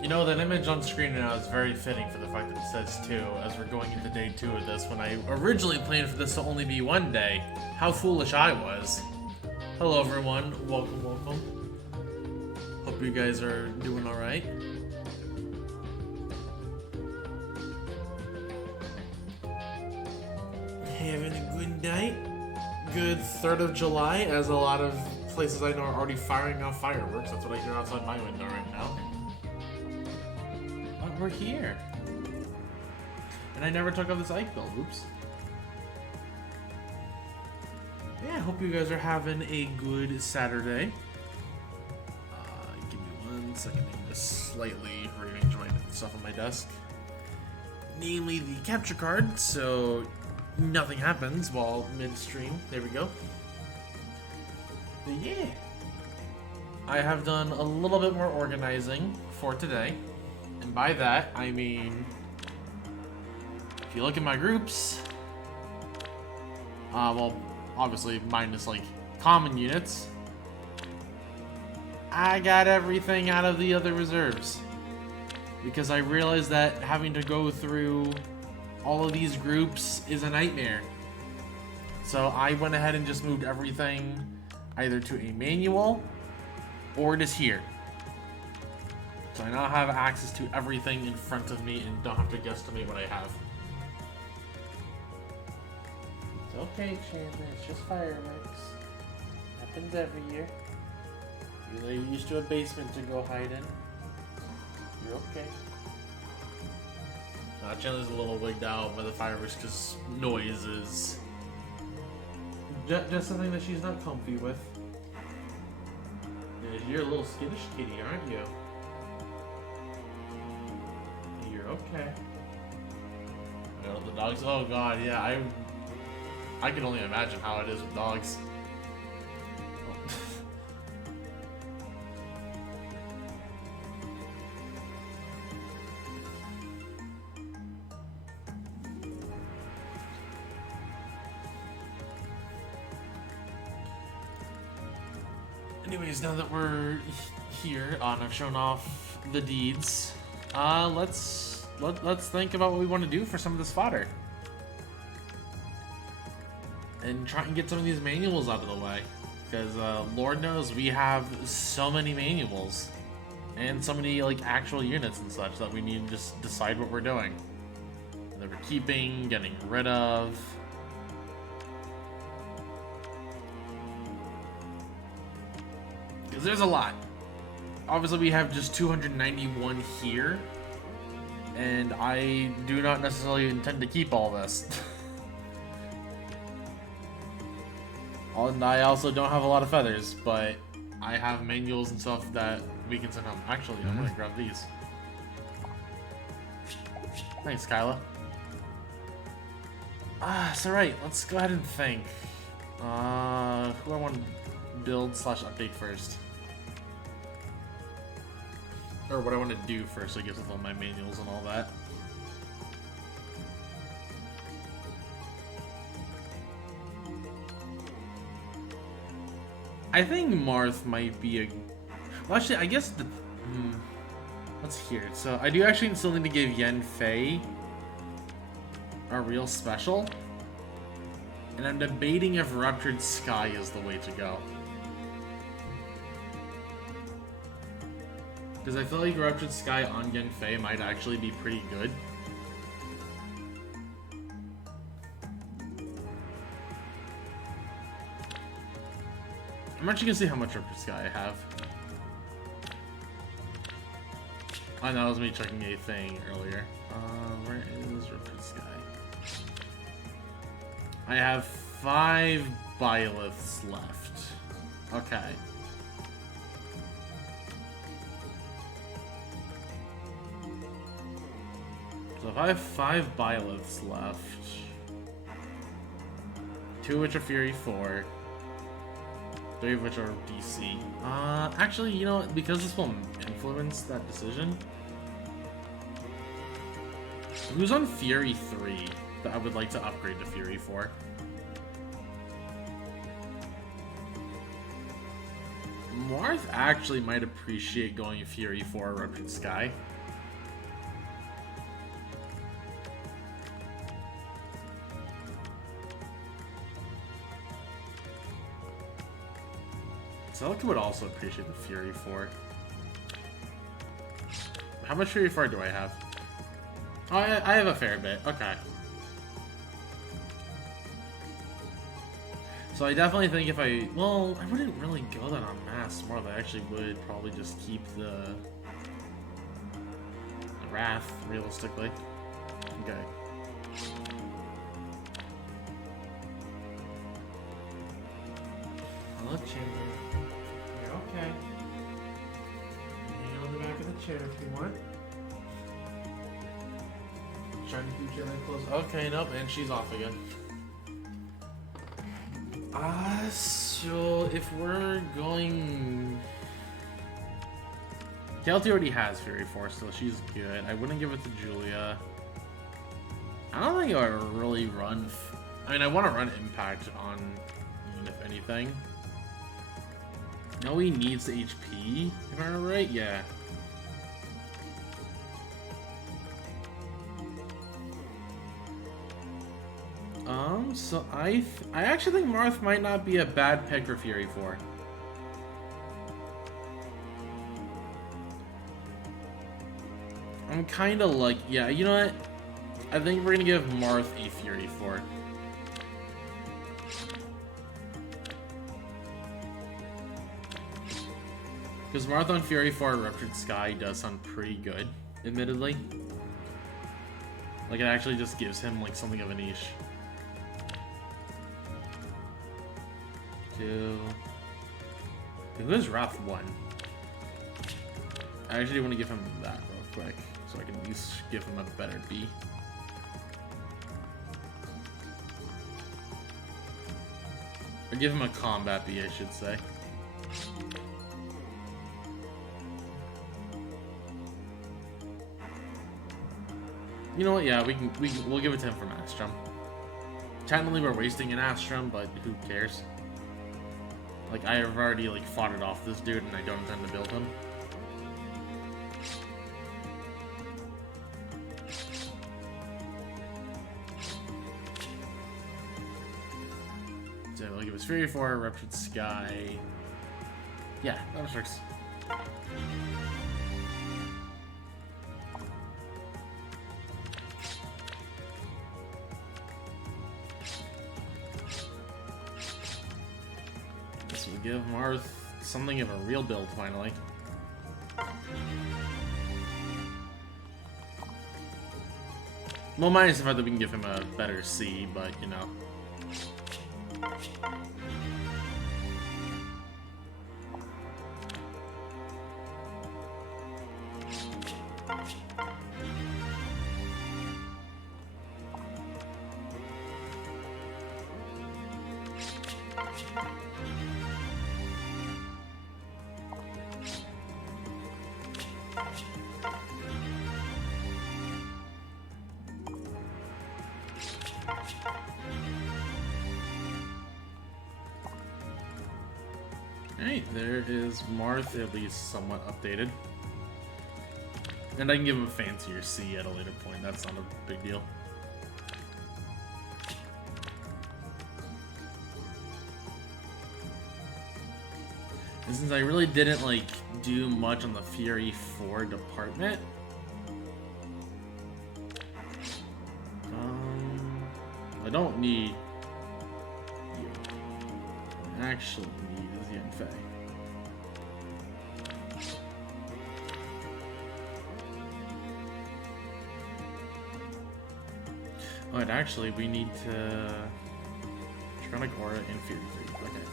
You know, that image on screen now is very fitting for the fact that it says 2, as we're going into day 2 of this, when I originally planned for this to only be 1 day. How foolish I was. Hello everyone, welcome, welcome. Hope you guys are doing alright. Having a good night? Good 3rd of July, as a lot of places I know are already firing off fireworks. That's what I hear outside my window right now. But we're here. And I never took off this Ike bill, oops. Yeah, I hope you guys are having a good Saturday. Give me 1 second, I need to slightly rearrange my stuff on my desk. Namely the capture card, so nothing happens while midstream. There we go. But yeah. I have done a little bit more organizing for today. And by that, I mean, if you look at my groups, well, obviously minus like common units, I got everything out of the other reserves. Because I realized that having to go through all of these groups is a nightmare. So I went ahead and just moved everything either to a manual or it is here. So I now have access to everything in front of me and don't have to guesstimate what I have. It's okay, Chandler, it's just fireworks. Happens every year. You're used to a basement to go hide in. You're okay. Chandler's a little wigged out by the fireworks because noise is just something that she's not comfy with. Yeah, you're a little skittish kitty, aren't you? You're okay. Oh, the dogs. Oh god, yeah. I can only imagine how it is with dogs. Anyways, now that we're here and I've shown off the deeds, let's think about what we want to do for some of this fodder. And try and get some of these manuals out of the way. Because Lord knows we have so many manuals. And so many like actual units and such that we need to just decide what we're doing. That we're keeping, getting rid of. Because there's a lot. Obviously we have just 291 here. And I do not necessarily intend to keep all this. And I also don't have a lot of feathers, but I have manuals and stuff that we can send home. Actually, I'm gonna grab these. Thanks, Kyla. So right, let's go ahead and think. Who I want to build / update first. Or what I want to do first, I guess, with all my manuals and all that. I think Marth might be a... Well, actually, I guess the... Let's hear it. So, I do actually still need to give Yen Fei a real special. And I'm debating if Ruptured Sky is the way to go. Because I feel like Ruptured Sky on Yen Fei might actually be pretty good. I'm actually gonna see how much Ruptured Sky I have. I know, that was me checking a thing earlier. Where is Ruptured Sky? I have 5 Byleths left. Okay. So if I have 5 Byleths left, 2 of which are Fury 4, 3 of which are DC. Actually, you know, because this will influence that decision, who's on Fury 3 that I would like to upgrade to Fury 4? Marth actually might appreciate going Fury for Ruptured Sky. Celica would also appreciate the Fury 4. How much Fury 4 do I have? Oh, I have a fair bit. Okay. So I definitely think if I... Well, I wouldn't really go that on Mass Marth. I actually would probably just keep the Wrath, realistically. Okay. Hello, Chamber. You're okay. Hang on the back of the chair if you want. Trying to keep your leg closed. Okay, nope, and she's off again. So if we're going... Kelty already has Fury Force, so she's good. I wouldn't give it to Julia. I don't think I would really run... I mean, I want to run Impact on Ian, if anything. No, he needs the HP, if I remember right? Yeah. So I actually think Marth might not be a bad pick for Fury 4. I'm kind of like, yeah, you know what? I think we're gonna give Marth a Fury 4. Because Marth on Fury 4 Ruptured Sky does sound pretty good, admittedly. Like, it actually just gives him, like, something of a niche. 2. Who is Wrath 1? I actually want to give him that real quick, so I can at least give him a better B. Or give him a combat B, I should say. You know what? Yeah, we'll give it to him from Astrum. Technically, we're wasting an Astrum, but who cares? Like, I have already like fought it off this dude, and I don't intend to build him. So we'll give us Fury 4, Ruptured Sky. Yeah, that works. Give Marth something of a real build, finally. Well, minus the fact that we can give him a better C, but, you know. Alright, there is Marth, at least somewhat updated. And I can give him a fancier C at a later point, that's not a big deal. And since I really didn't, like, do much on the Fury 4 department, I don't need you. I actually need is Yanfei. Oh, and actually, we need to Tronic Aura and Fury 3. Okay.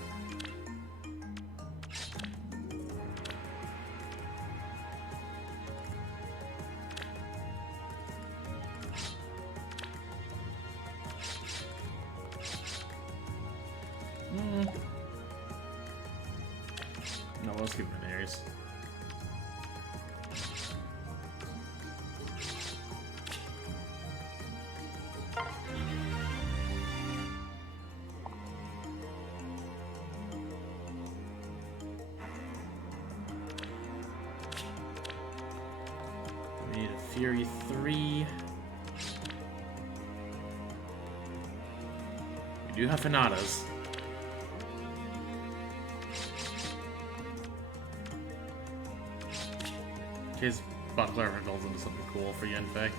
No, let's give him an Ares. Fury 3. We do have Hanadas. In case Buckler builds into something cool for Yenfei.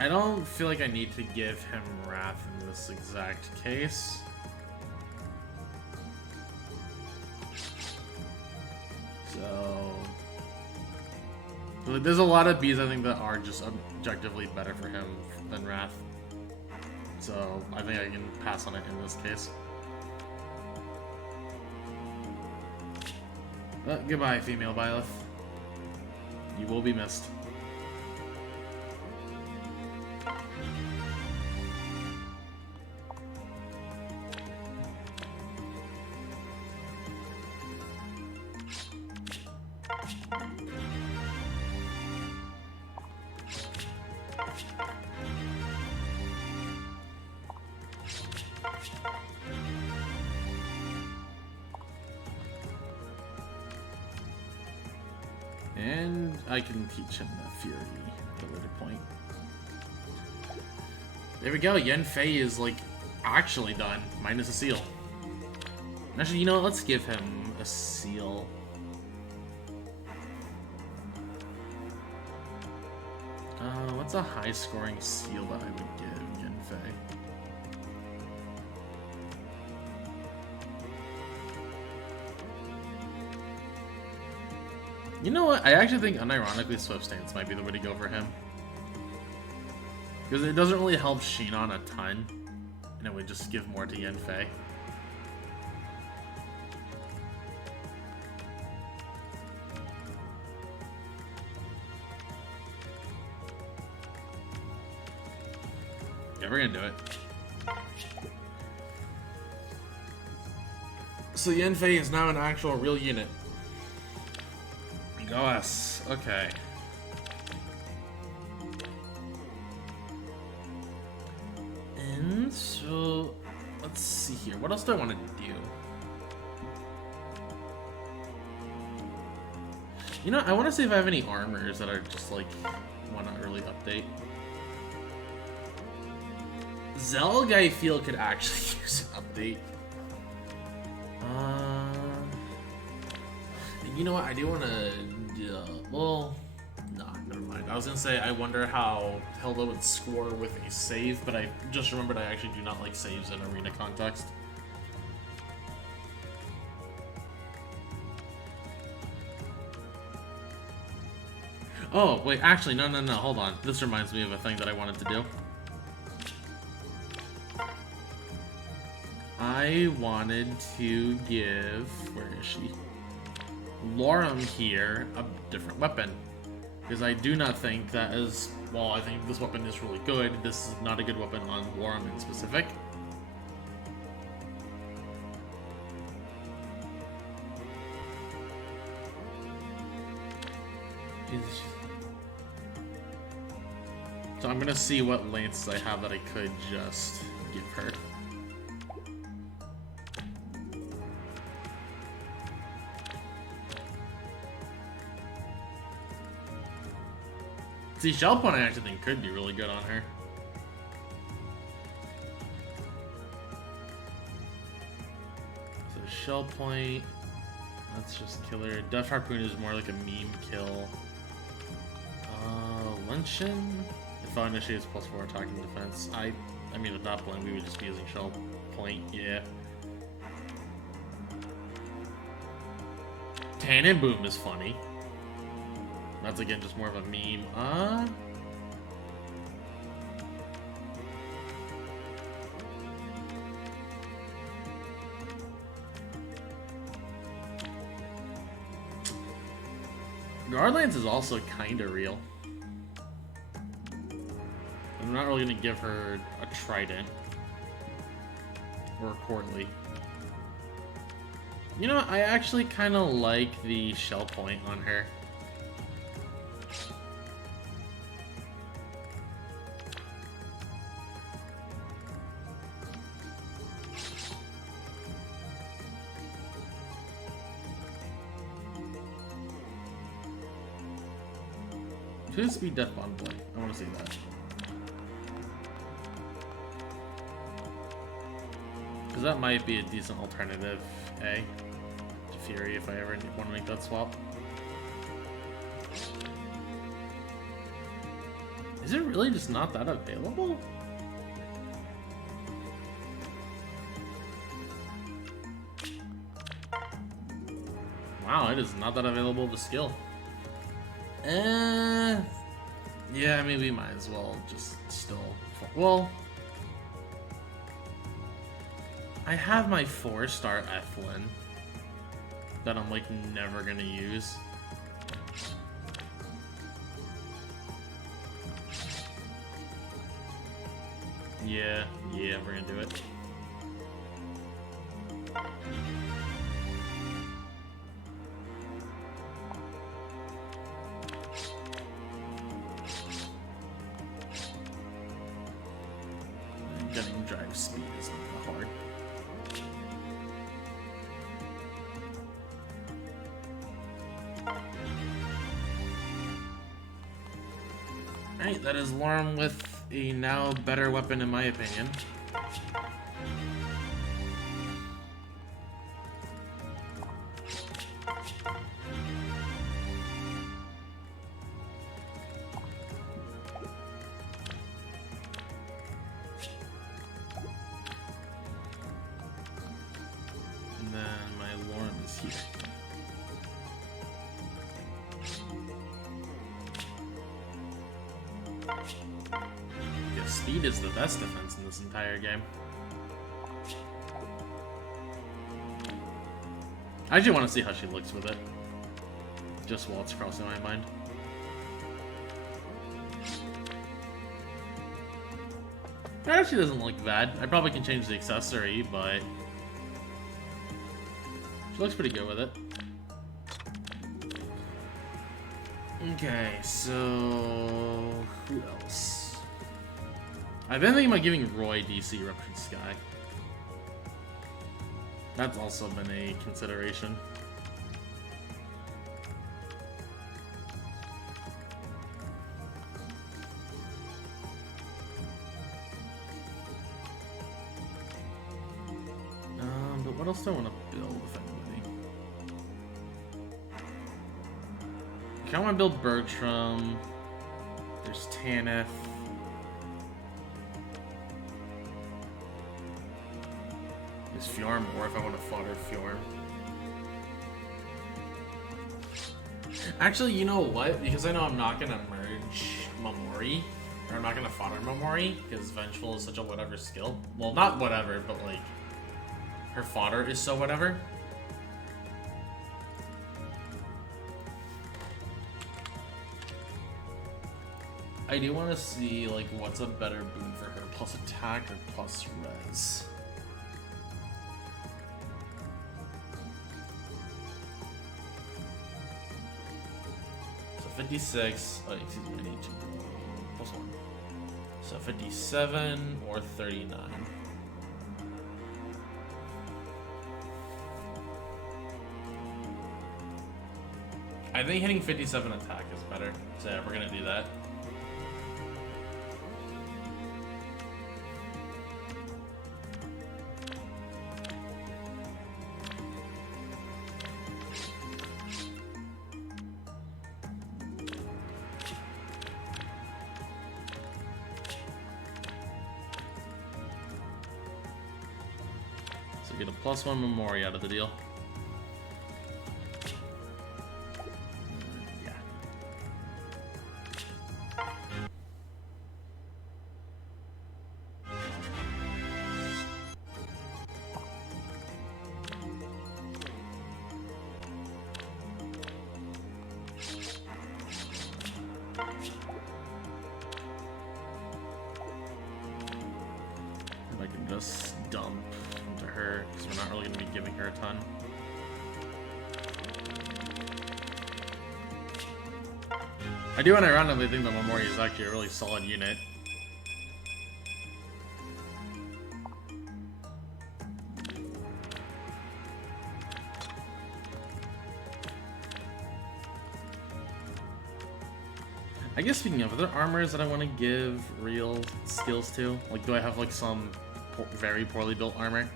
I don't feel like I need to give him Wrath in this exact case. So... there's a lot of Bs I think that are just objectively better for him than Wrath. So I think I can pass on it in this case. But goodbye, female Byleth. You will be missed. And I can teach him the Fury at a later point. There we go, Yenfei is like actually done, minus a seal. Actually, you know what, let's give him a seal. What's a high scoring seal that I would give Yenfei? You know what? I actually think, unironically, Swift Stance might be the way to go for him. Because it doesn't really help Shinon a ton, and it would just give more to Yenfei. Yeah, we're gonna do it. So Yenfei is now an actual real unit. Yes, okay. And so, let's see here. What else do I want to do? You know, I want to see if I have any armors that are just like, want to early update. Zelg, I feel, could actually use an update. You know what? I do want to. Well, nah, never mind. I was gonna say I wonder how Hilda would score with a save, but I just remembered I actually do not like saves in arena context. Oh wait, actually, no, hold on. This reminds me of a thing that I wanted to do. I wanted to give. Where is she? Lorum here a different weapon, because I do not think that is, well, I think this weapon is really good. This is not a good weapon on Lorum in specific. So I'm gonna see what lengths I have that I could just give her. See, Shell Point I actually think could be really good on her. So Shell Point, let's just kill her. Death Harpoon is more like a meme kill. Luncheon? If I initiates +4 attacking defense. I mean at that point we would just be using Shell Point, yeah. Cannon Boom is funny. That's again just more of a meme. Guardlands is also kind of real. I'm not really going to give her a Trident. Or a Courtly. You know, I actually kind of like the Shell Point on her. Could speed Death Bond play. I want to see that. Because that might be a decent alternative, A, to Fury if I ever want to make that swap. Is it really just not that available? Wow, it is not that available of a skill. Yeah, maybe we might as well just still... Well... I have my 4-star Eflin that I'm like never gonna use. Yeah, we're gonna do it. Getting drive speed is not that hard. Alright, that is Lorm with a now better weapon in my opinion. And then my Lorm is here. Yeah, speed is the best defense in this entire game. I actually want to see how she looks with it. Just while it's crossing my mind. It actually doesn't look bad. I probably can change the accessory, but... she looks pretty good with it. Okay, so... who else? I've been thinking about giving Roy DC Ruptured Sky. That's also been a consideration. But what else do I want to build, if anybody? I kind of want to build Bertram. There's Tanith. There's Fjorm, or if I want to fodder Fjorm. Actually, you know what? Because I know I'm not going to merge Momori, or I'm not going to fodder Momori, because Vengeful is such a whatever skill. Well, not whatever, but like, her fodder is so whatever. I do want to see, like, what's a better boon for her, plus attack or plus res. So 56, oh, excuse me, I need to go plus 1. So 57 or 39. I think hitting 57 attack is better, so yeah, we're gonna do that. So get a +1 Memori out of the deal. I can just dump into her, because we're not really going to be giving her a ton. I do unironically think that Memori is actually a really solid unit. I guess speaking of other armors that I want to give real skills to, like, do I have like some very poorly built armor?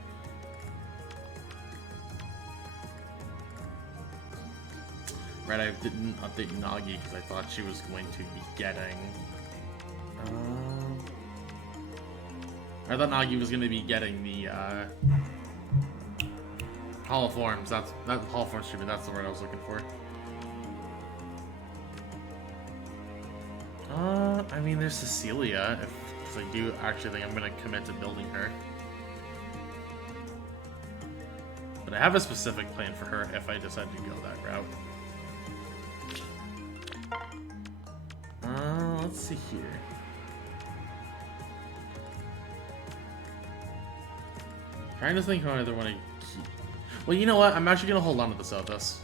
Right, I didn't update Nagi because I thought she was going to be getting. I thought Nagi was going to be getting the Hall of Forms. That's not Hall of Forms treatment. That's the word I was looking for. I mean, there's Cecilia. Because I do actually think I'm going to commit to building her. But I have a specific plan for her if I decide to go that route. Let's see here. Trying to think how I either want to keep. Well, you know what? I'm actually gonna hold on to the Sothis.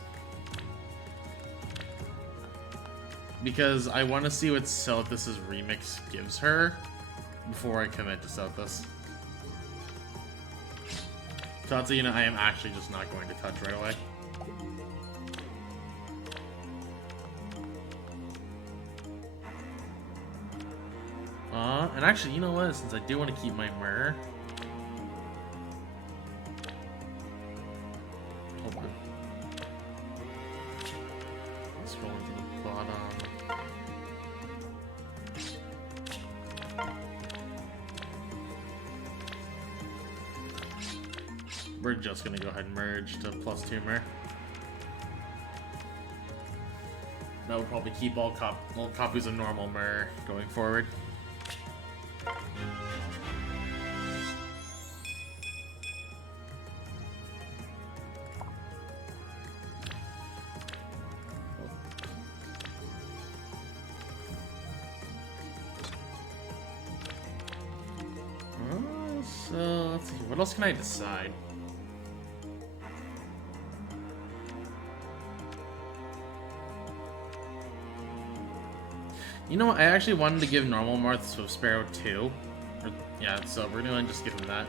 Because I want to see what Sothis' remix gives her before I commit to Sothis. Tatsuna, I am actually just not going to touch right away. And actually, you know what? Since I do want to keep my mirror. Hold on. Scroll into the bottom. We're just gonna go ahead and merge to +2 mirror. That would probably keep all copies of normal mirror going forward. So let's see, what else can I decide? You know what, I actually wanted to give normal Marth Swift Sparrow 2. Yeah, so we're gonna just give him that.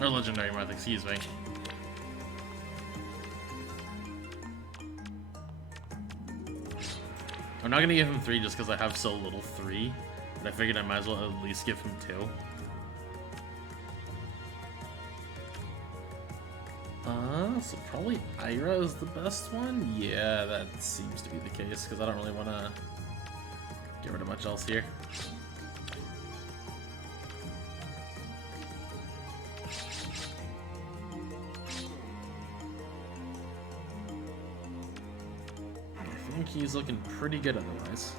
Or Legendary Marth, excuse me. I'm not gonna give him 3 just because I have so little 3, but I figured I might as well at least give him 2. So probably Ira is the best one? Yeah, that seems to be the case, because I don't really want to get rid of much else here. I think he's looking pretty good otherwise.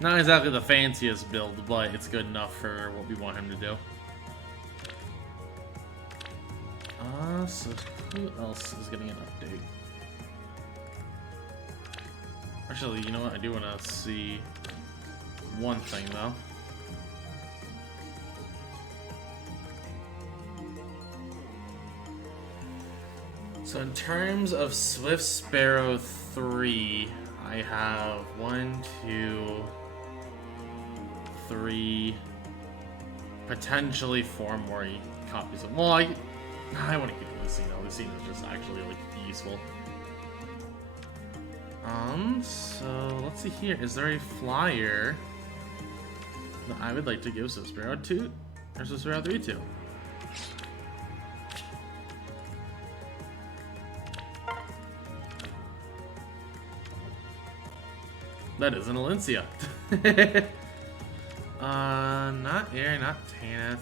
Not exactly the fanciest build, but it's good enough for what we want him to do. So who else is getting an update? Actually, you know what? I do want to see one thing, though. So in terms of Swift Sparrow 3, I have 1, 2, 3, potentially 4 more copies of. Well, I want to keep Lucina. Lucina is just actually like useful. So let's see here. Is there a flyer that I would like to give Swift Sparrow 2 or Swift Sparrow 3 to? That isn't Alencia. Not Air, not Tanith.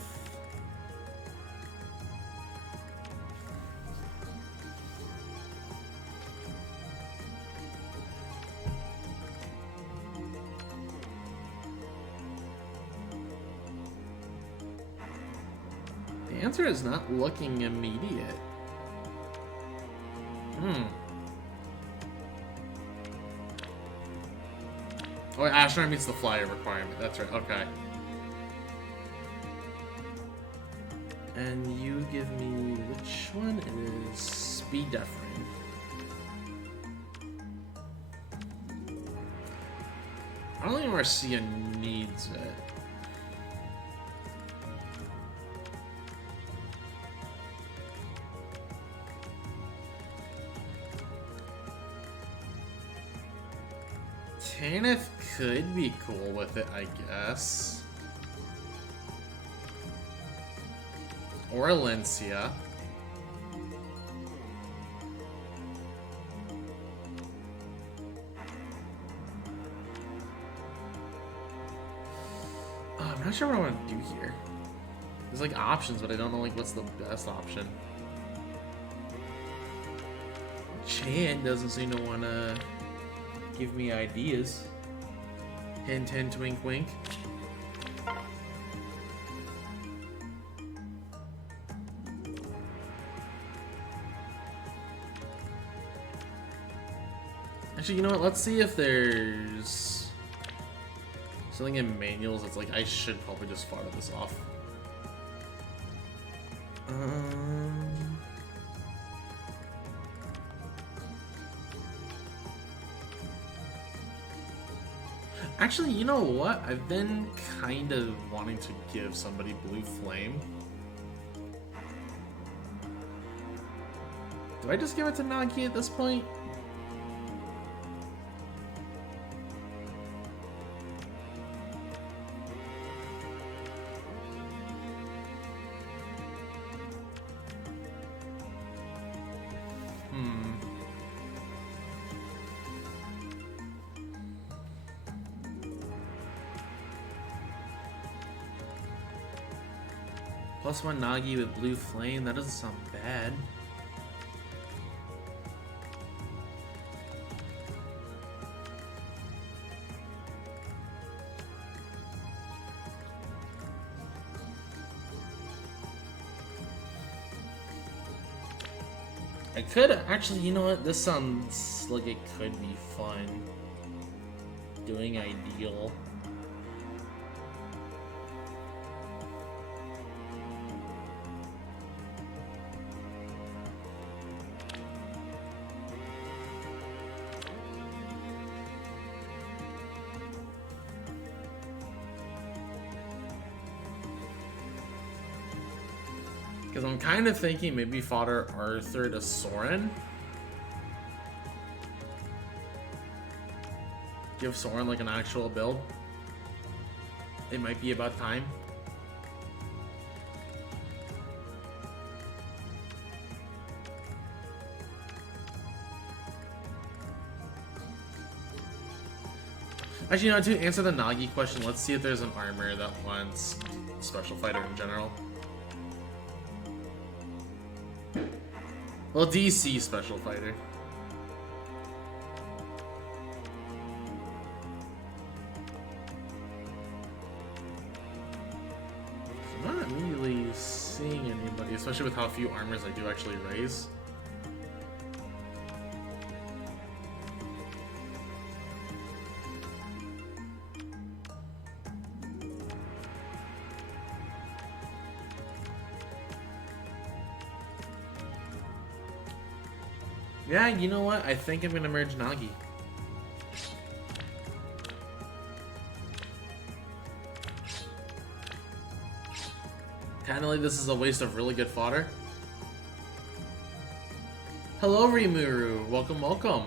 The answer is not looking immediate. Oh, astronaut meets the flyer requirement. That's right. Okay. And you give me which one? It is speed deafening. I don't think Marcia needs it. Tanith could be cool with it, I guess. Or Alencia. Oh, I'm not sure what I want to do here. There's like options, but I don't know like what's the best option. Chan doesn't seem to want to give me ideas. Hint, hint, wink, wink. Actually, you know what? Let's see if there's something in manuals that's like I should probably just fire this off. Actually, you know what? I've been kind of wanting to give somebody Blue Flame. Do I just give it to Nagi at this point? +1 Nagi with Blue Flame, that doesn't sound bad. I could actually, you know what? This sounds like it could be fun. Doing Ideal. Because I'm kind of thinking maybe fodder Arthur to Soren. Give Soren like an actual build. It might be about time. Actually, you know, to answer the Nagi question, let's see if there's an armor that wants special fighter in general. Well, DC special fighter. I'm not immediately seeing anybody, especially with how few armors I do actually raise. Yeah, you know what? I think I'm gonna merge Nagi. Kinda like this is a waste of really good fodder. Hello, Rimuru. Welcome, welcome.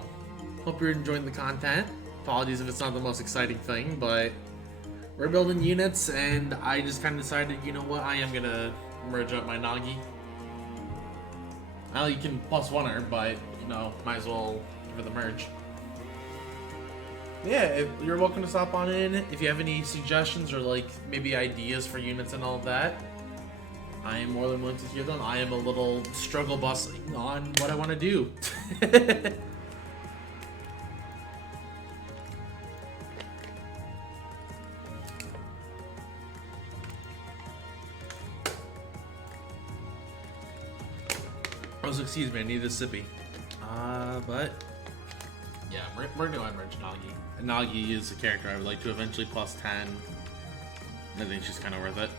Hope you're enjoying the content. Apologies if it's not the most exciting thing, but we're building units, and I just kind of decided, you know what? I am gonna merge up my Nagi. Well, you can +1 her, but you know, might as well give her the merge. Yeah, you're welcome to stop on in. If you have any suggestions or like maybe ideas for units and all of that, I am more than willing to hear them. I am a little struggle busting on what I want to do. Oh, excuse me, I need a sippy. But Yeah, we're going to merge Nagi. Nagi is a character I would like to eventually plus 10. I think she's kind of worth it.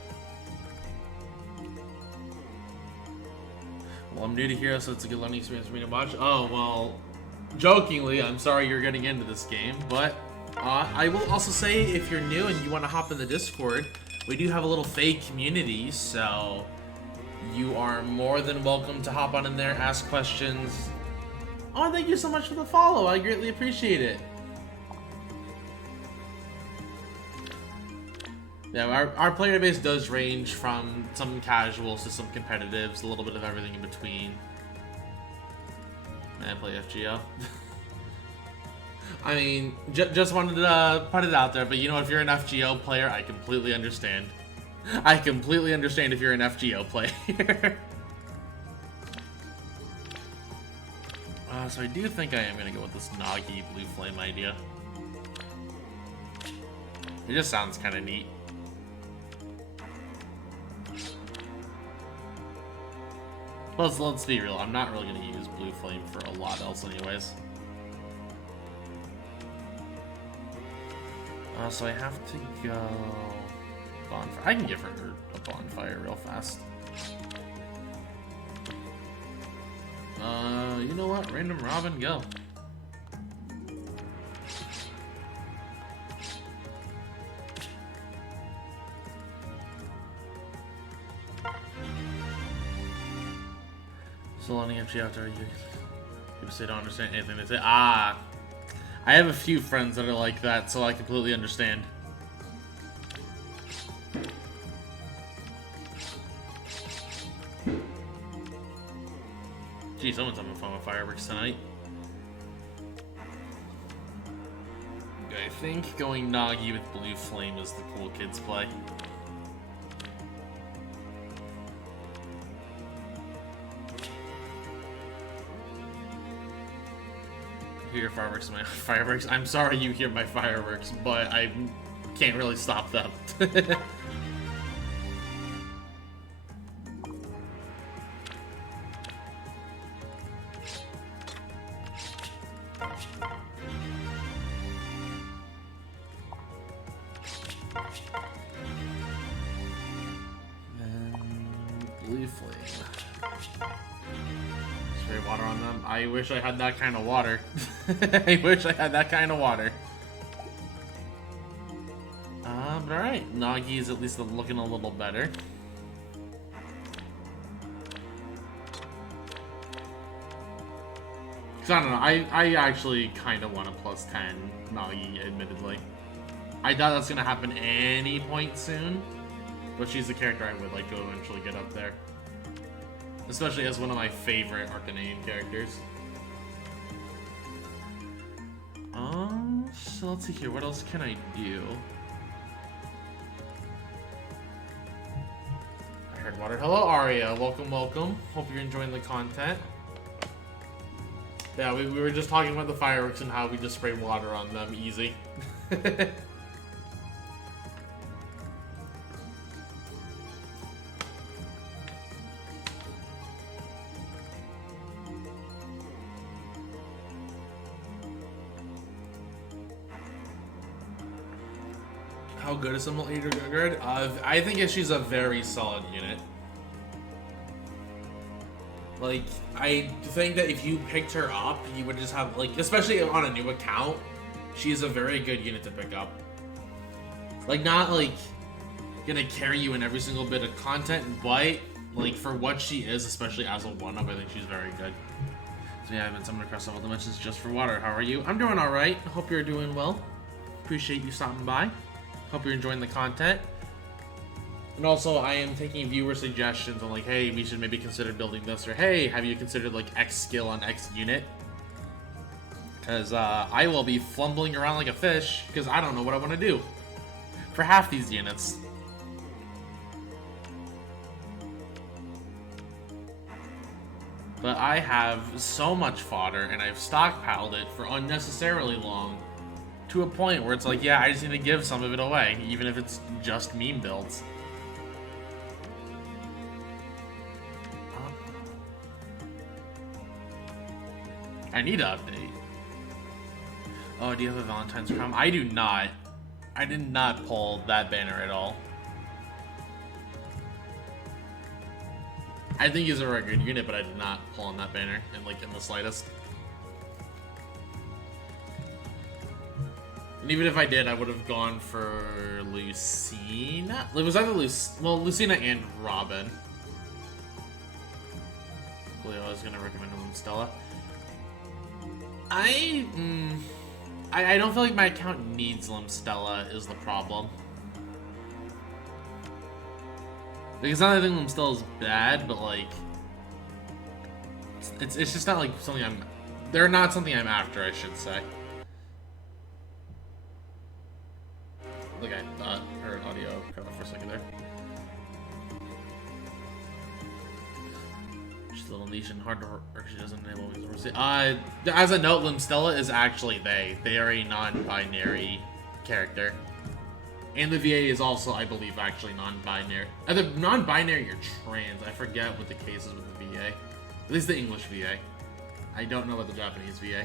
Well, I'm new to Hero, so it's a good learning experience for me to watch. Oh, well, jokingly, I'm sorry you're getting into this game, but I will also say if you're new and you want to hop in the Discord, we do have a little fake community, so you are more than welcome to hop on in there, ask questions. Oh, thank you so much for the follow. I greatly appreciate it. Yeah, our player base does range from some casuals to some competitives, a little bit of everything in between. Man, I play FGO. I mean, just wanted to put it out there, but you know, if you're an FGO player, I completely understand. I completely understand if you're an FGO player. So I do think I am going to go with this Nagi Blue Flame idea. It just sounds kind of neat. Let's be real, I'm not really going to use Blue Flame for a lot else anyways. So I have to go... Bonfire. I can give her a bonfire real fast. You know what? Random Robin, go. So letting FG after you people say don't understand anything they say. I have a few friends that are like that, so I completely understand. Gee, someone's having fun with fireworks tonight. I think going Nagi with Blue Flame is the cool kids play. Hear your fireworks, my fireworks. I'm sorry you hear my fireworks, but I can't really stop them. Blue Flame. Spray water on them. I wish I had that kind of water. I wish I had that kind of water. But alright. Nagi is at least looking a little better. Cause I don't know, I actually kind of want a plus 10 Nagi, admittedly. I doubt that's gonna happen any point soon. But she's the character I would like to eventually get up there. Especially as one of my favorite Arcanine characters. So let's see here, what else can I do? I heard water. Hello, Aria. Welcome, welcome. Hope you're enjoying the content. Yeah, we were just talking about the fireworks and how we just spray water on them. Easy. How good is Symbol Eater Guard? I think she's a very solid unit. Like, I think that if you picked her up, you would just have, like, especially on a new account, she is a very good unit to pick up. Like, not, like, gonna carry you in every single bit of content, but, like, for what she is, especially as a 1-up, I think she's very good. So yeah, I've been summoned across several dimensions just for water. How are you? I'm doing alright. Hope you're doing well. Appreciate you stopping by. Hope you're enjoying the content. And also, I am taking viewer suggestions on like, hey, we should maybe consider building this, or hey, have you considered like X skill on X unit? Because I will be fumbling around like a fish, because I don't know what I want to do for half these units. But I have so much fodder, and I've stockpiled it for unnecessarily long. To a point where it's like, yeah, I just need to give some of it away, even if it's just meme builds. I need to update. Oh, do you have a Valentine's Crown? I do not. I did not pull that banner at all. I think he's a very good unit, but I did not pull on that banner in the slightest. And even if I did, I would have gone for Lucina. It was either Lucina and Robin. I was gonna recommend Stella. I don't feel like my account needs Stella is the problem. Because not that I think Stella is bad, but like it's just not like something they're not something I'm after, I should say. Like I thought heard audio cut off for a second there. She's a little niche and hard to or she doesn't enable as a note, Stella is actually they. They are a non-binary character. And the VA is also, I believe, actually non-binary. Either non-binary or trans. I forget what the case is with the VA. At least the English VA. I don't know about the Japanese VA.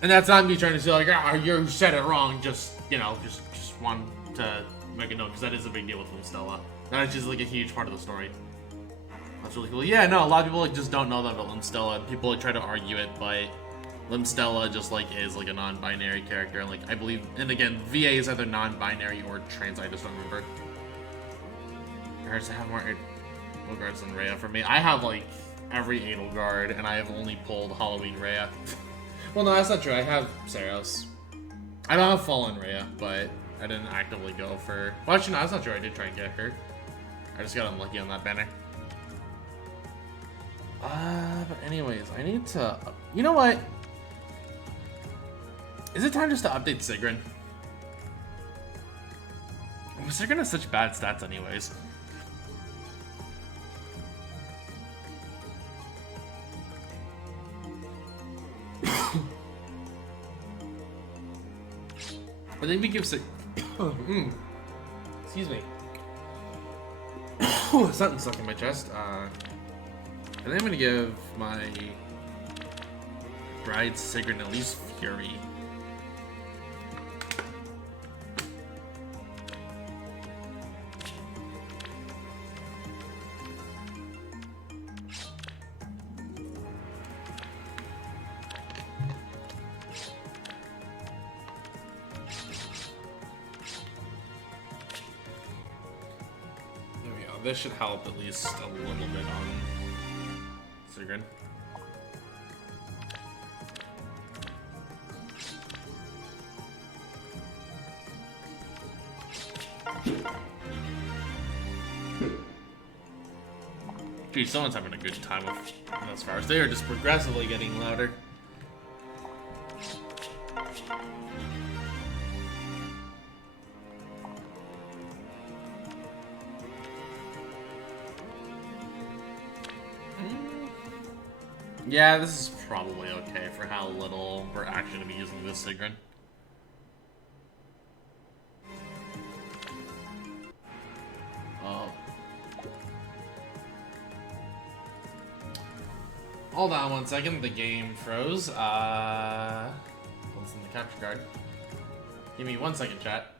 And that's not me trying to say like, ah, you said it wrong. Just, you know, just want to make a note because that is a big deal with Stella. That is just like a huge part of the story. That's really cool. Yeah, no, a lot of people like just don't know that about Stella. People like try to argue it, but Stella just like is like a non-binary character, and like I believe, and again, VA is either non-binary or trans. I just don't remember. Guards have more Edelgards than Rhea for me. I have like every Edelgard, and I have only pulled Halloween Rhea. Well, no, that's not true. I have Saros. I don't have Fallen Rhea, but I didn't actively go for. Well, actually, no, that's not true. I did try and get her. I just got unlucky on that banner. But anyways, I need to. You know what? Is it time just to update Sigrun? Sigrun has such bad stats anyways. I think we give excuse me. Something stuck in my chest. I think I'm gonna give my bride Sigrun at least Fury. This should help at least a little bit on Sigrun. Gee, someone's having a good time with those fires. They are just progressively getting louder. Yeah, this is probably okay for how little we're actually going to be using this Sigrun. Oh. Hold on 1 second, the game froze. What's in the capture card? Give me 1 second, chat.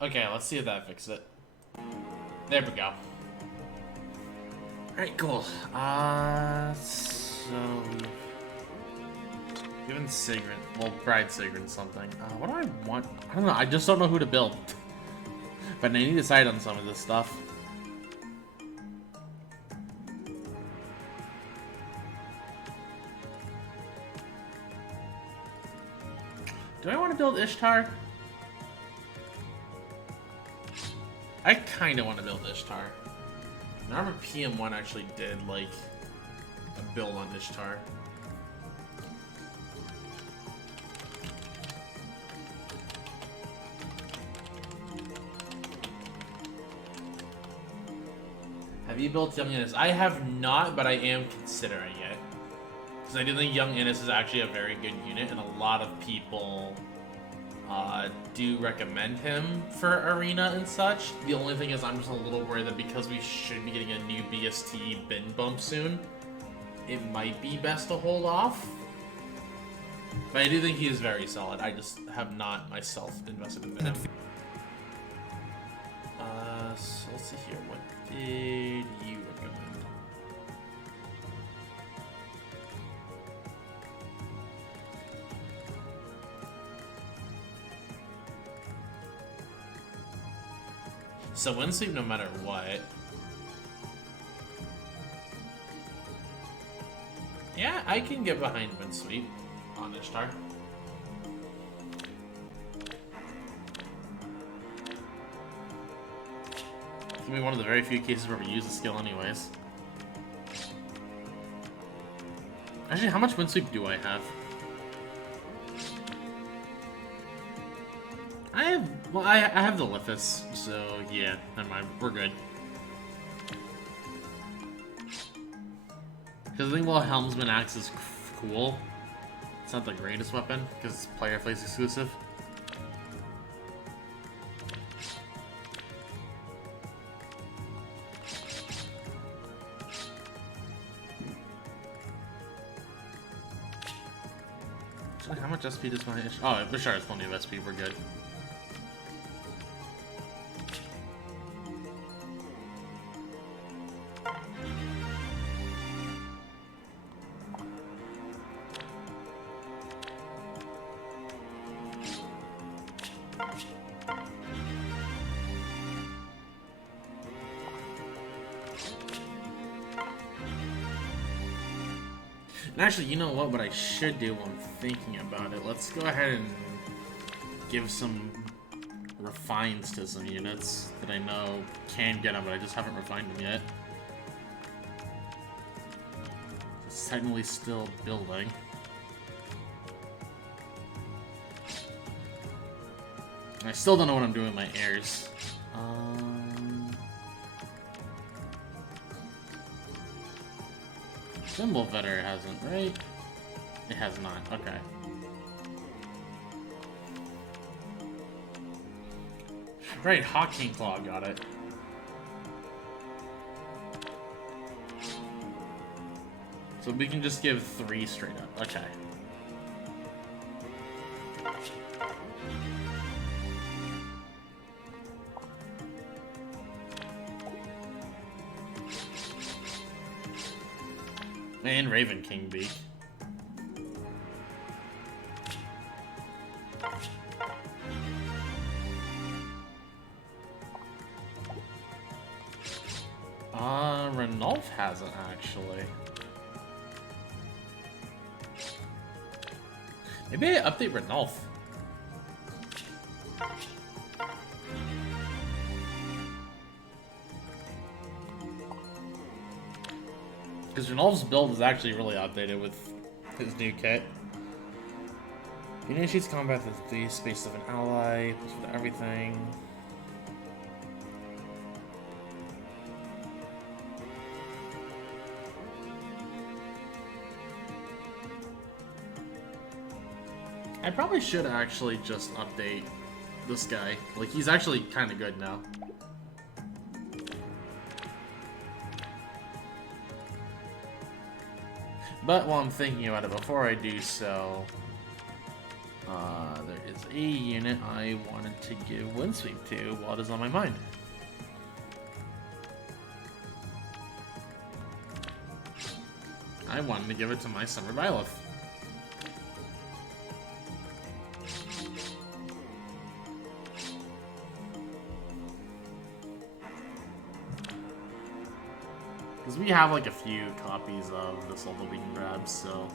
Okay, let's see if that fixes it. There we go. Alright, cool. So... Given Sigrun, well, Bride Sigrun something. What do I want? I don't know, I just don't know who to build. But I need to decide on some of this stuff. Do I want to build Ishtar? I kind of want to build Ishtar. I remember PM1 actually did, like, a build on Ishtar. Have you built Young Innis? I have not, but I am considering it. Because I do think Young Innis is actually a very good unit, and a lot of people do recommend him for Arena and such. The only thing is I'm just a little worried that because we should be getting a new BST bin bump soon, it might be best to hold off. But I do think he is very solid. I just have not myself invested in him. So let's see here. What did you recommend? So Windsweep no matter what. Yeah, I can get behind Windsweep on Ishtar. It's gonna be one of the very few cases where we use the skill anyways. Actually, how much Windsweep do I have? I have the Lithus, so yeah, never mind, we're good. Because I think while Helmsman Axe is cool, it's not the greatest weapon, because it's player place exclusive. Actually, how much SP does my... Oh, Bashar has plenty of SP, we're good. And actually, you know what I should do while I'm thinking about it? Let's go ahead and give some refines to some units that I know can get them, but I just haven't refined them yet. It's technically still building. I still don't know what I'm doing with my heirs. Symbol Vetter hasn't, right? It has not, okay. Right, Hawking Claw got it. So we can just give 3 straight up, okay. And Raven King Beak. Renulf hasn't actually. Maybe I update Renulf. Because Renulf's build is actually really outdated with his new kit. He initiates combat with the space of an ally, plus with everything. I probably should actually just update this guy. Like, he's actually kind of good now. But while I'm thinking about it, before I do so, there is a unit I wanted to give Windsweep to while it is on my mind. I wanted to give it to my Summer Byleth. Because we have like a few copies of this level we can grab, so...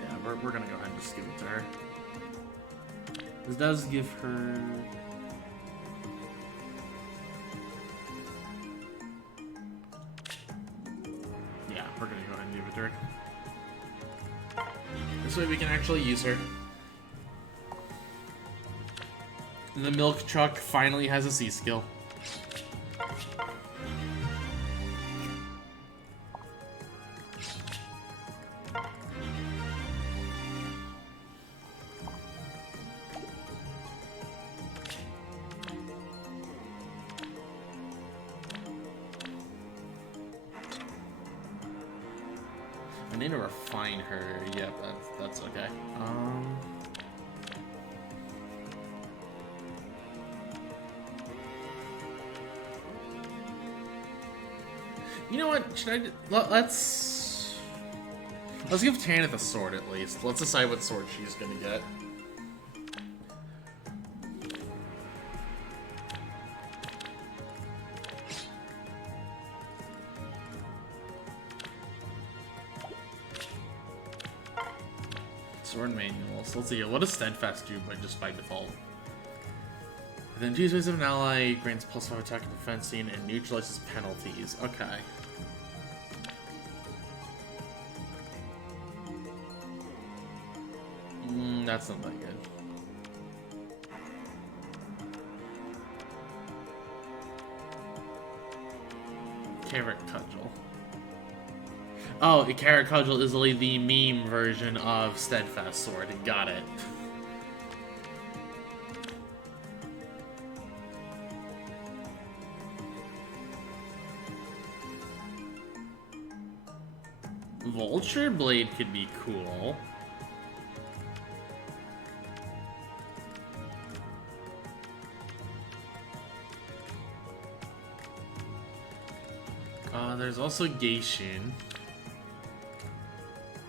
Yeah, we're gonna go ahead and just give it to her. This does give her... Yeah, we're gonna go ahead and give it to her. This way we can actually use her. The milk truck finally has a C skill. I need to refine her. Yep, that's okay. You know what? Should I? Let's give Tanith the sword at least. Let's decide what sword she's gonna get. Sword manual. So let's see here. What does Steadfast do just by default? Then choose ways of an ally, grants +5 attack and defense scene, and neutralizes penalties. Okay. That's not that good. Carrot Cudgel. Oh, the Carrot Cudgel is literally the meme version of Steadfast Sword. Got it. Vulture Blade could be cool. There's also Geishin.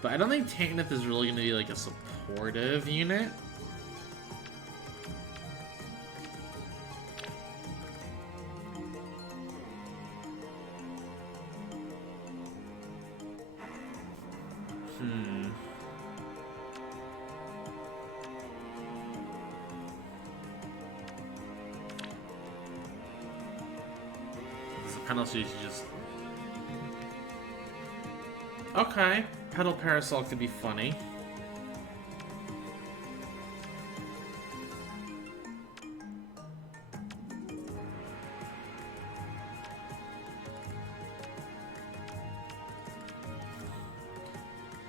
But I don't think Tanith is really going to be like a supportive unit. There's a penalty to just... Okay, Pedal Parasol could be funny.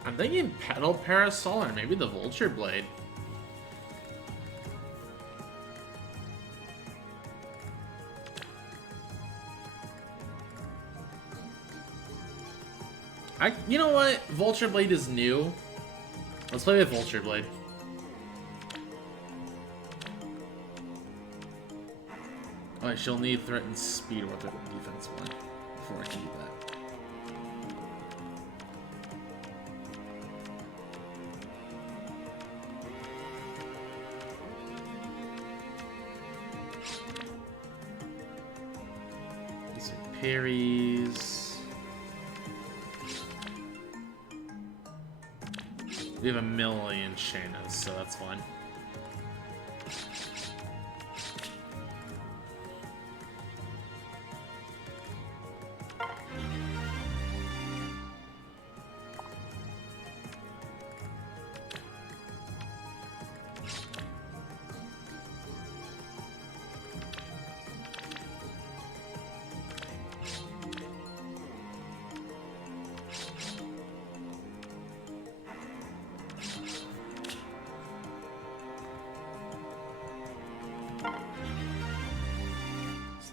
I'm thinking Pedal Parasol or maybe the Vulture Blade. You know what? Vulture Blade is new. Let's play with Vulture Blade. Alright, she'll need threatened speed with her defense one before I can do that. Some parries. We have a million Shannas, so that's fine.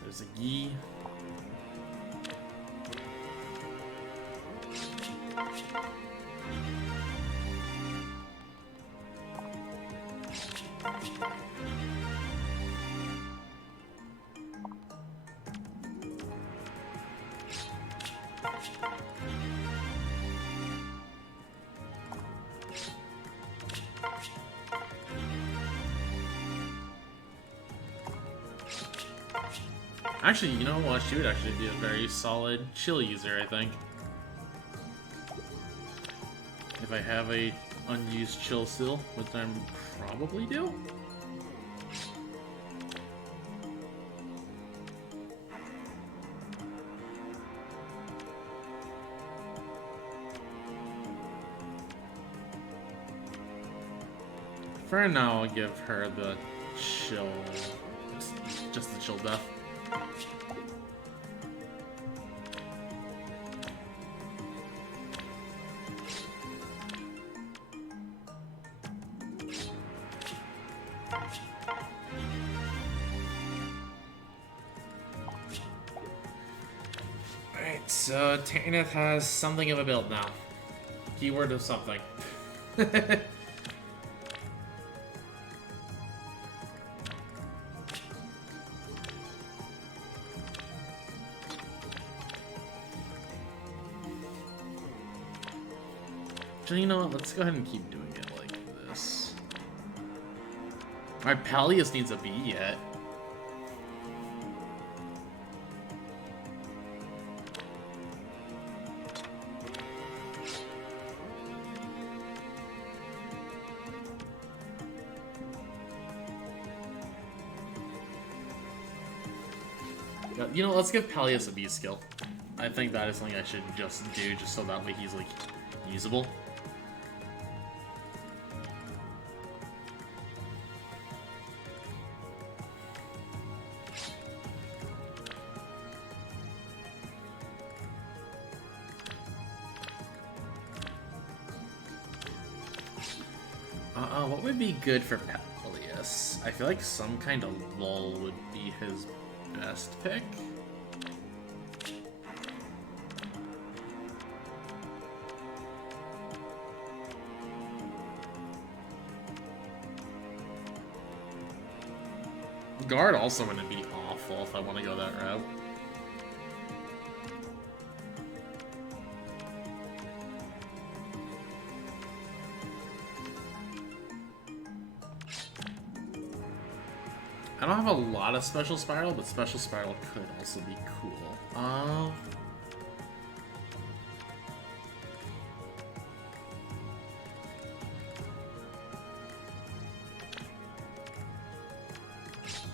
There's a Yi. Actually, you know what? She would actually be a very solid chill user, I think. If I have a unused chill still, which I probably do. For now, I'll give her the chill, just the chill death. Alright, so Tanith has something of a build now. Keyword of something. So you know what, let's go ahead and keep doing it like this. Alright, Pallius needs a B yet. You know, let's give Pallius a B skill. I think that is something I should just do, just so that way he's, like, usable. What would be good for Pallius? I feel like some kind of lull would be his best pick. Guard also wouldn't be awful if I want to go that route. I don't have a lot of Special Spiral, but Special Spiral could also be cool. How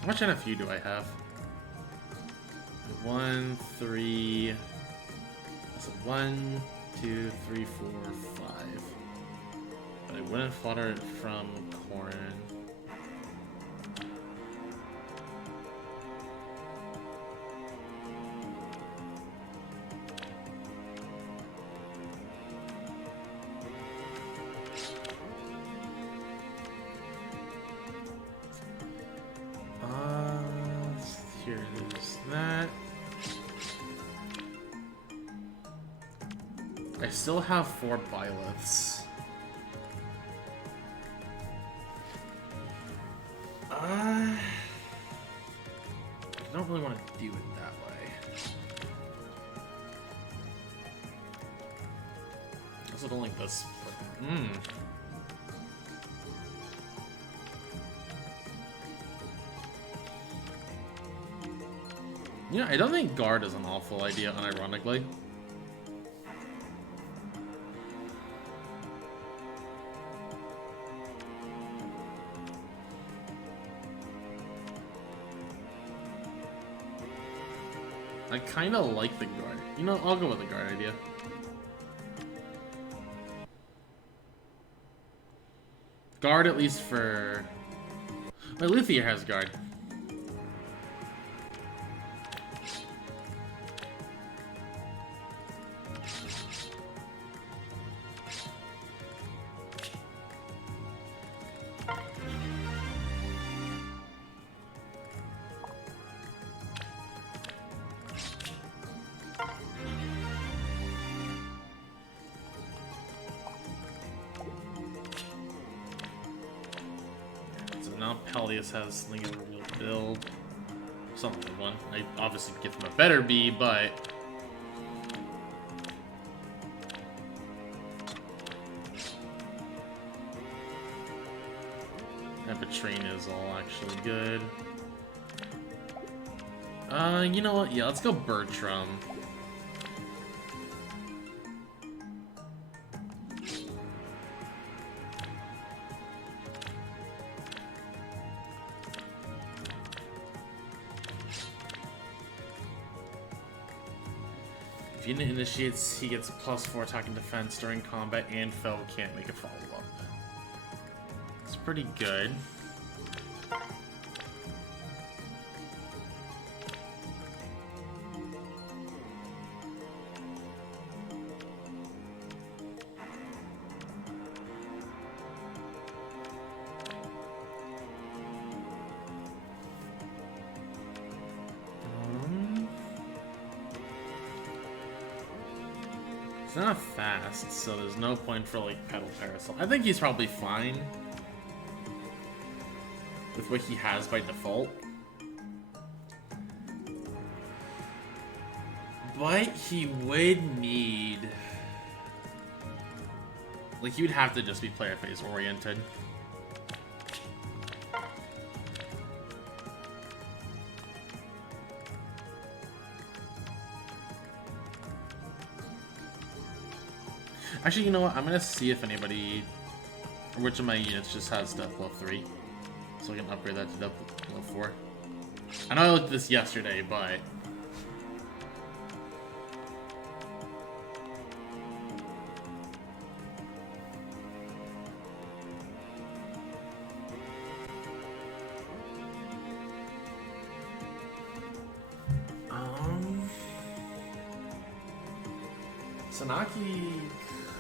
much NFU do I have? 1, 3... That's a 1, 2, 3, 4, 5. But I wouldn't flutter it from Corrin. Here it is. That. I still have 4 Byleths. I don't really want to do it that way. I also don't like this. You know, I don't think Guard is an awful idea, unironically. I kind of like the Guard. You know, I'll go with the Guard idea. Guard at least for... My Luthier has Guard. Pallius has something of a real build. Something of one. I obviously give him a better B, but... Epitrain is all actually good. You know what? Yeah, let's go Bertram. If unit initiates, he gets +4 attack and defense during combat, and foe can't make a follow-up. It's pretty good. He's not fast, so there's no point for like pedal parasol. I think he's probably fine with what he has by default. But he would need... like, he would have to just be player phase oriented. Actually, you know what? I'm gonna see if anybody, or which of my units just has Death Blow 3, so I can upgrade that to Death Blow 4. I know I looked at this yesterday, but Sanaki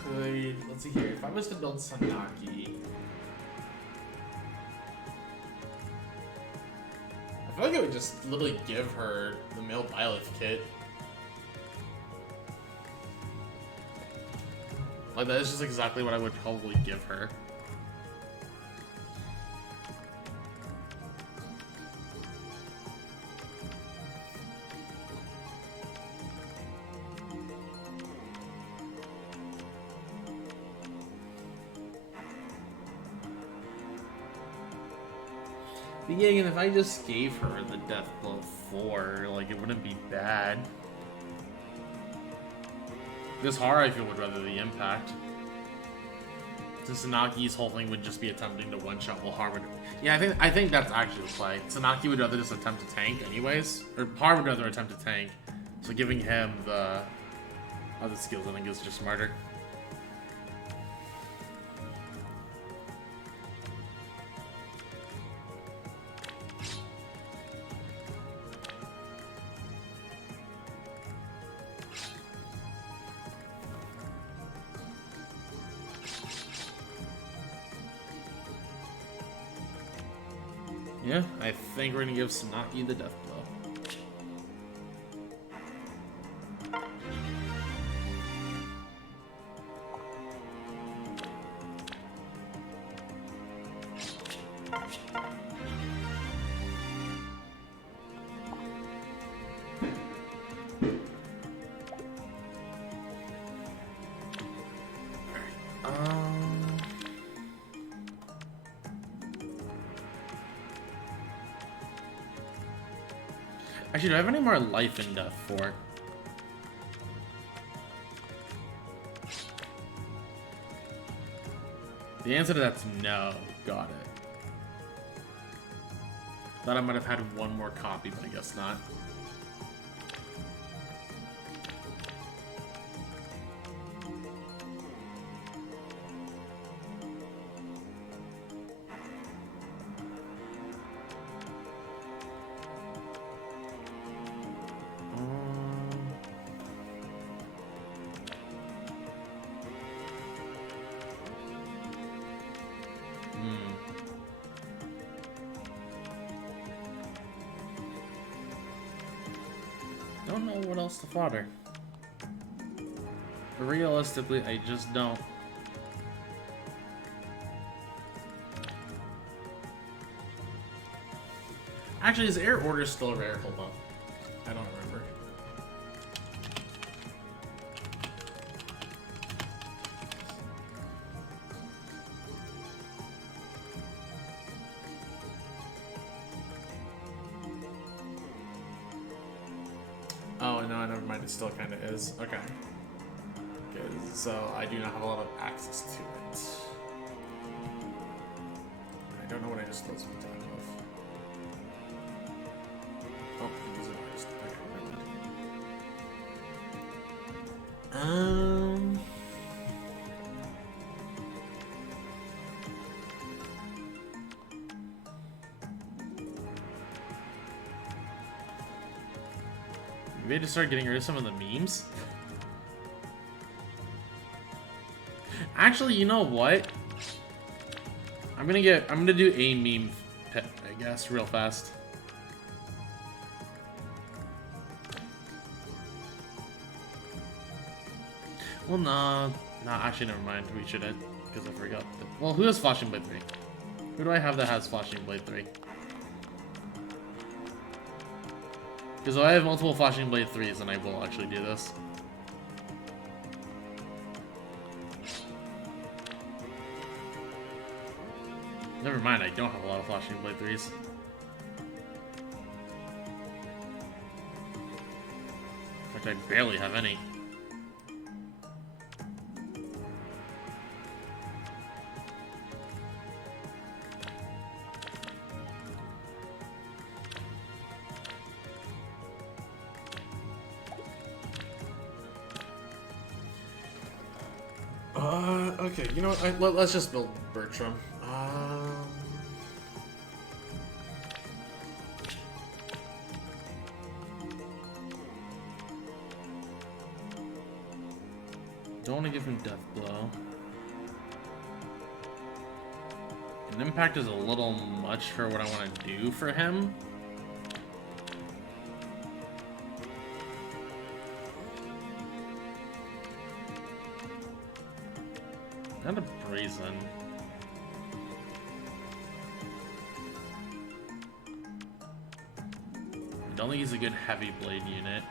could... let's see here. If I was to build Sanaki... I feel like I would just literally give her the male Byleth kit. Like, that is just exactly what I would probably give her. But yeah, and if I just gave her the Death Blow 4, like, it wouldn't be bad. This Hara, I feel, would rather the impact. Since Sanaki's whole thing would just be attempting to one-shot while Hara would... yeah, I think that's actually the play. Sanaki would rather just attempt to tank anyways. Or Hara would rather attempt to tank. So giving him the other skills, I think, is just smarter. Yeah, I think we're gonna give Sanaki the Death Blow. Actually, do I have any more life and death for? The answer to that's no. Got it. Thought I might have had one more copy, but I guess not. Don't know what else to fodder. But realistically, I just don't. Actually, is Air Order still rare? Hold on. I don't remember. Oh, no, never mind. It still kind of is. Okay. So I do not have a lot of access to it. I don't know what I just lost my time of. Oh, it was an artist. Okay, never mind. Maybe I just start getting rid of some of the memes? Actually, you know what? I'm gonna do a meme pet, I guess, real fast. Well, no, actually, never mind. We shouldn't, because I forgot. Well, who has Flashing Blade 3? Who do I have that has Flashing Blade 3? Because if I have multiple Flashing Blade 3s, then I will actually do this. Never mind, I don't have a lot of Flashing Blade 3s. In fact, I barely have any. Okay, you know what? Let's just build Bertram. Don't want to give him Death Blow. An Impact is a little much for what I want to do for him. Kind of brazen. I don't think he's a good heavy blade unit.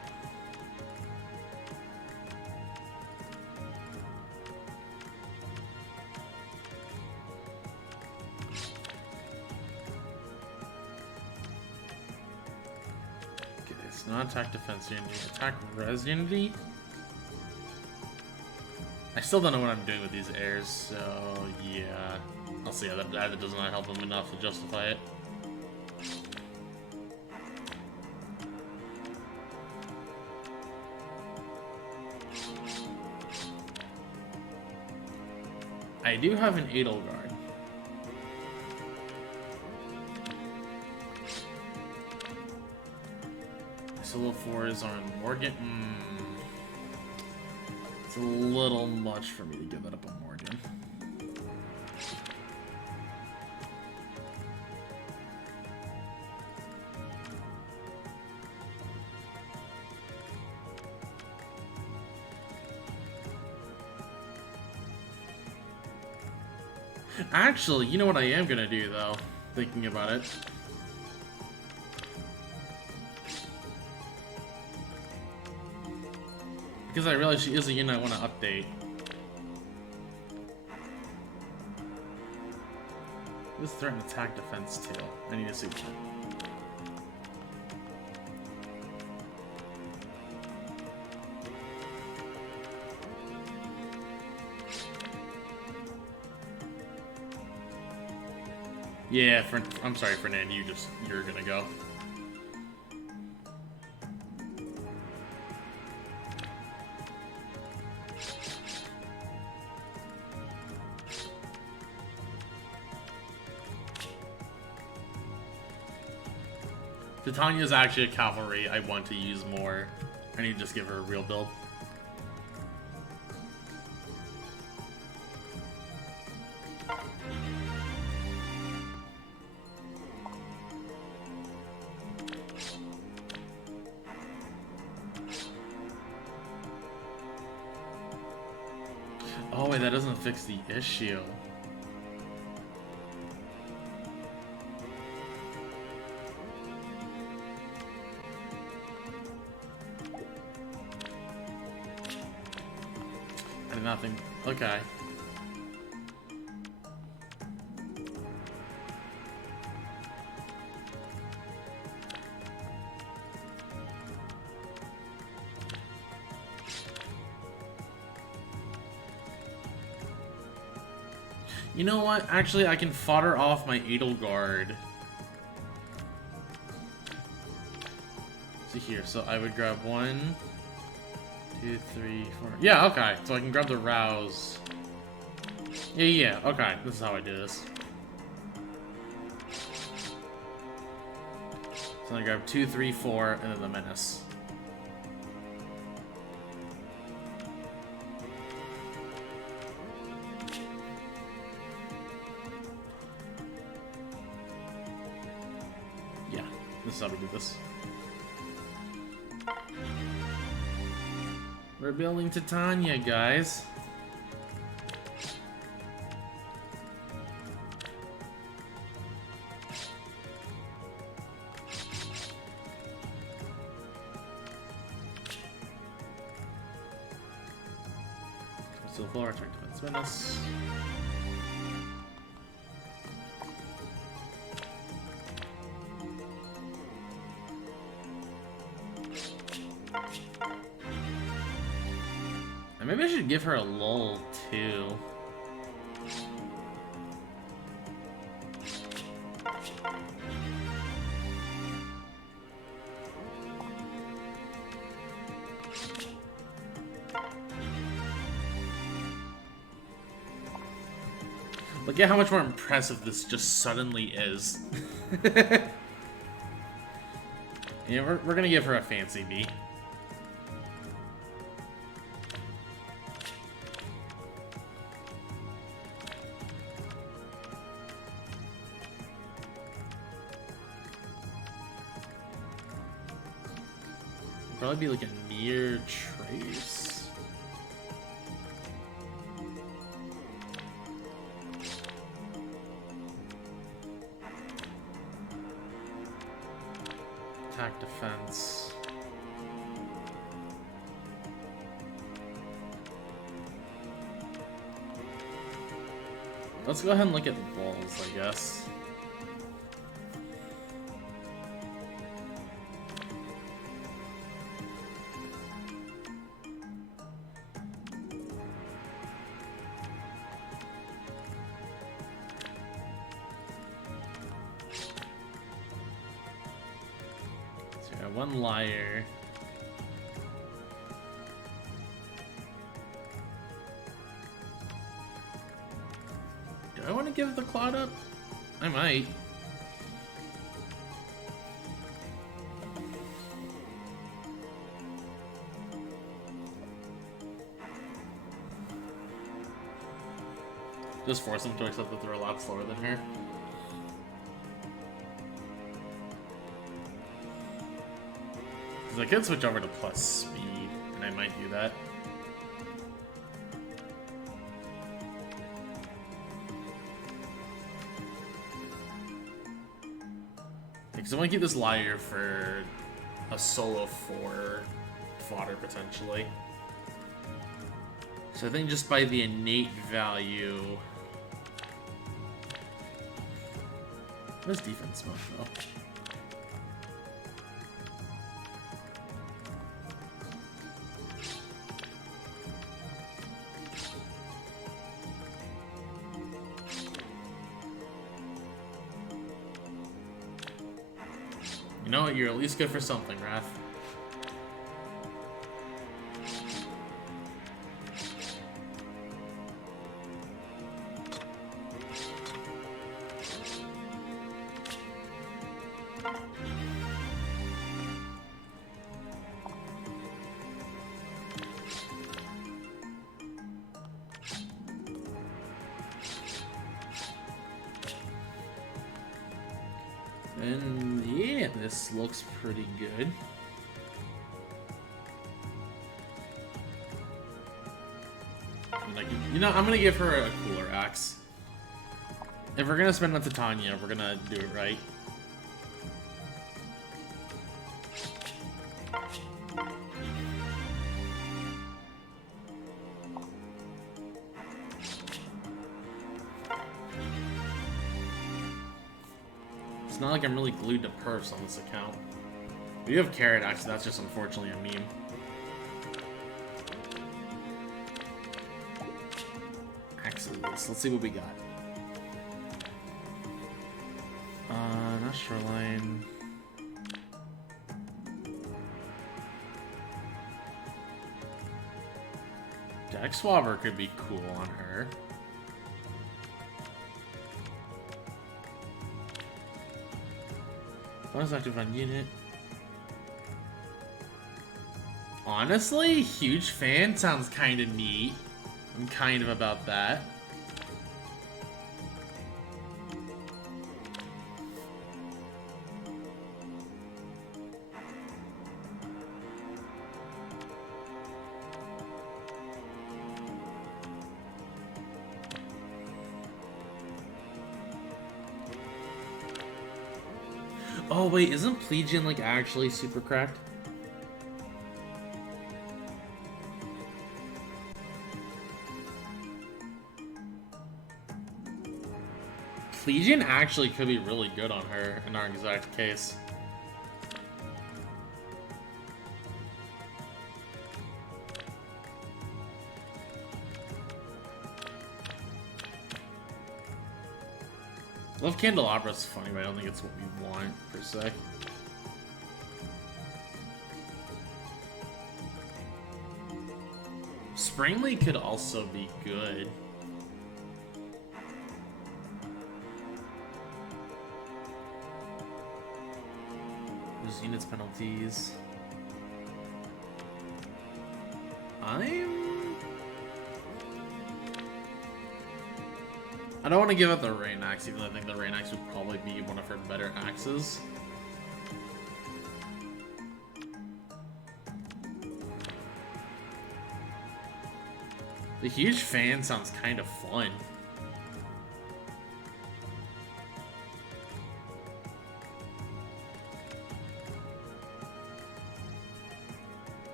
Okay, it's not attack defense unity. Attack res unity? I still don't know what I'm doing with these airs, so yeah. I'll see how that does not help him enough to justify it. I do have an Edelgard. Solo 4s on Morgan. It's a little much for me to give that up on Morgan. Actually, you know what I am gonna do though, thinking about it. Because I realize she is a unit I want to update. This threaten attack defense too. I need to see that. Yeah, I'm sorry, Fernand, you're gonna go. Titania's actually a cavalry I want to use more. I need to just give her a real build. Oh wait, that doesn't fix the issue. Nothing. Okay. You know what? Actually, I can fodder off my Edelgard. See here. So I would grab 1, 2, 3, 4. Yeah, okay. So I can grab the Rouse. Yeah, okay. This is how I do this. So I grab 2, 3, 4, and then the Menace. This is how we do this. We're building Titania, guys. To the floor, trying to defend us. And maybe I should give her a lull too. Look at how much more impressive this just suddenly is. Yeah, we're gonna give her a fancy B. Probably be like a near trace. Attack defense. Let's go ahead and look at the balls, I guess. One liar. Do I want to give the cloud up? I might. Just force them to accept that they're a lot slower than her. I could switch over to plus speed, and I might do that. Because I want to keep this liar for a solo 4 fodder, potentially. So I think just by the innate value... What does defense smoke, though? You know what? You're at least good for something, Wrath. And yeah, this looks pretty good. Like, you know, I'm gonna give her a cooler axe. If we're gonna spend on Titania, we're gonna do it right. It's not like I'm really glued to perfs on this account. We have Carrot Axe, so that's just unfortunately a meme. Axes. Let's see what we got. Not Shoreline. Deck Swabber could be cool on her. Bonus active on unit. Honestly, huge fan sounds kind of neat. I'm kind of about that. Oh wait, isn't Plegian like actually super cracked? Plegian actually could be really good on her in our exact case. Love Candelabra's funny, but I don't think it's what we want, per se. Springly could also be good. There's units penalties. I don't want to give up the Rain Axe, even though I think the Rain Axe would probably be one of her better axes. The huge fan sounds kind of fun.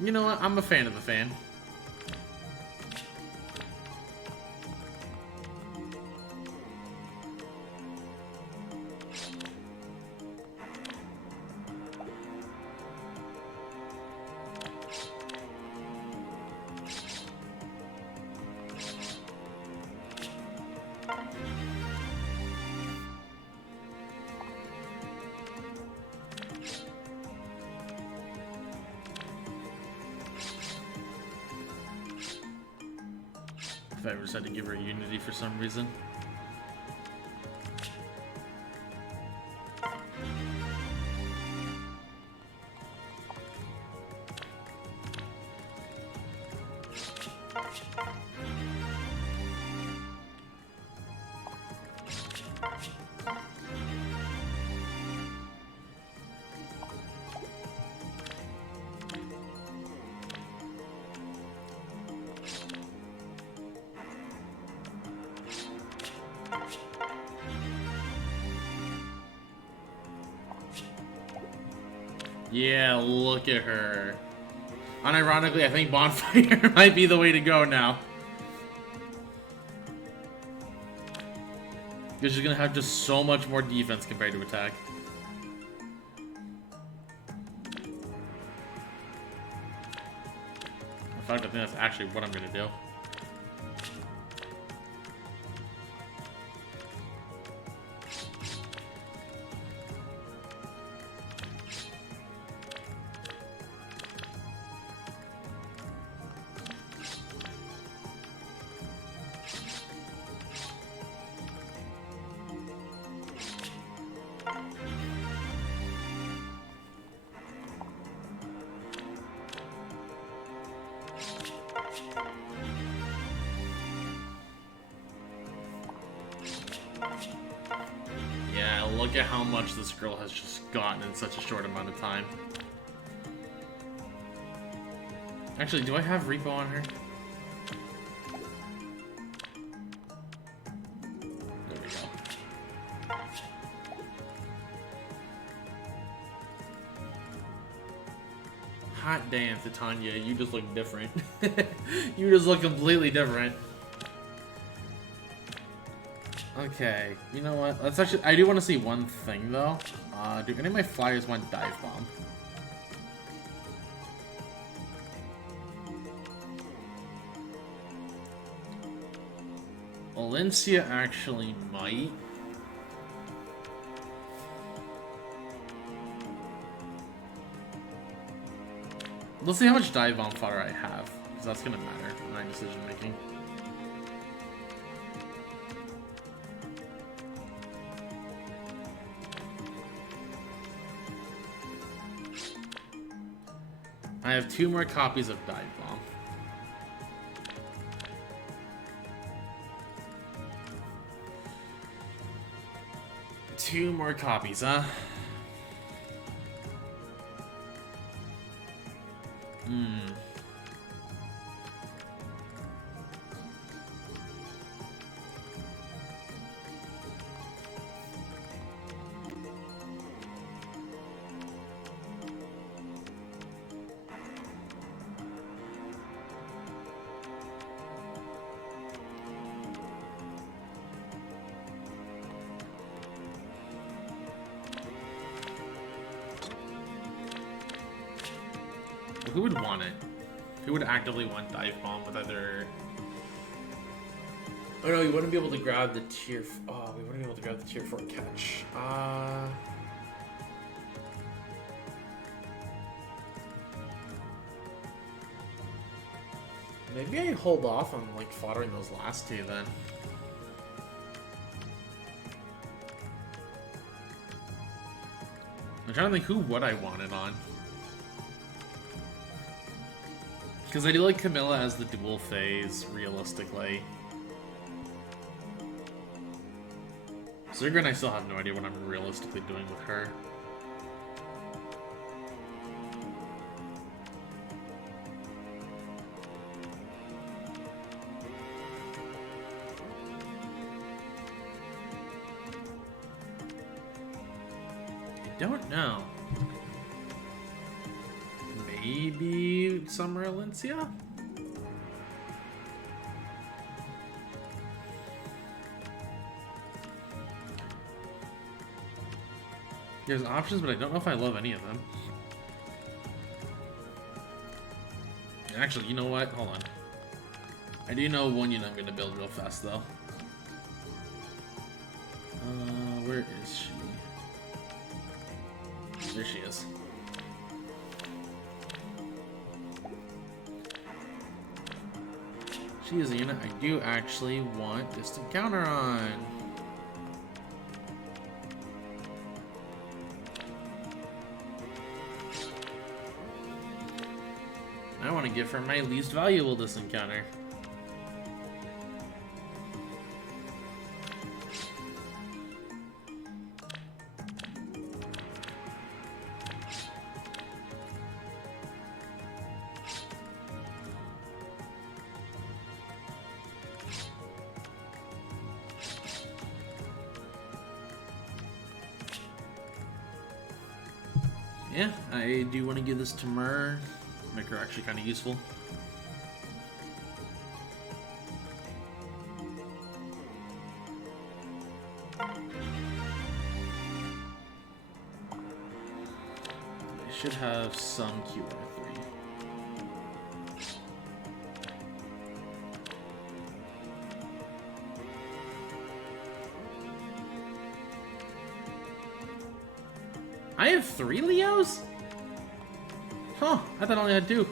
You know what? I'm a fan of the fan. If I ever decided to give her Unity for some reason. Yeah, look at her. Unironically, I think Bonfire might be the way to go now. Because she's gonna have just so much more defense compared to attack. In fact, I think that's actually what I'm gonna do. Yeah, look at how much this girl has just gotten in such a short amount of time. Actually, do I have Repo on her? There we go. Hot damn, Titania, you just look different. You just look completely different. Okay, you know what? Let's actually. I do want to see one thing though. Do any of my flyers want Dive Bomb? Valencia actually might. Let's see how much Dive Bomb fodder I have, because that's gonna matter in my decision making. I have 2 more copies of Dive Bomb. Two more copies, huh? who would want it? Who would actively want Dive Bomb with either... Oh no, you wouldn't be able to grab the tier... Oh, we wouldn't be able to grab the tier 4 catch. Maybe I hold off on, like, foddering those last two, then. I'm trying to think who would I want it on. Because I do like Camilla as the dual phase, realistically. Zergrin, I still have no idea what I'm realistically doing with her. I don't know. Maybe Summer Alencia? There's options, but I don't know if I love any of them. Actually, you know what? Hold on. I do know one unit I'm going to build real fast, though. Where is she? There she is. She is a unit I do actually want distant counter on. I want to give her my least valuable distant counter. Yeah, I do want to give this to Mer. Make her actually kind of useful. I should have some QR3. I have 3 Leos? Huh, I thought I only had 2.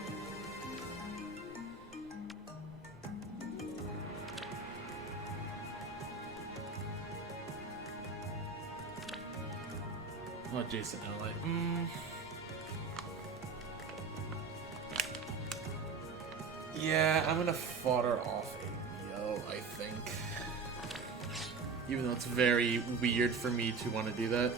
What, Jason Elliott? Yeah, I'm gonna fodder off a Leo, I think. Even though it's very weird for me to want to do that.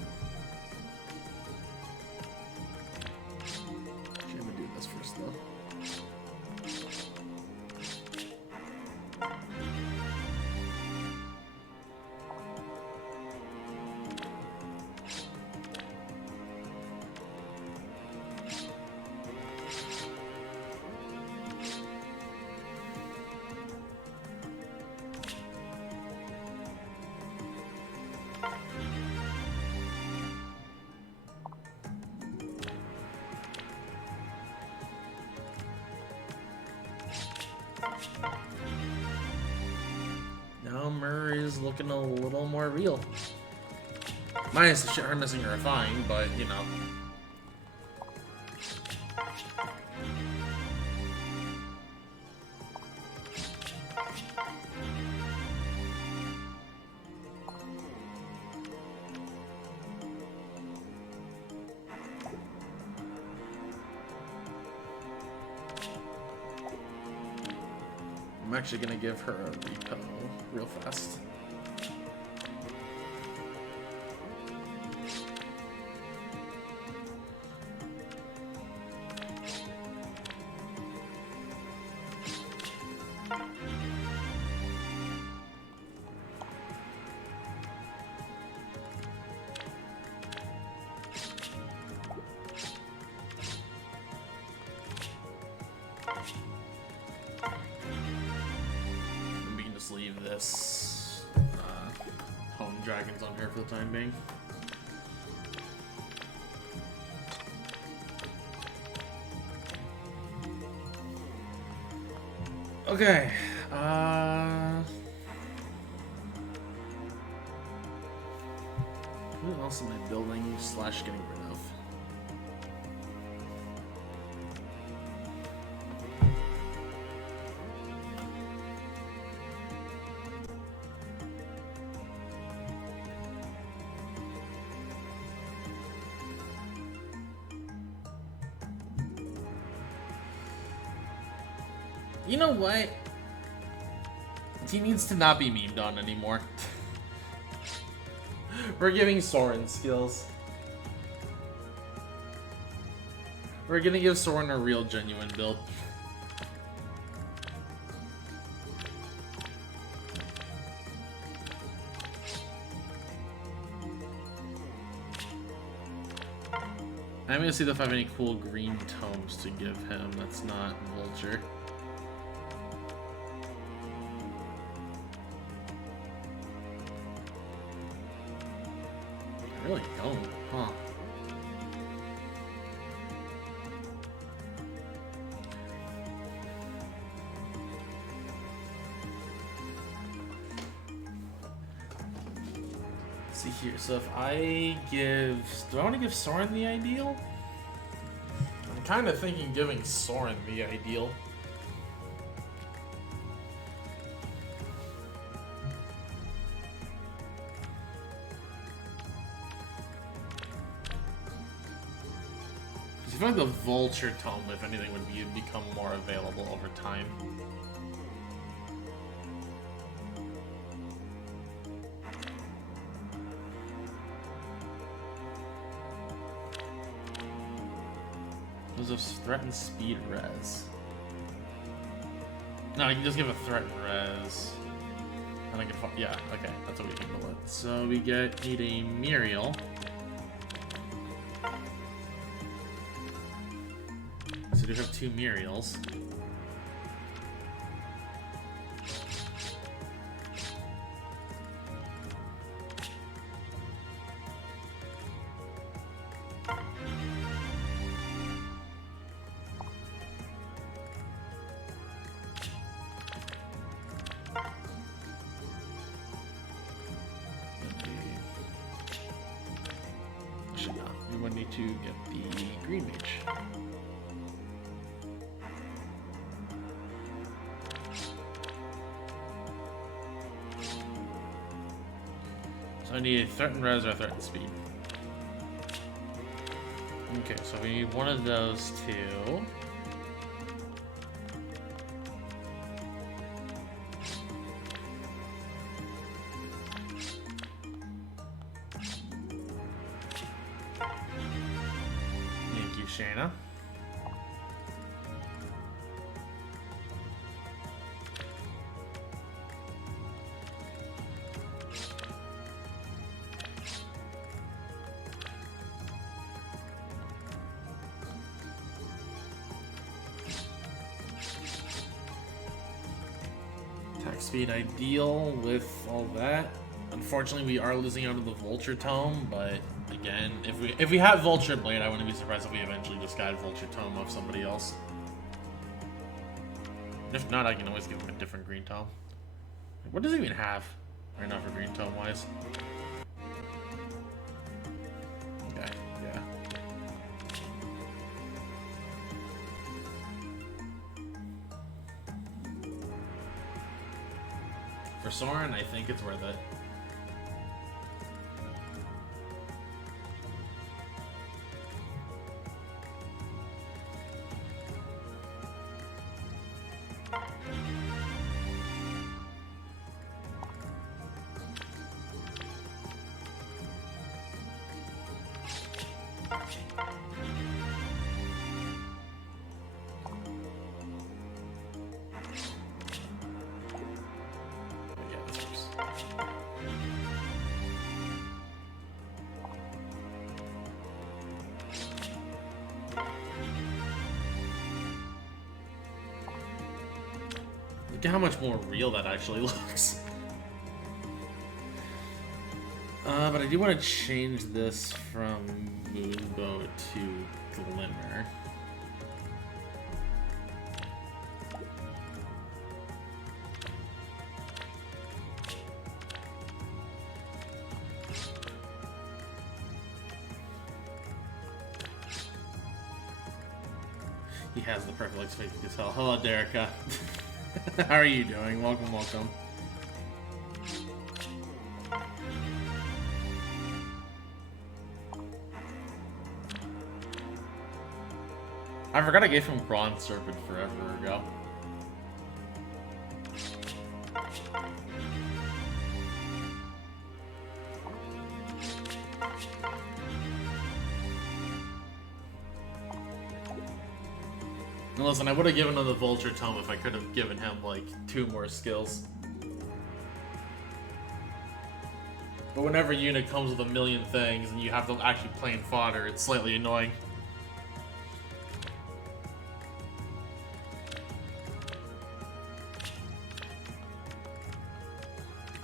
Now Murray is looking a little more real. Minus the shit her missing her Refine, but you know. I'm actually gonna give her a repo real fast. Leave this home dragons on her for the time being. Okay. Who else am I building / getting rid of? You know what? He needs to not be memed on anymore. We're giving Soren skills. We're gonna give Soren a real, genuine build. I'm gonna see if I have any cool green tomes to give him that's not Vulture. I really don't, huh? Let's see here, so if I give... Do I want to give Soren the ideal? I'm kind of thinking giving Soren the ideal. I feel like the Vulture Tome, if anything, would become more available over time. Those have threatened speed res. No, you can just give a threatened res. And I can yeah, okay, that's what we can do it. So we need a Muriel. So we have 2 Muriels. Actually, no. We would need to get the Green Mage. I need a threatened res or a threatened speed. Okay, so we need one of those 2. Thank you, Shayna. Speed ideal with all that. Unfortunately, we are losing out of the Vulture Tome, but again, if we have Vulture Blade, I wouldn't be surprised if we eventually just got Vulture Tome off somebody else. If not, I can always give him a different green tome. What does he even have right now for green tome wise? Okay, yeah. For Soren, I think it's worth it. Look at how much more real that actually looks. But I do want to change this from Moonbow to Glimmer. He has the perfect like face as hell. Hello, Derica. How are you doing? Welcome, welcome. I forgot I gave him Bronze Serpent forever ago. And listen, I would have given him the Vulture Tome if I could have given him, like, 2 more skills. But whenever a unit comes with a million things and you have to actually play in fodder, it's slightly annoying.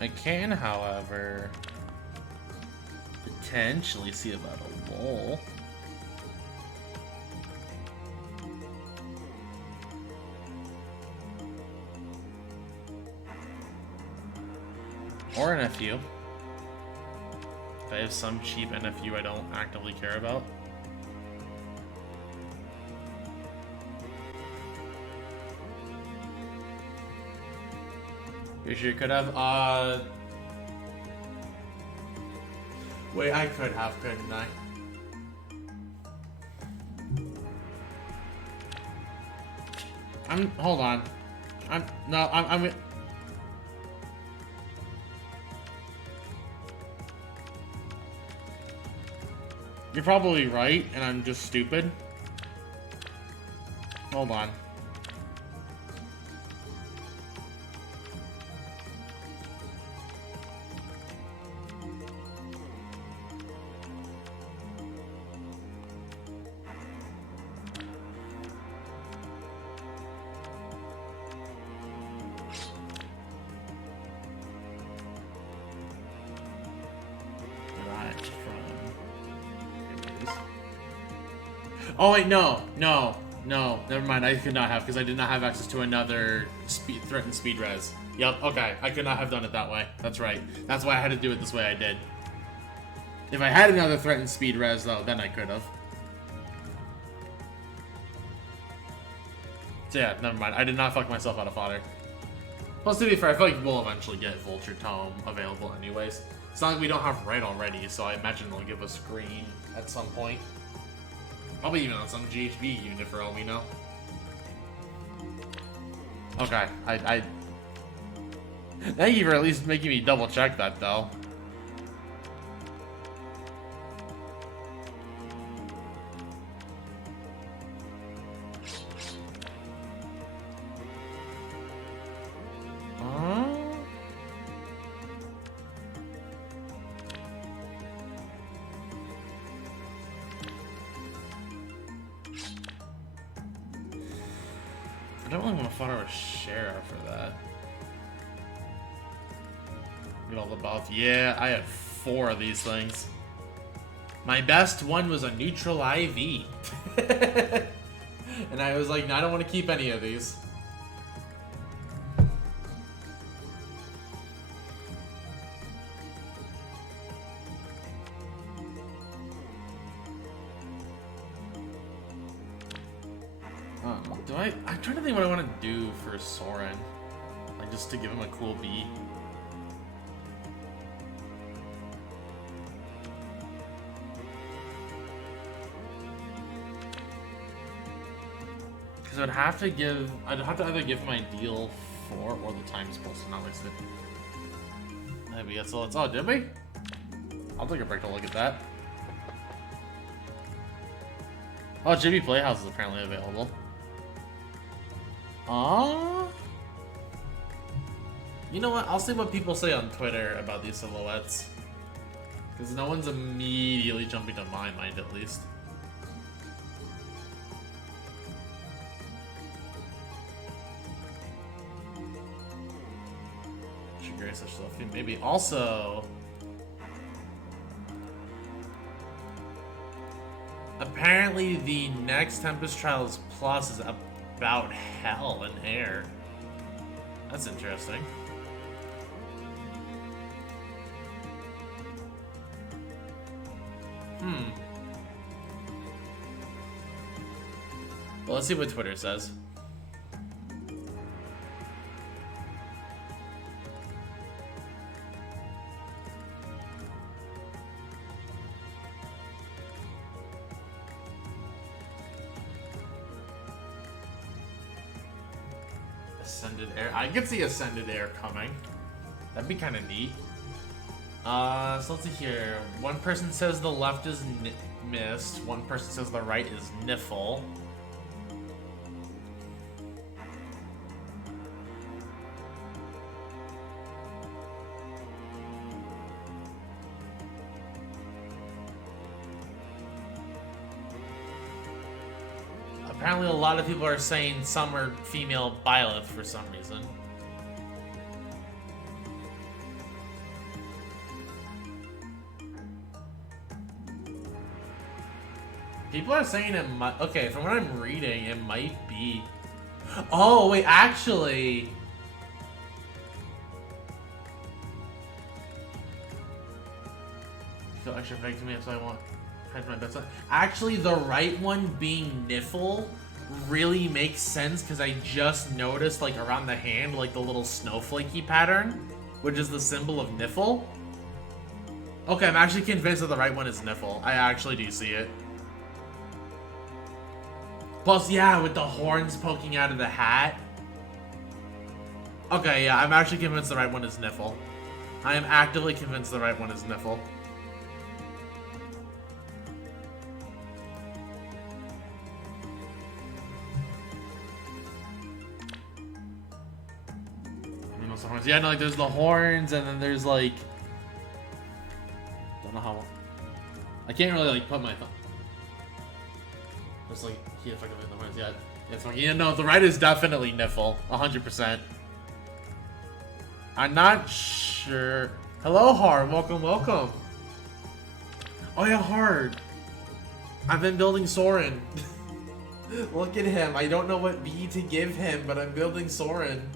I can, however, potentially see about a wall. Or an FU. If I have some cheap NFU I don't actively care about. You sure you could have? Wait, I could have, couldn't I? Hold on. I'm You're probably right, and I'm just stupid. Hold on. Oh wait, no, never mind. I could not have, because I did not have access to another threatened speed res. Yep, okay, I could not have done it that way. That's right. That's why I had to do it this way I did. If I had another threatened speed res, though, then I could have. So yeah, never mind. I did not fuck myself out of fodder. Plus, to be fair, I feel like we'll eventually get Vulture Tome available anyways. It's not like we don't have Right already, so I imagine they'll give us Green at some point. Probably even on some GHB unit for all we know. Okay, I thank you for at least making me double check that though. I don't really want to fodder a Sheriff for that. Get all the buff. Yeah, I have 4 of these things. My best one was a neutral IV. And I was like, no, I don't want to keep any of these. I'm trying to think what I want to do for Soren. Like, just to give him a cool beat. Because I'd have to either give my deal 4 or the times plus to not waste it. There we go, so let's, oh, did we? I'll take a break to look at that. Oh, JB Playhouse is apparently available. You know what? I'll see what people say on Twitter about these silhouettes. Because no one's immediately jumping to my mind, at least. Grace such stuff. Maybe also... Apparently the next Tempest Trials Plus is about hell and air. That's interesting. Well, let's see what Twitter says. Ascended Air. I could see Ascended Air coming. That'd be kind of neat. So let's see here. One person says the left is mist. One person says the right is niffle. Apparently a lot of people are saying some are female Byleth for some reason. People are saying it might... Okay, from what I'm reading, it might be... Oh, wait, actually... Feel extra vague to me, so I want... Actually, the right one being niffle really makes sense because I just noticed, like, around the hand, like, the little snowflakey pattern, which is the symbol of niffle. Okay, I'm actually convinced that the right one is niffle. I actually do see it. Plus, yeah, with the horns poking out of the hat. Okay, yeah, I'm actually convinced the right one is niffle. I am actively convinced the right one is niffle. Yeah, no, like there's the horns, and then there's like, don't know how. I can't really like put my thumb. Just like he effectively in the horns. Yeah, it's like yeah, no, the right is definitely niffle, 100%. I'm not sure. Hello, Hard. Welcome, welcome. Oh yeah, Hard. I've been building Soren. Look at him. I don't know what B to give him, but I'm building Soren.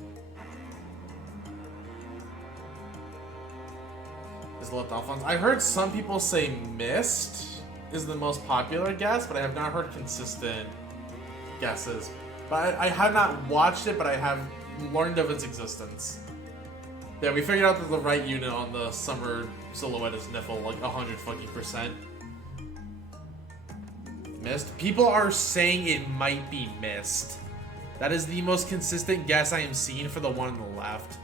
I heard some people say Mist is the most popular guess, but I have not heard consistent guesses. But I have not watched it, but I have learned of its existence. Yeah, we figured out that the right unit on the summer silhouette is niffle, like 100%. Mist? People are saying it might be Mist. That is the most consistent guess I am seeing for the one on the left.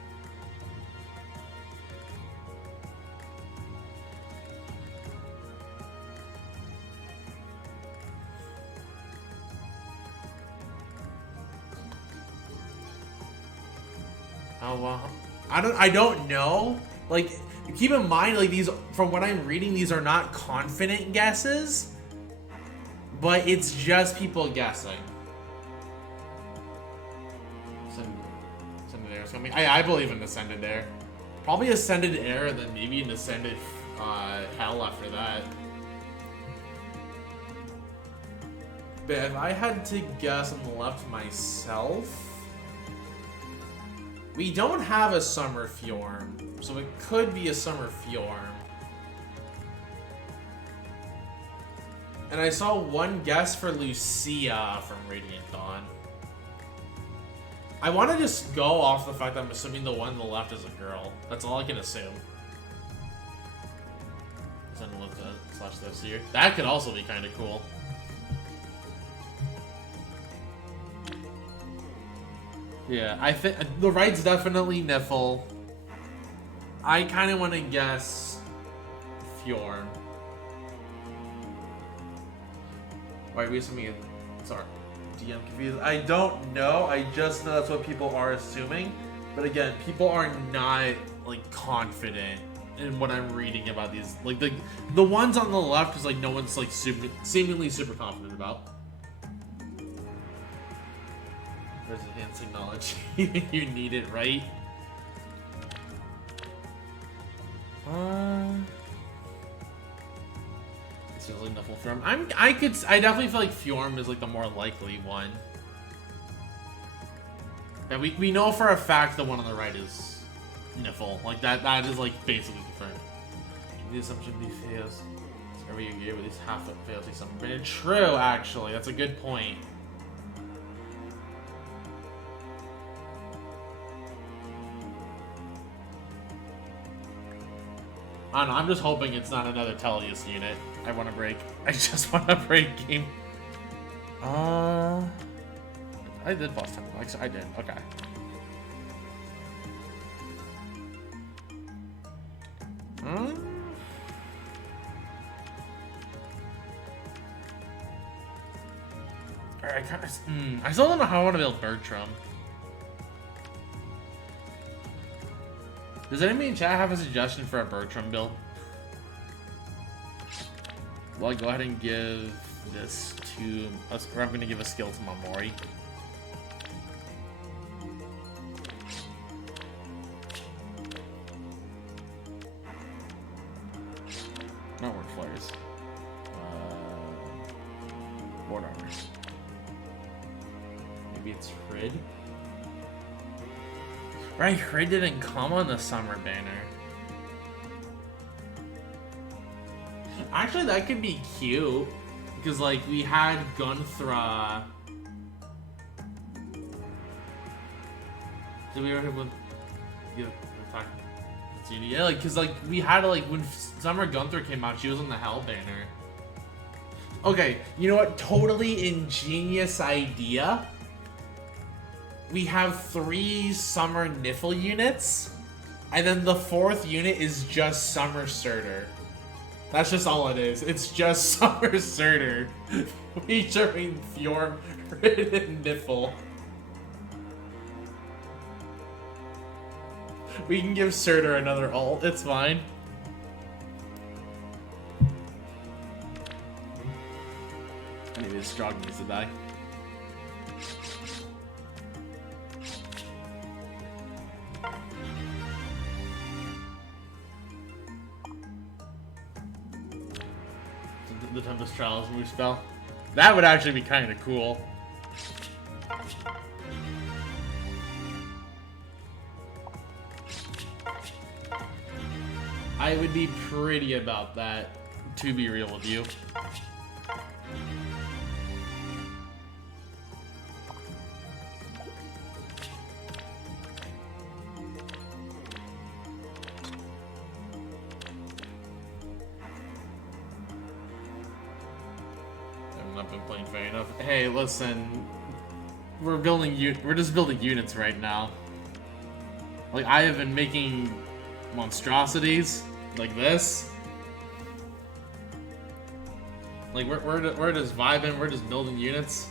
I don't know. Like, keep in mind, like, these, from what I'm reading, these are not confident guesses, but it's just people guessing. Ascended Air is coming. I believe in Ascended Air. Probably Ascended Air, and then maybe an Ascended Hell after that. But if I had to guess on the left myself... We don't have a Summer Fjorm, so it could be a Summer Fjorm. And I saw one guess for Lucia from Radiant Dawn. I want to just go off the fact that I'm assuming the one on the left is a girl. That's all I can assume. Slash this here. That could also be kind of cool. Yeah, I think the right's definitely niffle. I kind of want to guess Fjorm. Why are we assuming? Sorry, DM confused. I don't know. I just know that's what people are assuming. But again, people are not like confident in what I'm reading about these. Like the ones on the left is like no one's like seemingly super confident about. There's enhancing knowledge. You need it, right? It feels like Niffle Fjorm. I definitely feel like Fjorm is like the more likely one. And we know for a fact the one on the right is Niffle. Like that is like basically confirmed. The assumption he fails. Every year with these half fails something. True, actually, that's a good point. I don't know, I'm just hoping it's not another Tellius unit. I want to break. I just want to break game. I did plus 10. Like, I did. Okay. Alright, I still don't know how I want to build Bertram. Does anybody in chat have a suggestion for a Bertram build? Well, I'll go ahead and give this to us, or I'm going to give a skill to Mamori. Not word flares. Board armors. Maybe it's Frid? Right, Frid didn't come on the summer banner. Actually, that could be cute. Because, like, we had Gunthra. Did we ever have one? Attack? Yeah, like, because, like, we had, like, when Summer Gunthra came out, she was on the Hell banner. Okay, you know what? Totally ingenious idea. We have 3 Summer Niffle units, and then the 4th unit is just Summer Surtur. That's just all it is. It's just Summer Surtur featuring Fjord, Rid, and Niffle. We can give Surtur another ult. It's fine. Anyways, Strong needs to die. The Tempest Trials move spell. That would actually be kind of cool. I would be pretty about that, to be real with you. Hey, listen, we're just building units right now. Like, I have been making monstrosities like this. Like, we're just vibing, we're just building units.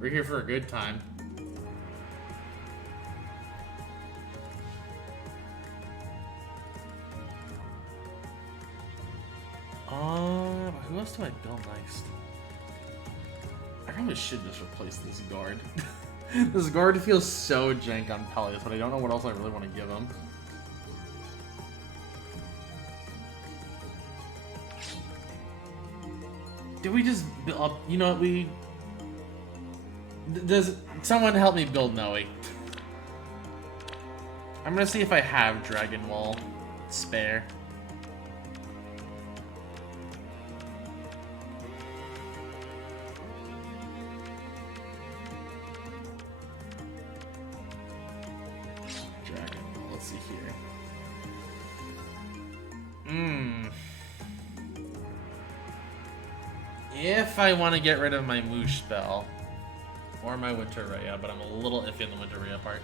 We're here for a good time. Who else do I build next? I probably should just replace this guard. This guard feels so jank on Peleus, but I don't know what else I really want to give him. Did we just build? You know what? Does someone help me build Noe? I'm gonna see if I have Dragon Wall spare. If I want to get rid of my Moosh spell, or my Winter Rhea, but I'm a little iffy on the Winter Rhea part.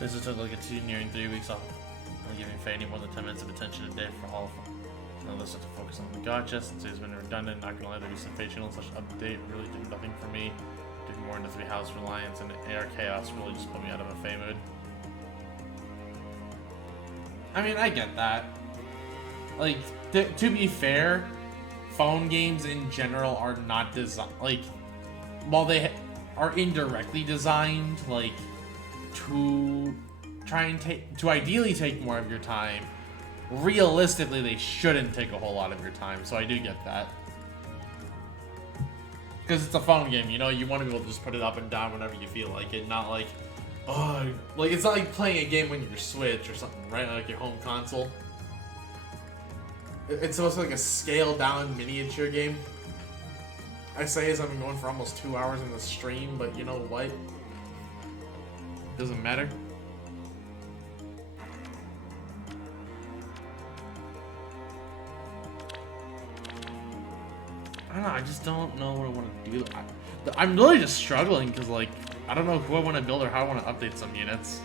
This just took like a 2 nearing 3 weeks off. I'm giving Faye any more than 10 minutes of attention a day for all of them. Now let's just focus on the gotcha since it's been redundant. Not gonna lie, the recent Fae channel slash update really did nothing for me. Did more into 3 House Reliance, and AR Chaos really just put me out of a Fae mood. I mean, I get that. Like, to be fair, phone games in general are not designed, like, while they are indirectly designed, like, to try and to ideally take more of your time, realistically they shouldn't take a whole lot of your time, so I do get that. Because it's a phone game, you know, you want to be able to just put it up and down whenever you feel like it, not like, oh, like, it's not like playing a game when you're Switch or something, right? Like your home console. It's supposed to be like a scaled down miniature game. I say as I'm going for almost 2 hours in the stream, but you know what? Doesn't matter. I don't know, I just don't know what I want to do. I'm really just struggling because, like, I don't know who I want to build or how I want to update some units.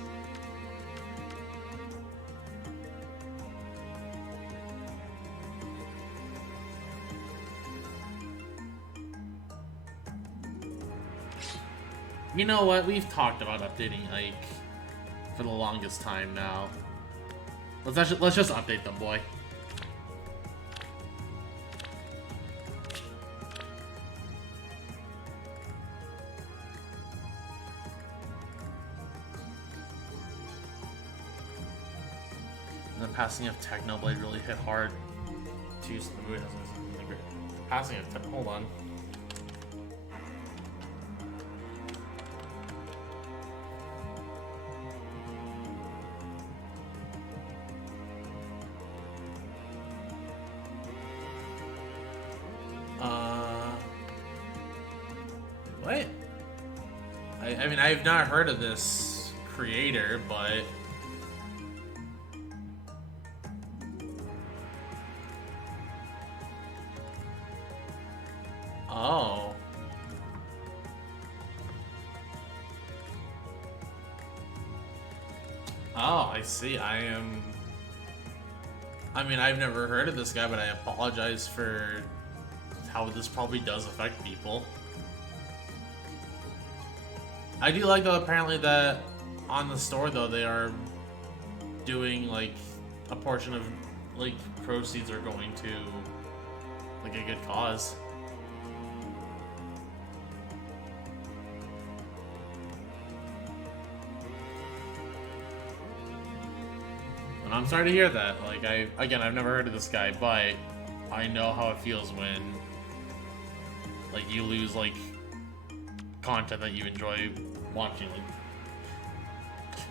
You know what? We've talked about updating Ike for the longest time now. Let's just update them, boy. And the passing of Technoblade really hit hard. Jeez, the movie hasn't been great. The passing of hold on. What? I mean, I've not heard of this creator, but... Oh. Oh, I see. I mean, I've never heard of this guy, but I apologize for how this probably does affect people. I do like, though, apparently that on the store, though, they are doing, like, a portion of, like, proceeds are going to, like, a good cause. And I'm sorry to hear that. Like, I've never heard of this guy, but I know how it feels when, like, you lose, like, content that you enjoy watching.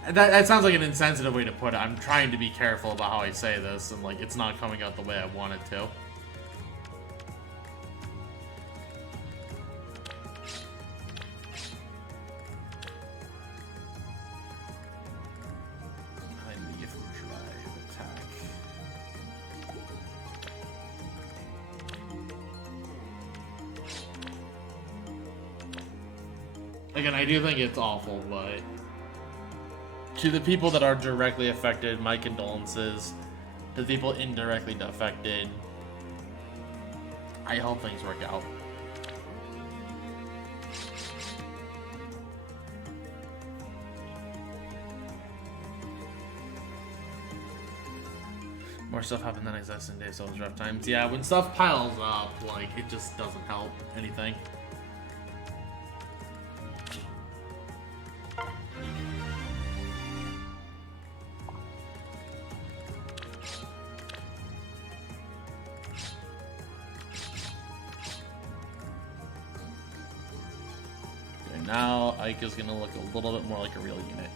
Like, that sounds like an insensitive way to put it. I'm trying to be careful about how I say this, and, like, it's not coming out the way I want it to. Again, I do think it's awful, but to the people that are directly affected, my condolences. To the people indirectly affected, I hope things work out. More stuff happened than exists in days, so it was rough times. Yeah, when stuff piles up, like, it just doesn't help anything. Now, Ike is going to look a little bit more like a real unit.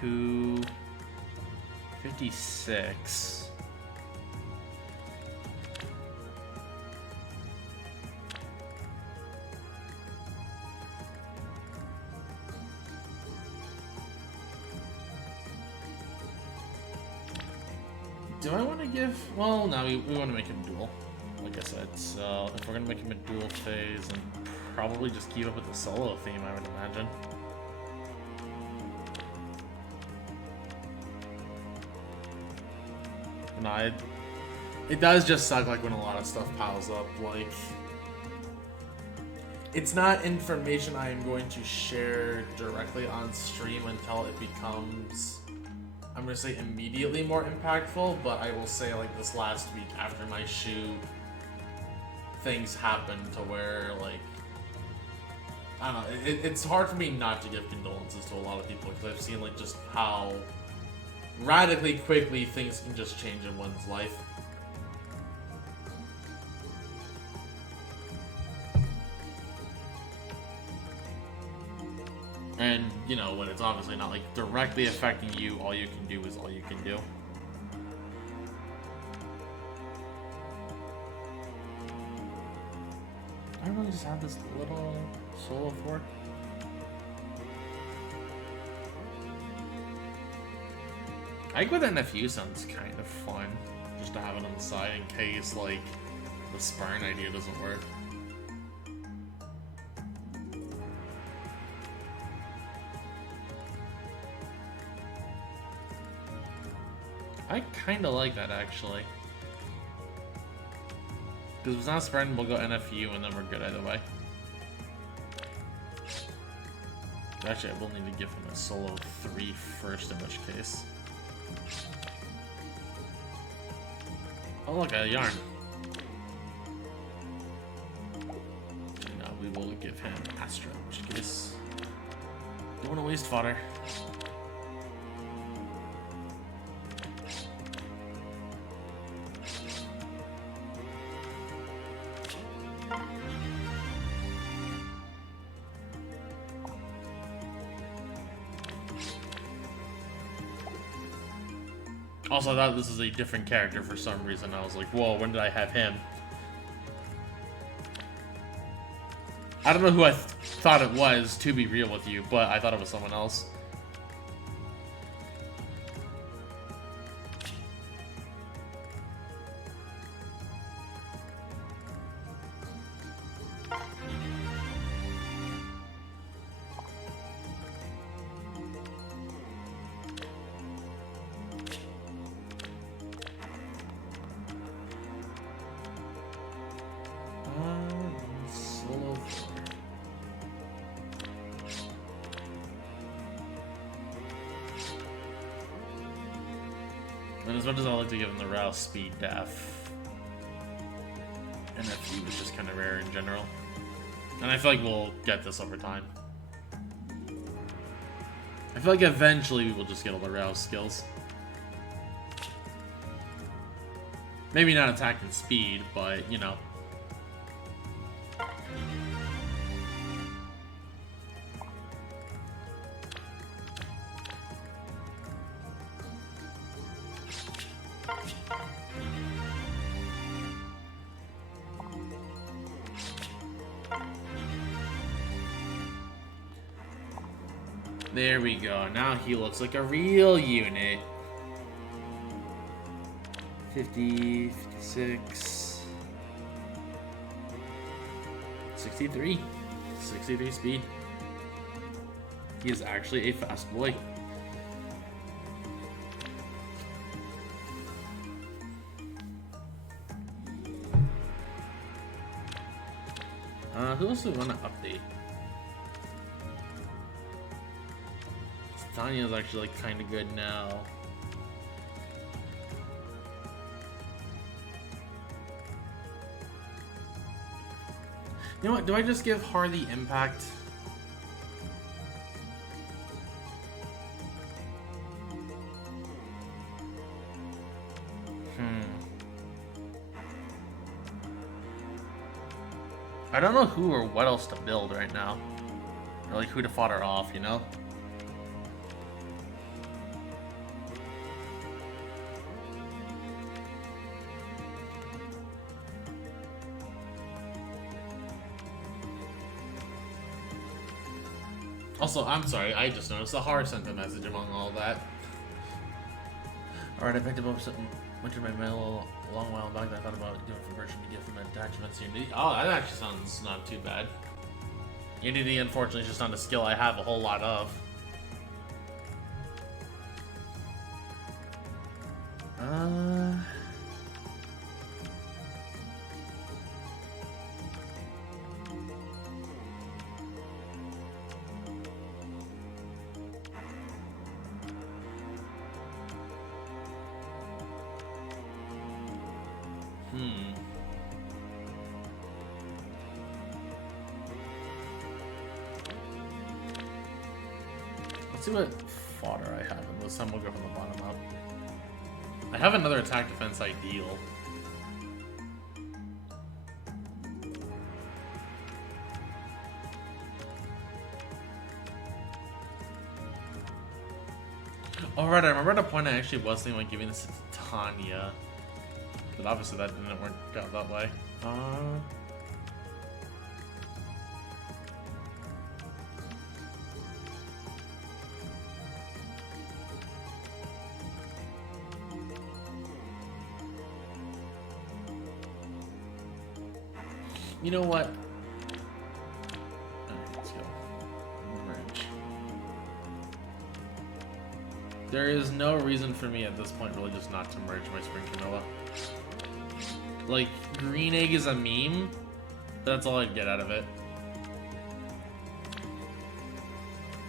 To 56. Do I want to give... Well, no, we want to make him dual, like I said. So if we're going to make him a dual phase, then probably just keep up with the solo theme, I would imagine. No, it does just suck, like, when a lot of stuff piles up, like... it's not information I am going to share directly on stream until it becomes, I'm going to say, immediately more impactful, but I will say, like, this last week after my shoot, things happened to where, like, I don't know, it's hard for me not to give condolences to a lot of people, because I've seen, like, just how radically quickly things can just change in one's life. And, you know, when it's obviously not, like, directly affecting you, all you can do is all you can do. I really just have this little solo fork. I think with NFU sounds kind of fun, just to have it on the side in case, like, the Sparn idea doesn't work. I kind of like that, actually. Because if it's not Spartan, we'll go NFU, and then we're good either way. Actually, I will need to give him a solo 3 first, in which case. Oh look, a yarn. No, we will give him Astra, in which case. Don't want to waste fodder. Also, I thought this was a different character for some reason. I was like, whoa, when did I have him? I don't know who I thought it was, to be real with you, but I thought it was someone else. And as much as I like to give him the Rouse speed def, NFU was just kind of rare in general. And I feel like we'll get this over time. I feel like eventually we will just get all the Rouse skills. Maybe not attack and speed, but, you know. There we go. Now he looks like a real unit. 50, 56, 63. 63 speed. He is actually a fast boy. Who else do we want to update? Tanya's actually like kind of good now. You know what? Do I just give Harley impact? I don't know who or what else to build right now. Or like who to fodder off, you know? Also, I'm sorry, I just noticed a heart sent a message among all that. Alright, I picked up something, went to my mail a long while back that I thought about doing for Virgin to give him attachments to Unity. Oh, that actually sounds not too bad. Unity, unfortunately, is just not a skill I have a whole lot of. Let's see what fodder I have, and this time we'll go from the bottom up. I have another attack defense ideal. Oh right, I remember at a point I actually was thinking about giving this to Tanya. But obviously that didn't work out that way. You know what? Alright, let's go. Merge. There is no reason for me at this point really just not to merge my spring vanilla. Like, green egg is a meme. That's all I'd get out of it.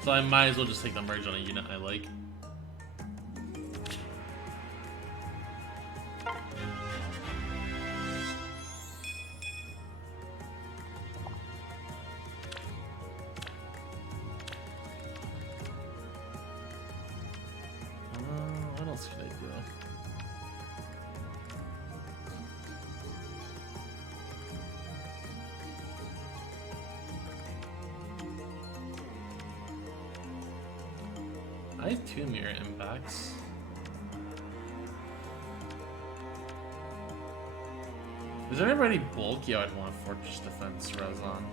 So I might as well just take the merge on a unit I like. What else could I do? I have 2 mirror impacts. Is there anybody bulky I'd want Fortress Defense res on?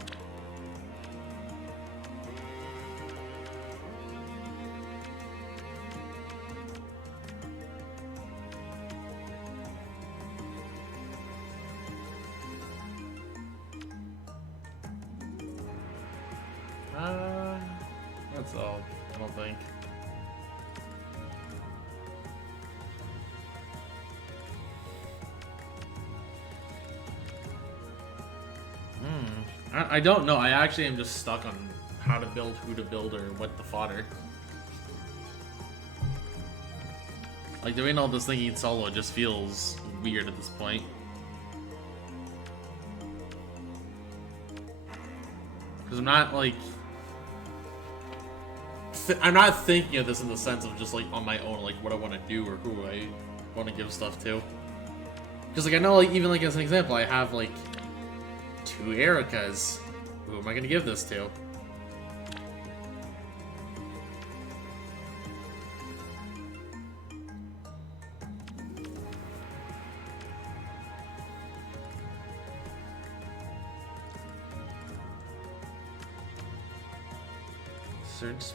That's all. I don't think. I don't know. I actually am just stuck on how to build, who to build, or what the fodder. Like, doing all this thinking solo just feels weird at this point. Because I'm not, like... I'm not thinking of this in the sense of just, like, on my own, like, what I want to do or who I want to give stuff to. Because, like, I know, like, even, like, as an example, I have, like, 2 Ericas. Who am I going to give this to?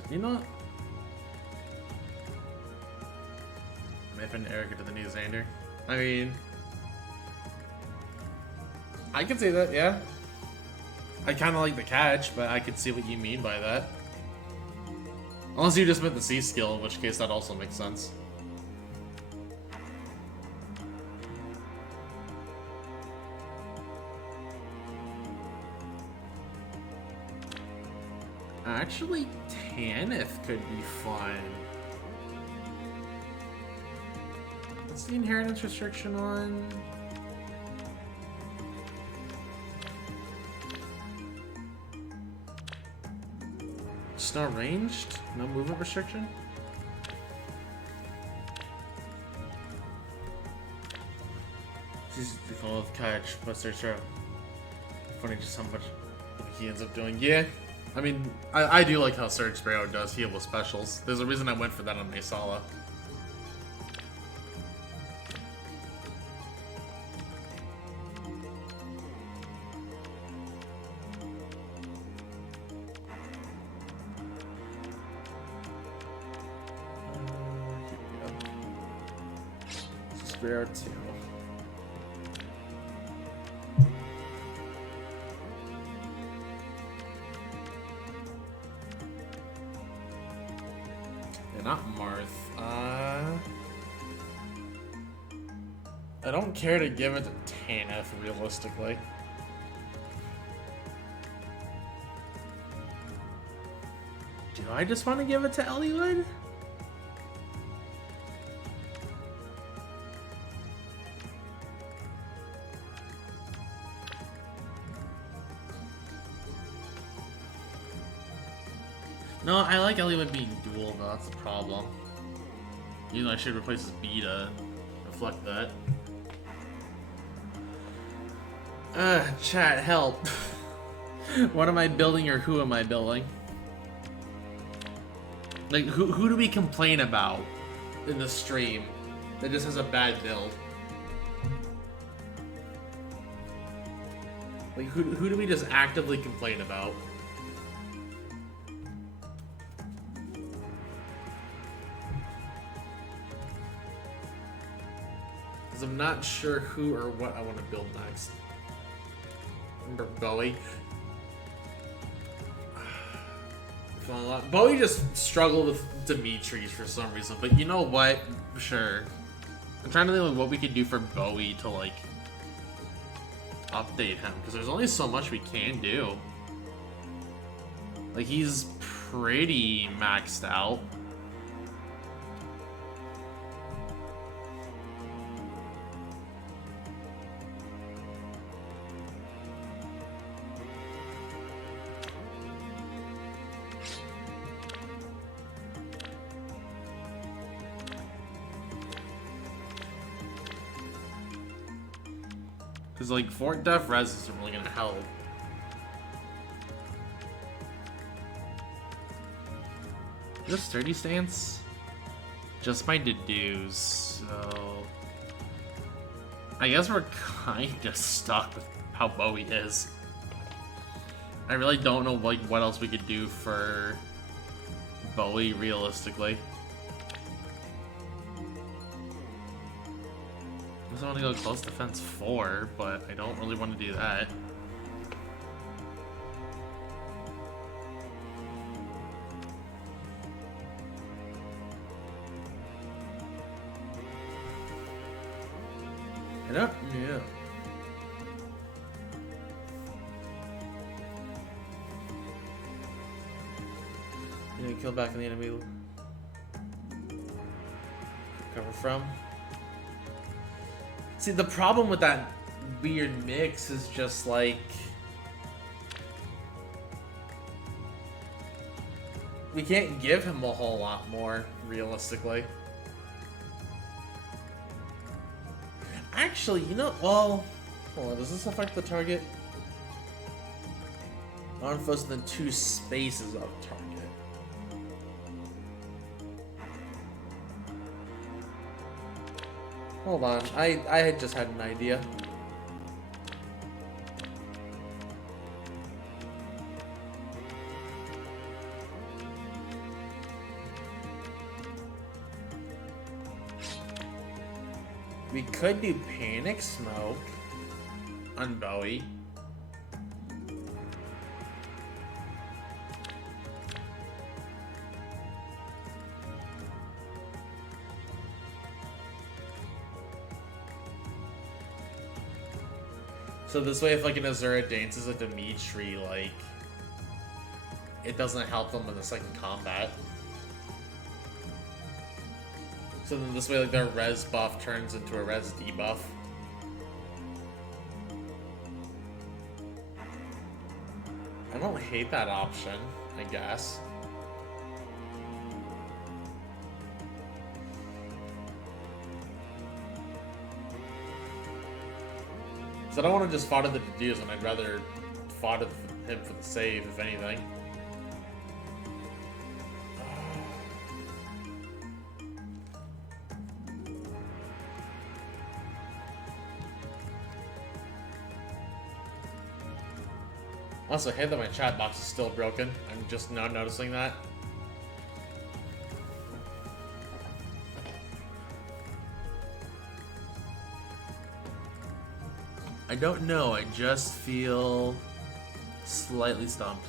You know what? Maybe an Erica to the new Xander. I mean, I could say that, yeah. I kind of like the catch, but I could see what you mean by that. Unless you just meant the C skill, in which case that also makes sense. Actually, Tanith could be fun. What's the inheritance restriction on? It's not ranged? No movement restriction? She's the call of catch, but there's funny just how much he ends up doing. Yeah. I mean, I do like how Surge Sparrow does heal with specials. There's a reason I went for that on Maysala. Here we go. Sparrow 2. Not Marth. I don't care to give it to Tanith, realistically. Do I just want to give it to Eliwood? No, I like Element being dual, though. That's the problem. Even though I should replace his B to reflect that. Chat, help. What am I building or who am I building? Like, who do we complain about in the stream that just has a bad build? Like, who do we just actively complain about? Because I'm not sure who or what I want to build next. Remember Bowie? Bowie just struggled with Dimitri's for some reason, but you know what? Sure. I'm trying to think of what we could do for Bowie to, like, update him, because there's only so much we can do. Like, he's pretty maxed out. Because, like, Fort Def Res isn't really gonna help. Just sturdy stance? Just my dedues, so... I guess we're kinda stuck with how Bowie is. I really don't know, like, what else we could do for Bowie, realistically. I want to go close defense 4, but I don't really want to do that. I don't know. You know, kill back in the enemy. Cover from. See, the problem with that weird mix is just, like... we can't give him a whole lot more, realistically. Actually, you know... well... hold on, does this affect the target? On foes within 2 spaces of target. Hold on, I had just had an idea. We could do Panic Smoke on Bowie. So this way, if like an Azura dances a Dimitri, like, it doesn't help them in the second combat. So then this way, like, their res buff turns into a res debuff. I don't hate that option, I guess. I don't want to just fodder the dedues, and I'd rather fodder him for the save, if anything. Also, I hate that my chat box is still broken. I'm just now noticing that. I don't know, I just feel slightly stumped.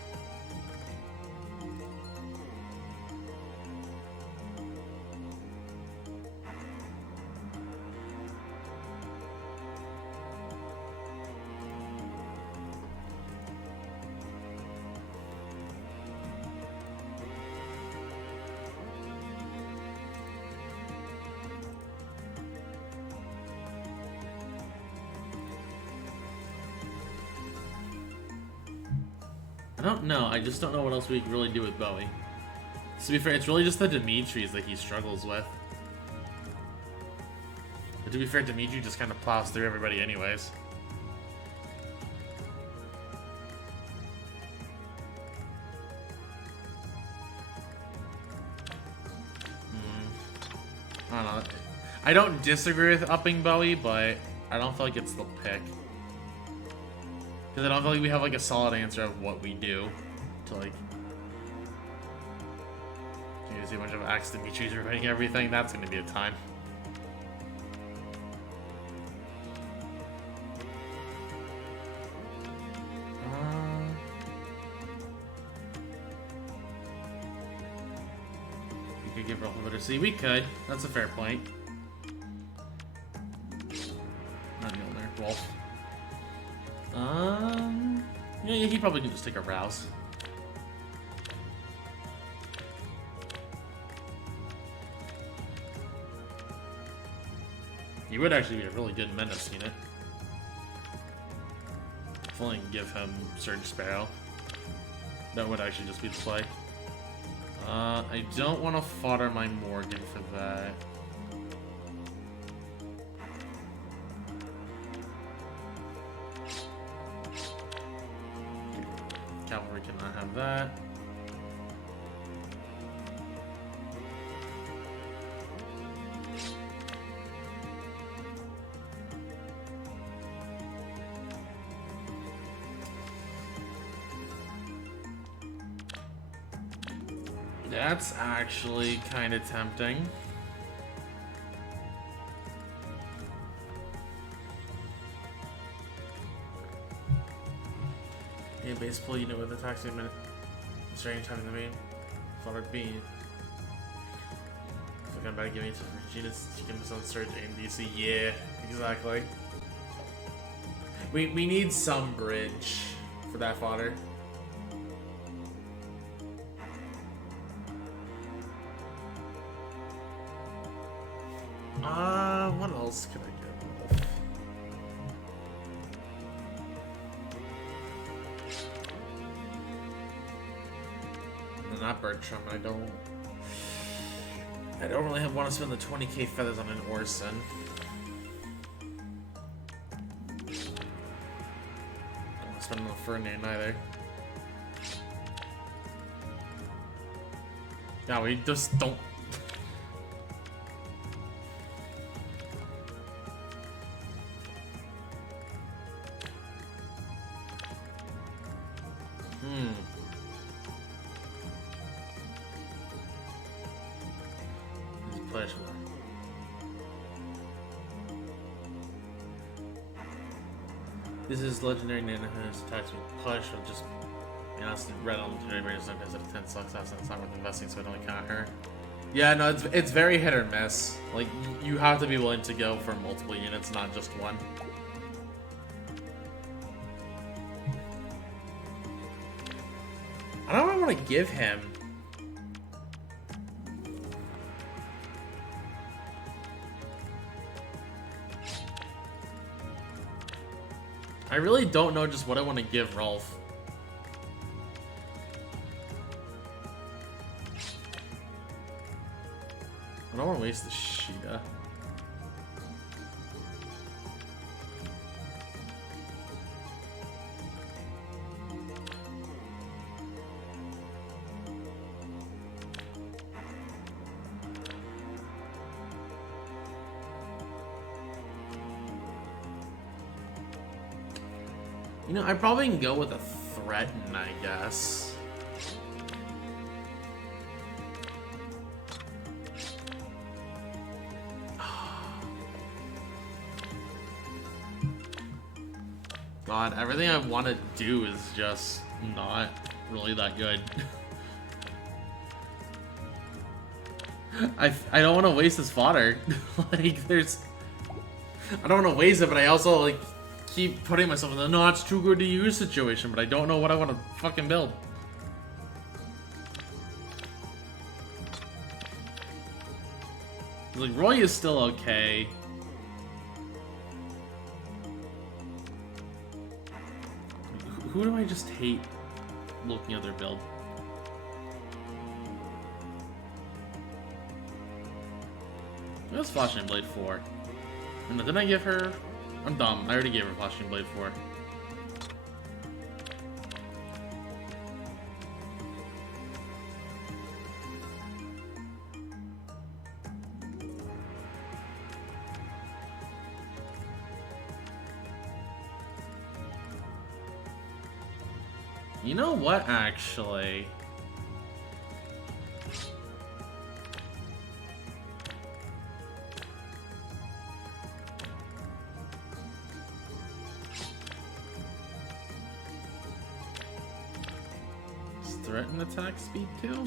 I don't know. I just don't know what else we can really do with Bowie. To be fair, it's really just the Dimitri's that he struggles with. But to be fair, Dimitri just kind of plows through everybody anyways. I don't know. I don't disagree with upping Bowie, but I don't feel like it's the pick. Because I don't feel like we have like a solid answer of what we do to like... You see a bunch of Axe Dimitri's running everything, that's going to be a time. We could give Rolf a better C. We could. That's a fair point. Not Mjolnir. Rolf. Yeah, he probably could just take a Rouse. He would actually be a really good Menace unit. If only give him Surge Sparrow. That would actually just be the play. I don't want to fodder my Morgan for that. Cavalry cannot have that. That's actually kind of tempting. Yeah, base pull unit with attacks in a minute. Strange having the main. Fodder B. If I'm about to give me to Regina's, she can miss on Surge aim DC. Yeah, exactly. We need some bridge for that fodder. What else could I get? No, not Bertram. I don't really want to spend the 20k feathers on an Orson. Don't want to spend them on Ferdinand either. Yeah, we just don't. This is legendary Nana whose attacks with push will just be honest, red on legendary barriers sometimes at 10 sucks out and it's not worth investing, so I don't count her. Yeah, no, it's very hit or miss. Like you have to be willing to go for multiple units, not just one. I don't know what I want to give him. I really don't know just what I want to give Rolf. I don't want to waste the Sheeta. You know, I probably can go with a Threaten, I guess. God, everything I want to do is just not really that good. I don't want to waste this fodder. Like, there's... I don't want to waste it, but I also, like... keep putting myself in the no, it's too good to use situation, but I don't know what I want to fucking build. Like, Roy is still okay. Who do I just hate looking at their build? What's Flashing Blade 4? And didn't I give her... I'm dumb. I already gave her Flashing Blade 4. You know what, actually? Does threaten attack speed too?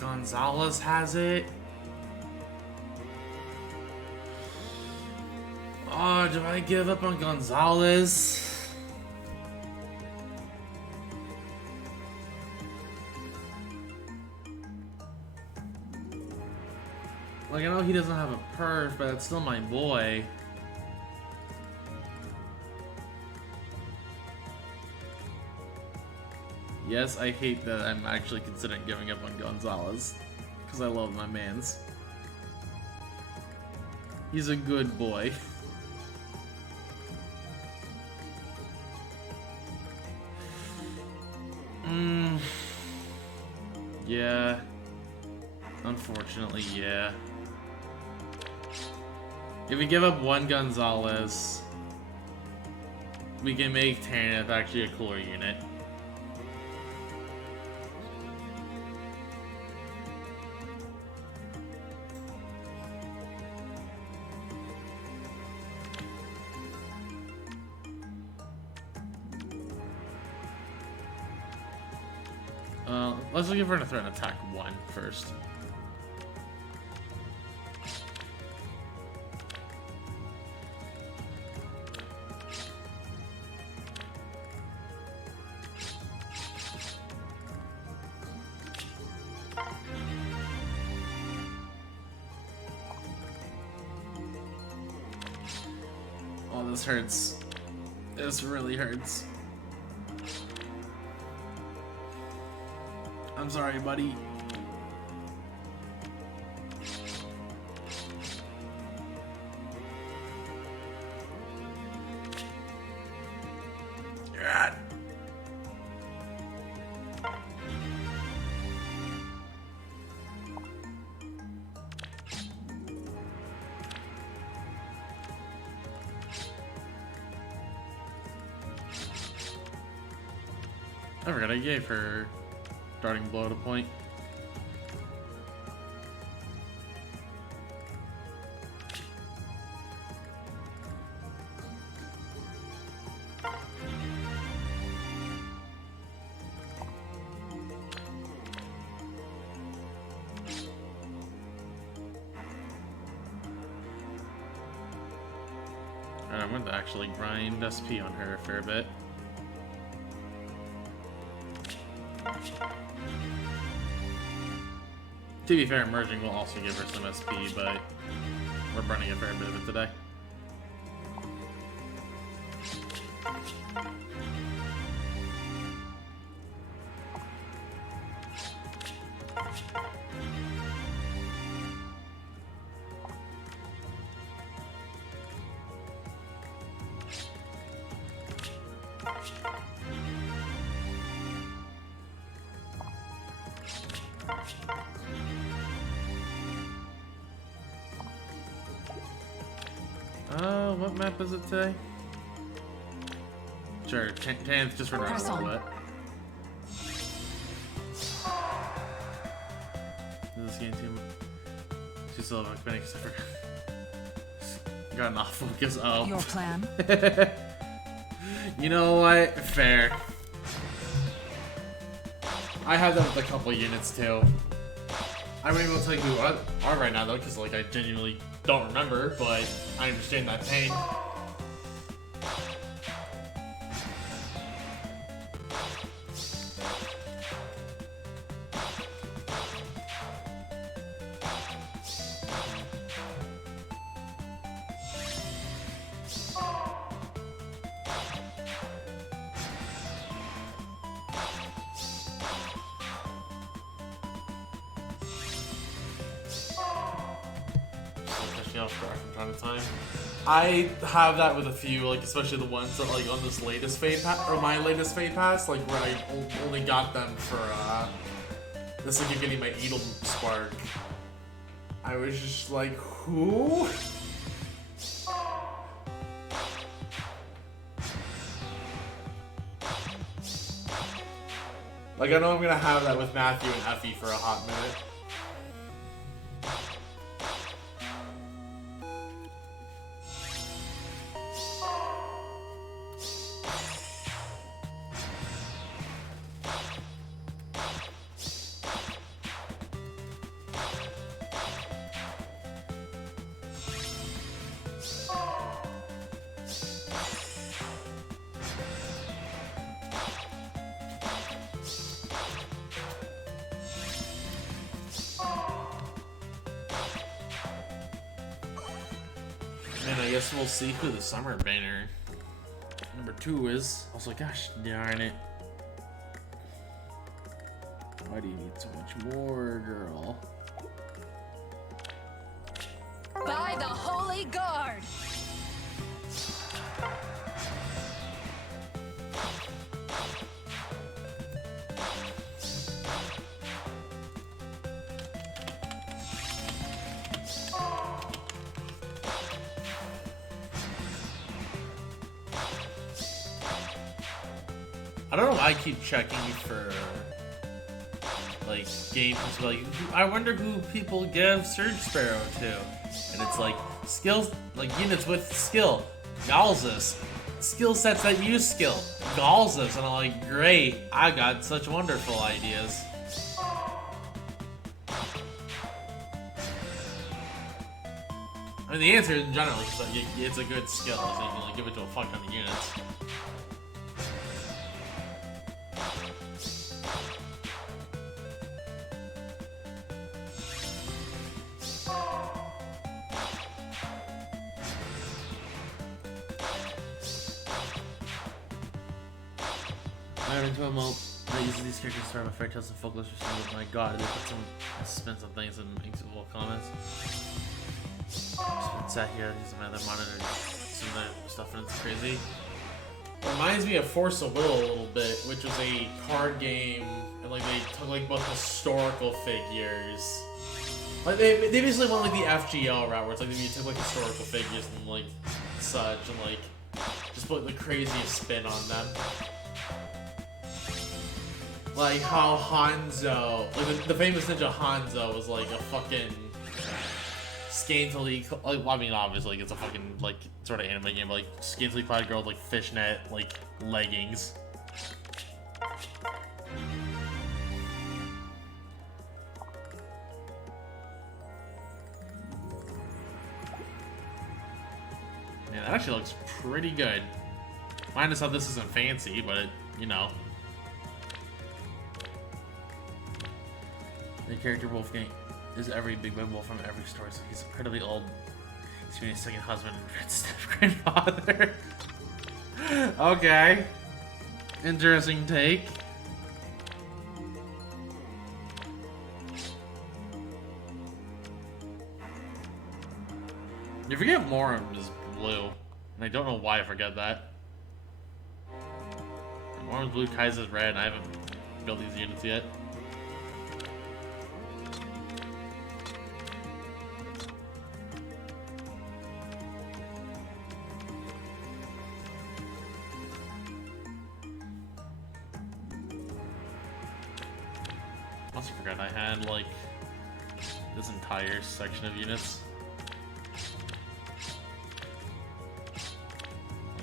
Gonzalez has it. Oh, do I give up on Gonzalez? Like, I know he doesn't have a perf, but it's still my boy. Yes, I hate that I'm actually considering giving up on Gonzalez, because I love my mans. He's a good boy. Yeah. Unfortunately, yeah. If we give up one Gonzalez, we can make Tanith actually a cooler unit. Let's give her a threat and attack 1 first. Oh, this hurts. This really hurts. I'm sorry, buddy. God. I forgot I gave her Darting Blow at a point. I'm going to actually grind SP on her a fair bit. To be fair, merging will also give her some SP, but we're burning a fair bit of it today. What map is it today? Sure, Tanth just run around a little bit. Is this game too slow of a finish? Got an off focus. Oh. Your plan? You know what? Fair. I have that with a couple units too. I won't even tell you who are right now though, because like I genuinely don't remember, but I understand that pain. me off guard from time to time. I have that with a few, like especially the ones that like on this latest Fade Pass, or my latest Fade Pass, like where I only got them for this like getting my Edel Spark. I was just like, who? Like I know I'm gonna have that with Matthew and Effie for a hot minute. And I guess we'll see who the summer banner number 2 is. Also, gosh darn it. Why do you need so much more, girl? By the Holy Guard! I don't know why I keep checking for like games. Like, I wonder who people give Surge Sparrow to, and it's like skills, like units with skill, Galzus, skill sets that use skill, Galzus, and I'm like, great, I got such wonderful ideas. I mean, the answer in general is like it's a good skill, so you can like give it to a fuck ton of units. I into a mode that uses these characters to start my fairy tales and folklore. Oh my god, they put some suspense on things and makes it little comments. Just been sat here using my other monitor, some of the stuff, and it's crazy. Reminds me of Force of Will a little bit, which was a card game, and like they took like both historical figures. Like they basically went like the FGL route, where it's like they took like historical figures and like such, and like just put the craziest spin on them. Like how Hanzo, like the famous ninja Hanzo was like a fucking scantily, like, well, I mean obviously like, it's a fucking like sort of anime game, but like scantily clad girl with like fishnet like leggings. Man, that actually looks pretty good. Minus how this isn't fancy, but it, you know. The character Wolfgang is every big bad wolf from every story, so he's incredibly old. He's being a second husband and step-grandfather. Okay. Interesting take. You forget Morum is blue, and I don't know why I forget that. Morum's blue, Kaiser's red, and I haven't built these units yet. I forgot I had like this entire section of units.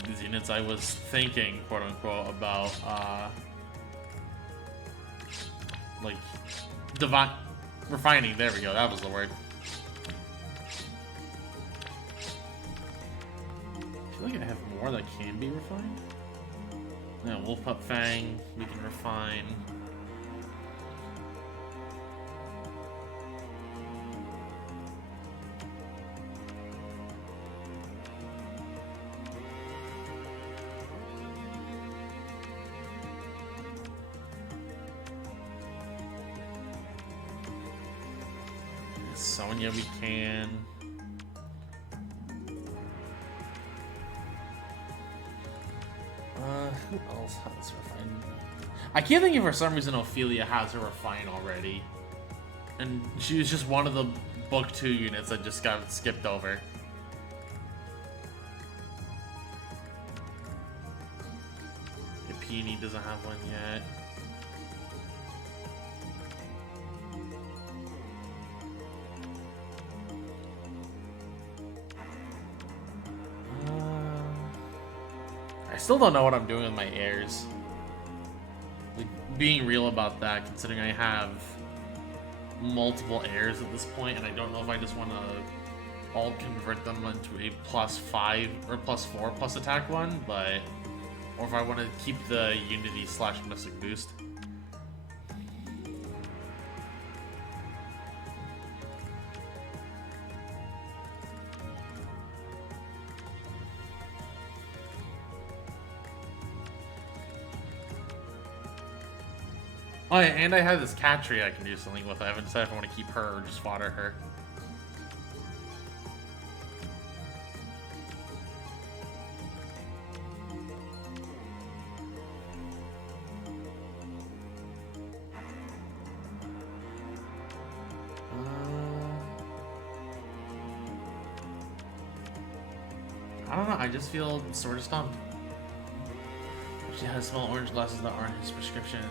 These units I was thinking, quote unquote, about like refining. There we go, that was the word. I feel like I have more that can be refined. Yeah, Wolf Pup Fang, we can refine. Sonya we can. Who else has Refine? I can't think if for some reason Ophelia has her Refine already. And she was just one of the Book 2 units that just got skipped over. Yeah, Peony doesn't have one yet. I still don't know what I'm doing with my heirs. Like, being real about that, considering I have multiple heirs at this point, and I don't know if I just want to all convert them into a +5 or +4 plus attack one, but or if I want to keep the Unity / Mystic boost. Oh yeah, and I have this cat tree I can do something with. I haven't decided if I want to keep her or just fodder her. I don't know, I just feel sort of stumped. She has small orange glasses that aren't his prescription.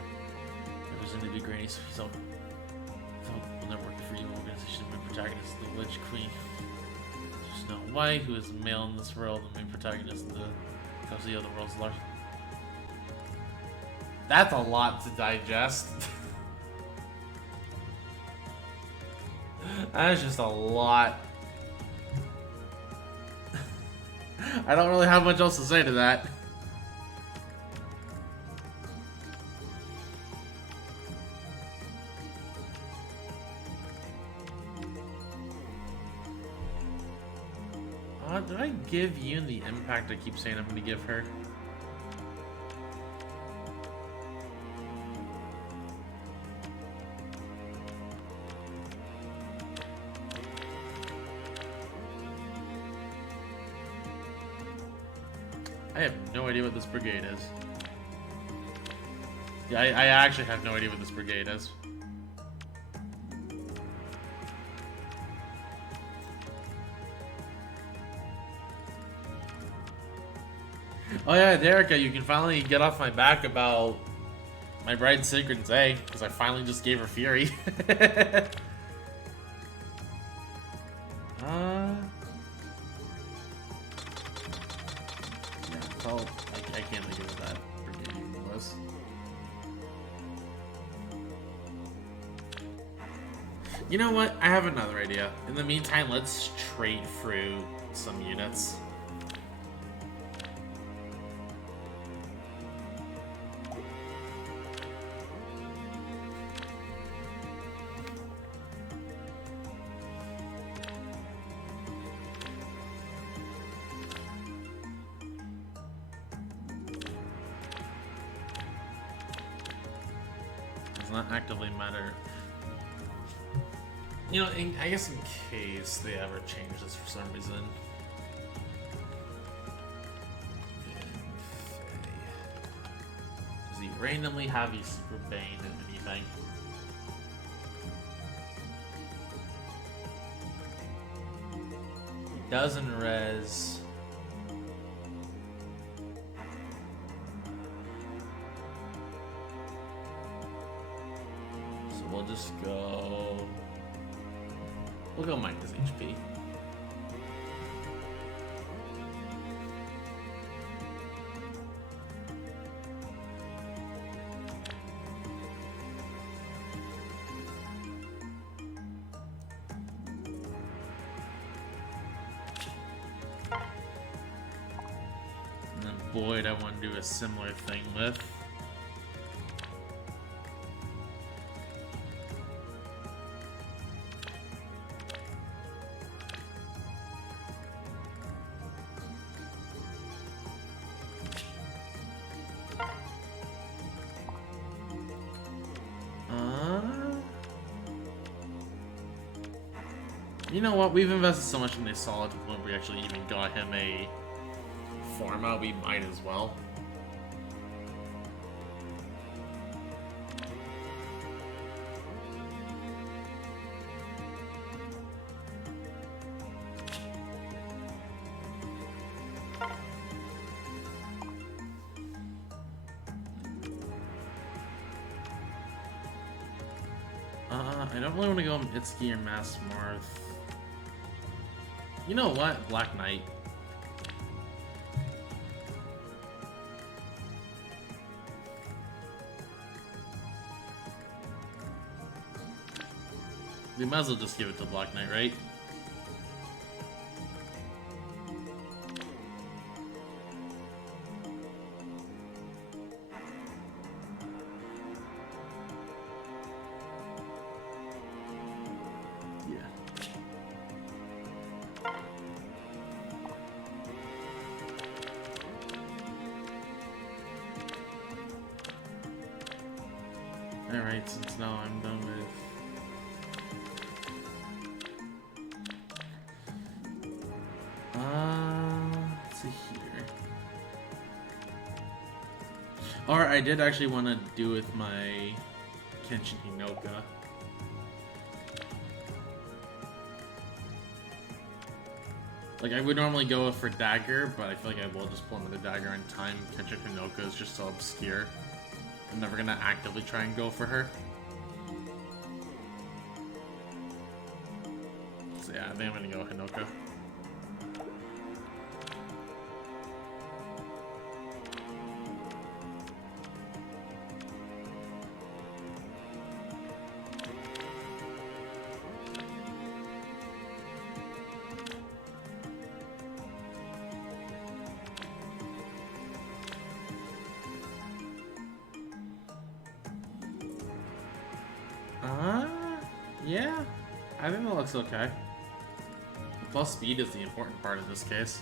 There's going to be Granny's, so will never work for you. Organization, the main protagonist, the Witch Queen. Snow White, who is male in this world, the main protagonist, the custody of the world's largest. That's a lot to digest. That is just a lot. I don't really have much else to say to that. Did I give Yoon the impact I keep saying I'm going to give her? I have no idea what this brigade is. Yeah, I actually have no idea what this brigade is. Oh yeah, Derica, you can finally get off my back about my bride's sacred day, because I finally just gave her Fury. Yeah, so I can't think of what that brigade was. You know what? I have another idea. In the meantime, let's trade through some units. Not actively matter. You know, I guess in case they ever change this for some reason. Does he randomly have a Super Bane in anything? He doesn't res. We'll just go. We'll go minus HP. And then Boyd, I want to do a similar thing with. You know what? We've invested so much in this solid to the point where we actually even got him a format. We might as well. I don't really want to go Mitsuki or Mass Marth. You know what? Black Knight. We might as well just give it to Black Knight, right? Alright, since now I'm done with... let's see here. Or I did actually want to do with my Kenshin Hinoka. Like, I would normally go for Dagger, but I feel like I will just pull another Dagger in time. Kenshin Hinoka is just so obscure. I'm never gonna actively try and go for her. So yeah, I think I'm gonna go Hinoka. Yeah, I think that looks okay. Plus speed is the important part in this case.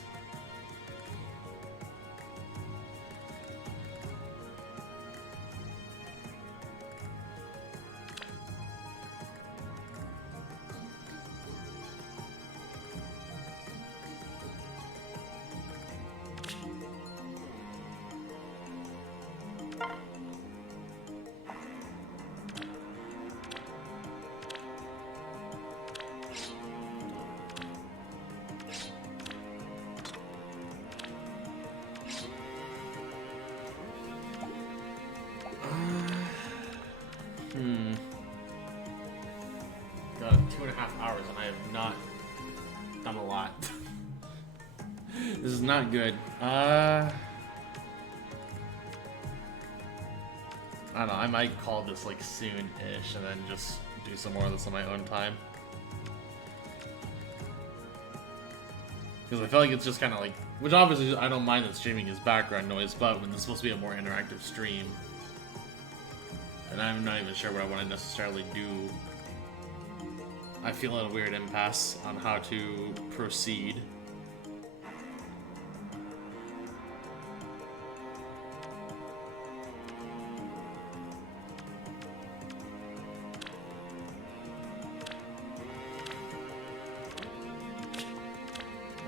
Got 2.5 hours and I have not done a lot. This is not good. I don't know, I might call this like soon-ish and then just do some more of this on my own time. Because I feel like it's just kind of like, which obviously I don't mind that streaming is background noise, but when this is supposed to be a more interactive stream, and I'm not even sure what I want to necessarily do, I feel at a weird impasse on how to proceed.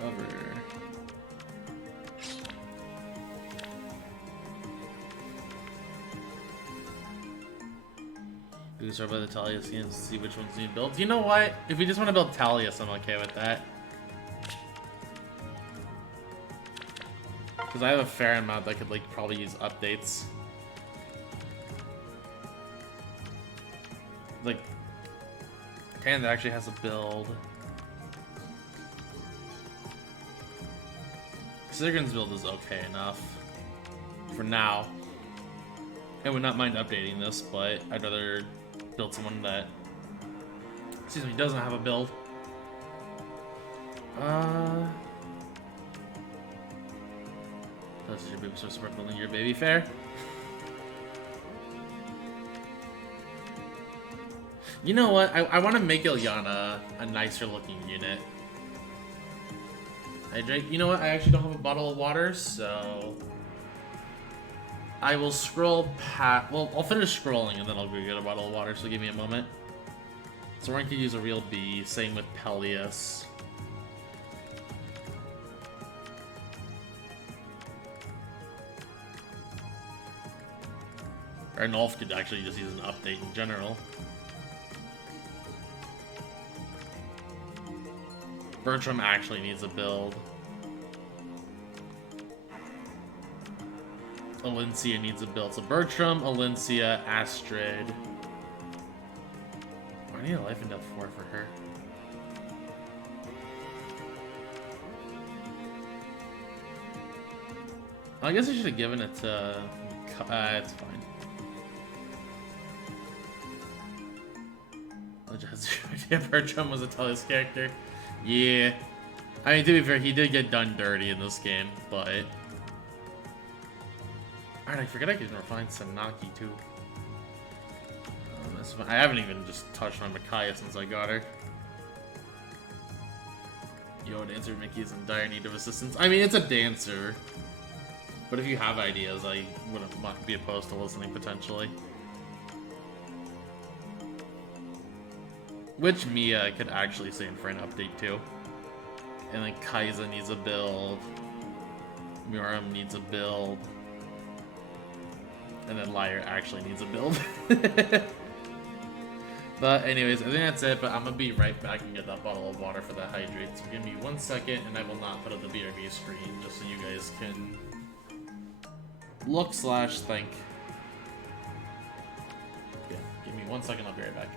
Over. We can start by the Talia skins and see which ones need builds. You know what? If we just want to build Talius, I'm okay with that. Because I have a fair amount that could like probably use updates. Like, Panda actually has a build. Sigurd's build is okay enough for now. I would not mind updating this, but I'd rather build someone that, excuse me, doesn't have a build. This is your baby, so start building your baby fair. You know what? I want to make Ilyana a nicer looking unit. You know what? I actually don't have a bottle of water, so I will scroll past. Well, I'll finish scrolling and then I'll go get a bottle of water. So give me a moment. So we're going to use a real bee. Same with Peleus. Or Nolf could actually just use an update in general. Bertram actually needs a build. Alencia needs a build. So Bertram, Alencia, Astrid. I need a life and death 4 for her. I guess I should have given it to... it's fine. Yeah, Bertram was a Tully's character. Yeah. I mean, to be fair, he did get done dirty in this game, but... Alright, I forget I can refine Sanaki, too. I haven't even just touched on Micaiah since I got her. Yo, Dancer Mickey is in dire need of assistance. I mean, it's a dancer. But if you have ideas, I wouldn't be opposed to listening, potentially. Which Mia I could actually say in for an update, too. And then Kaiza needs a build. Miram needs a build. And then Liar actually needs a build. But anyways, I think that's it, but I'm gonna be right back and get that bottle of water for that hydrate. So give me 1 second, and I will not put up the BRB screen, just so you guys can look/think. Yeah, give me 1 second, I'll be right back.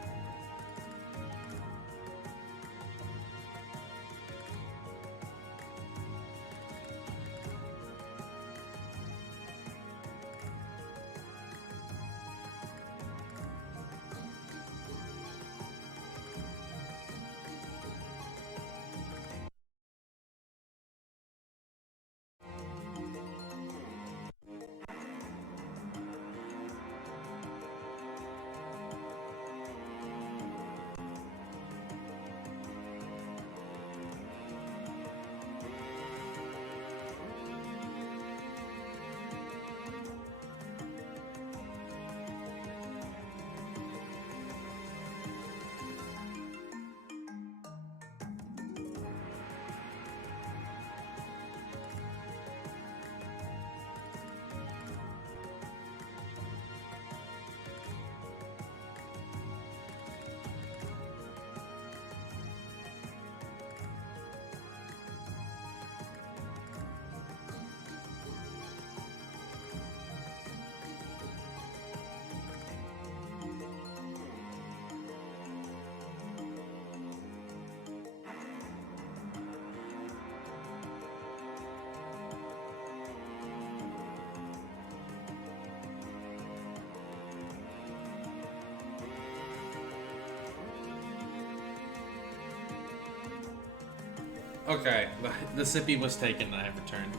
Okay, the sippy was taken and I have returned.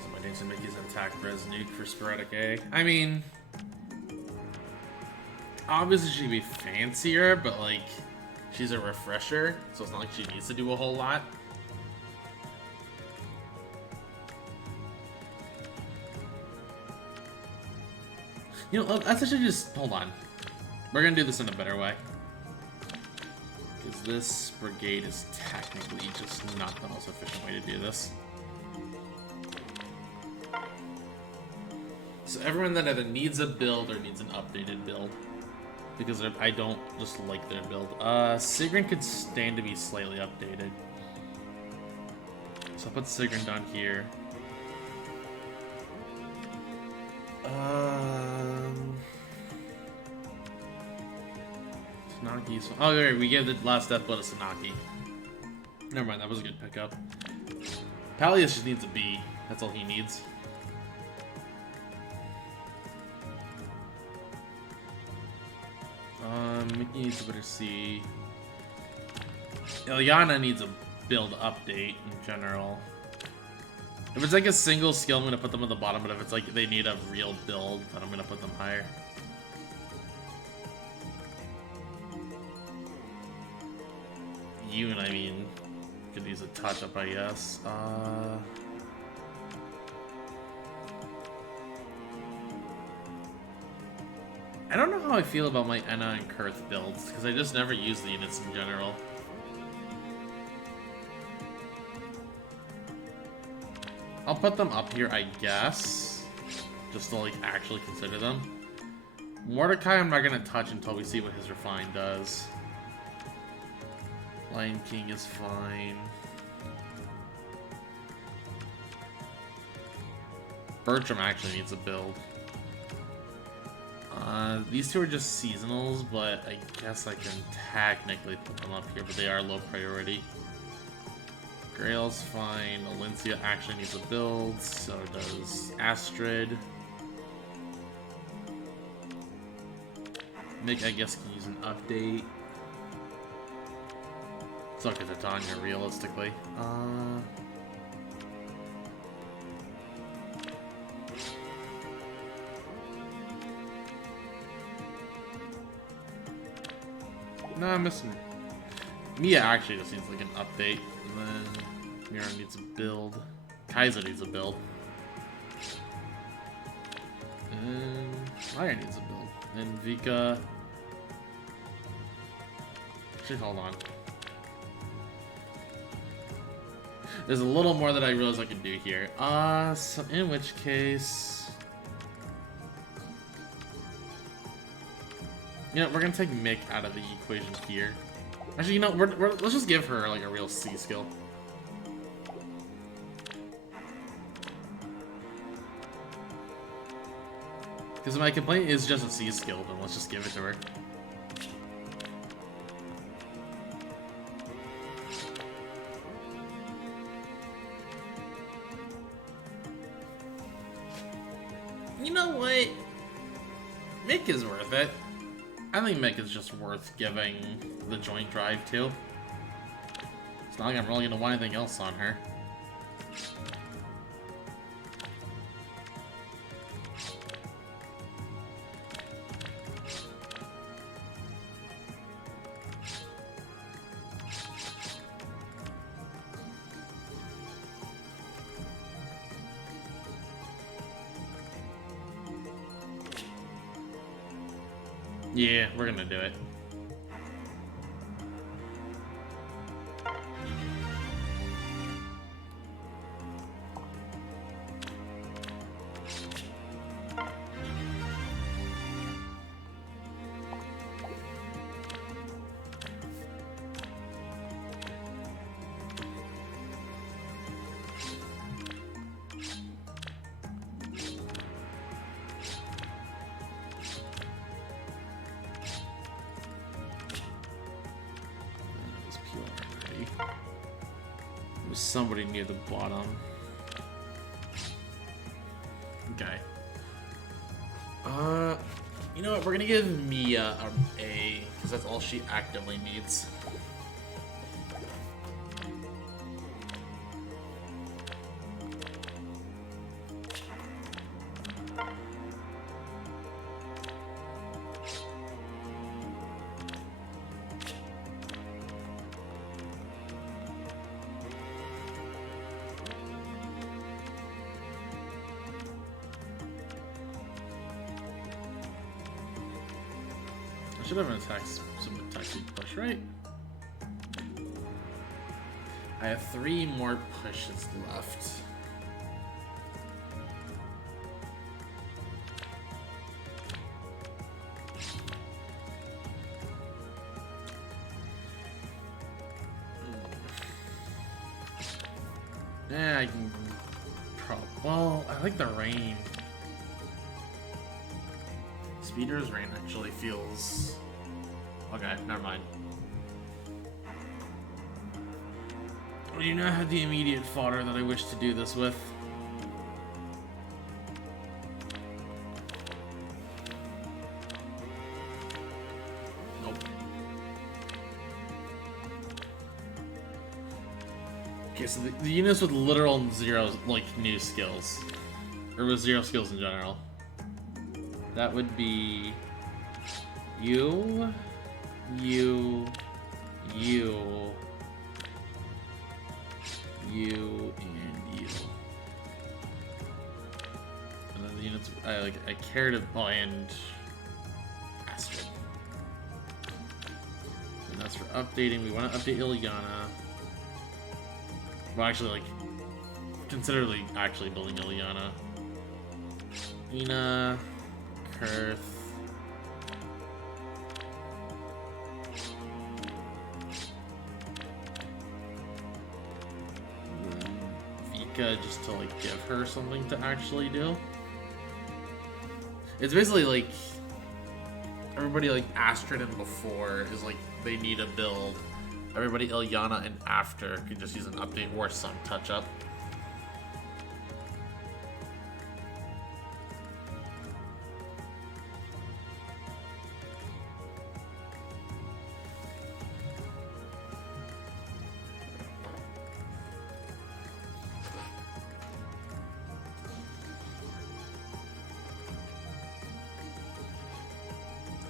So my Dancer Mickey's attack res nuke for sporadic A. I mean, obviously she'd be fancier, but like, she's a refresher, so it's not like she needs to do a whole lot. You know, let's actually just, hold on. We're gonna do this in a better way. Because this brigade is technically just not the most efficient way to do this. So everyone that either needs a build or needs an updated build. Because I don't just like their build. Sigrun could stand to be slightly updated. So I'll put Sigrun down here. Sanaki's... Oh, right, we gave the last death blow to Sanaki. Never mind, that was a good pickup. Palias just needs a B. That's all he needs. Mickey needs a better C. Ilyana needs a build update in general. If it's like a single skill, I'm gonna put them at the bottom, but if it's like they need a real build, then I'm gonna put them higher. You and I mean, could use a touch up, I guess. I don't know how I feel about my Enna and Kurth builds, because I just never use the units in general. I'll put them up here, I guess, just to like actually consider them. Mordecai I'm not gonna touch until we see what his refine does. Lion King is fine. Bertram actually needs a build. These two are just seasonals, but I guess I can technically put them up here, but they are low priority. Grail's fine. Valencia actually needs a build, so does Astrid. Mick, I guess, can use an update. So could Titania, realistically. No, I'm missing. Mia actually just needs like an update, and then Mira needs a build. Kaiser needs a build. And Maya needs a build. And Vika. Actually, hold on. There's a little more that I realize I can do here. So in which case... You know, we're gonna take Mick out of the equation here. Actually, you know, let's just give her like a real C skill. Because my complaint is just a C skill, then let's just give it to her. You know what? Mick is worth it. I think Mick is just worth giving the joint drive to. It's not like I'm really gonna want anything else on her. Yeah, we're gonna do it. Somebody near the bottom. Okay. You know what? We're gonna give Mia an A, because that's all she actively needs. I should have an attack, some attack speed push, right? I have 3 more pushes left. Yeah, I can well, I like the rain. Speeder's rain actually feels... Okay, never mind. I do not have the immediate fodder that I wish to do this with. Nope. Okay, so the units with literal 0, like, new skills. Or with 0 skills in general. That would be you, you, you, you, and you. And then the units I care to and Astrid. And that's for updating. We want to update Ilyana. Well, actually, like, consider actually building Ilyana. Ina. Kurth. Vika, just to like give her something to actually do. It's basically like everybody like Astrid and before is like they need a build. Everybody Ilyana and after could just use an update or some touch up.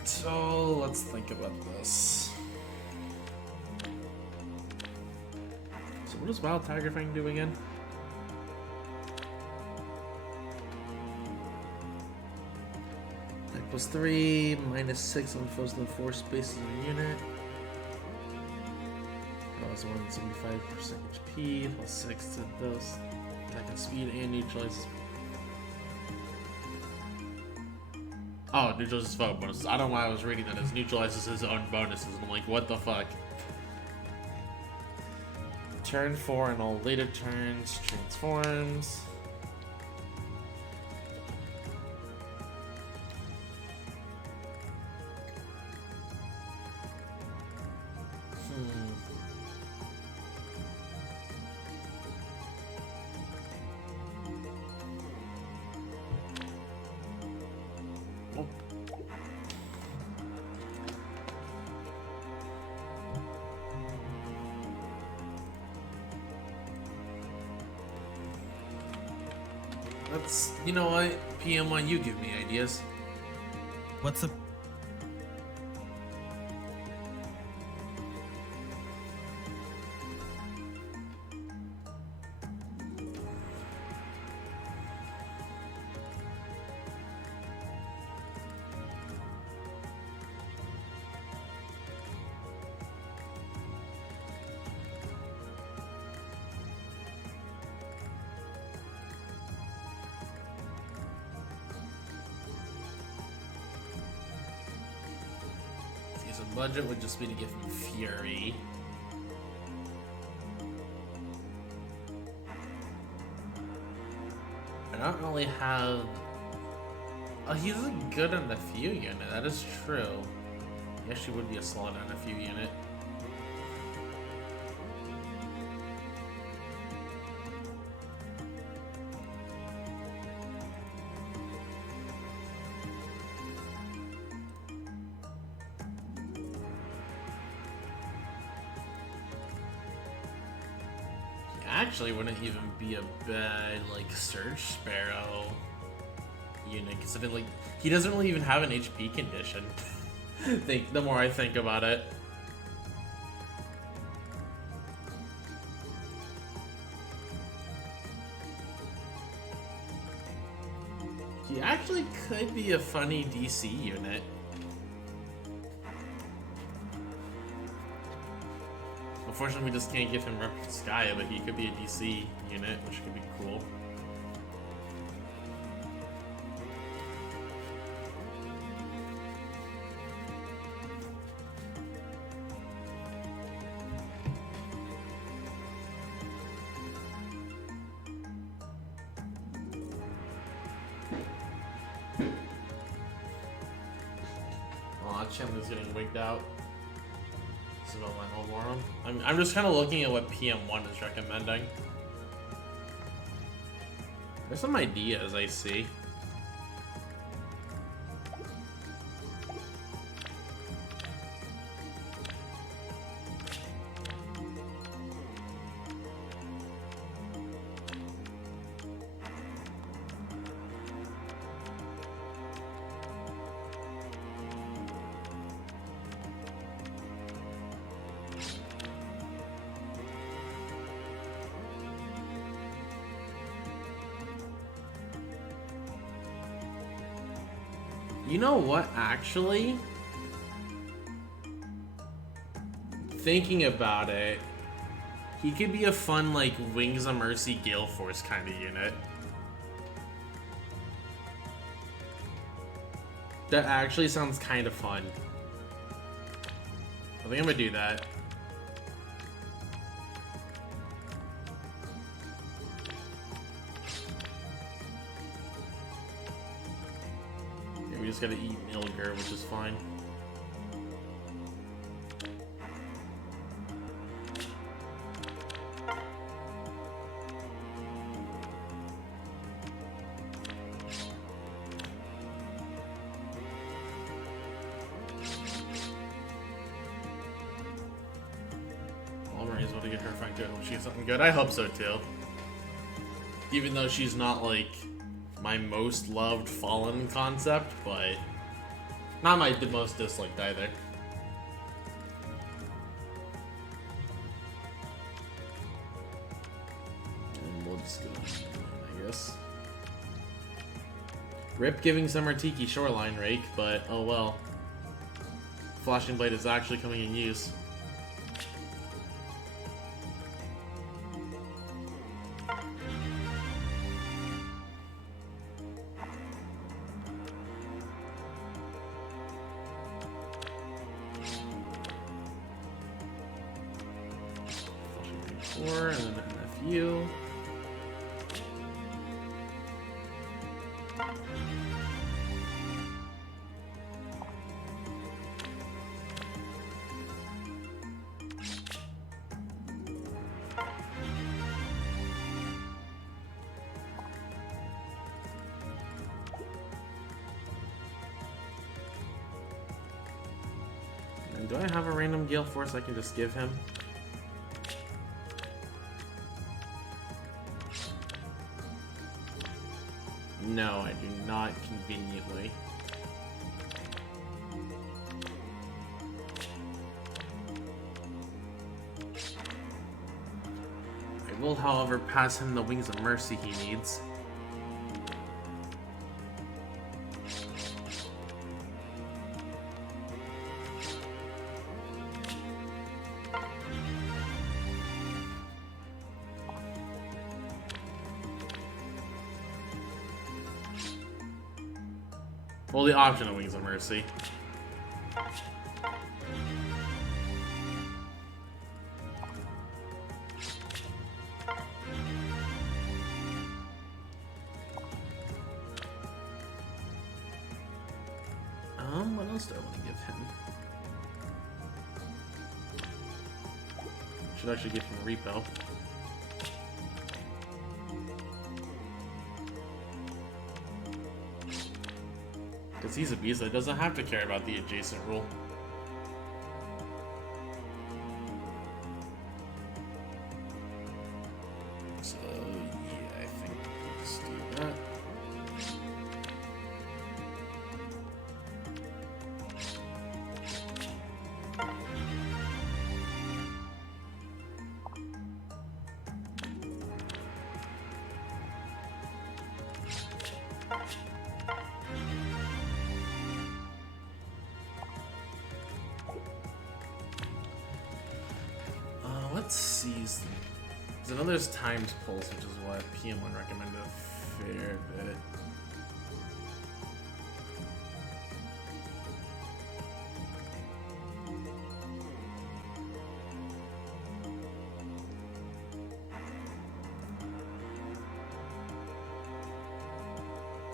So let's think about this. So what does Wild Tiger Fang do again? Attack plus 3, minus 6 on foes within 4 spaces in a unit. Plus 175% HP, plus 6 to those. Attack and speed and neutralizes. Oh, neutralizes foe bonuses. I don't know why I was reading that as neutralizes his own bonuses. And I'm like, what the fuck? Turn 4 and all later turns transforms. Let's, you know what? PM1, you give me ideas. What's the... So budget would just be to give him Fury. I don't really have... Oh, he's good on a few unit, that is true. He actually would be a slot on a few unit. Actually wouldn't even be a bad like Surge Sparrow unit, considering like he doesn't really even have an HP condition. The more I think about it. He actually could be a funny DC unit. Unfortunately, we just can't give him Replica Sky, but he could be a DC unit, which could be cool. Aw, Chandler's getting wigged out. So don't let home warm. I'm just kind of looking at what PM1 is recommending. There's some ideas I see. You know what, actually? Thinking about it, he could be a fun, like, Wings of Mercy Gale Force kind of unit. That actually sounds kind of fun. I think I'm gonna do that. We just gotta eat Ilger, which is fine. to get her fight too. I hope she gets something good. I hope so too. Even though she's not like my most loved Fallen concept, but not my most disliked either. And we'll just go, I guess. Rip giving Summer Tiki Shoreline Rake, but oh well. Flashing Blade is actually coming in use. Flashing Blade 4 and then an FU. And do I have a random Gale Force I can just give him? No, I do not conveniently. I will, however, pass him the Wings of Mercy he needs. Well, the option of Wings of Mercy. What else do I want to give him? Should actually give him Repo. Because he's a beast that doesn't have to care about the adjacent rule. So, yeah, I think we'll just do that. Let's seize them. Because I know there's timed pulse, which is what PM1 recommended a fair bit.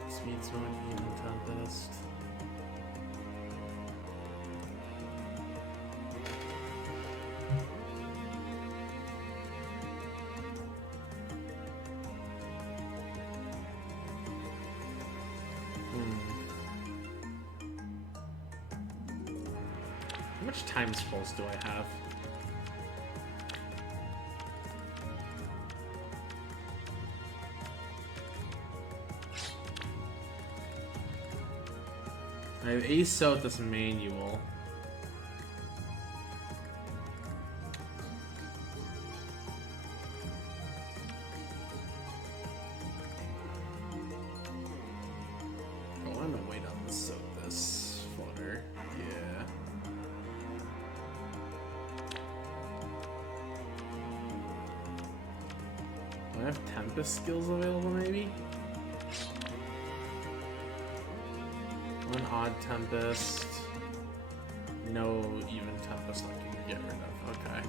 Speed Smoke, Even Tempest. How much times pulse do I have? I have Ace out this manual. Oh, I'm gonna wait on this this flutter. Yeah. Do I have Tempest skills available, maybe? One odd Tempest. No even Tempest I can get rid of. Okay.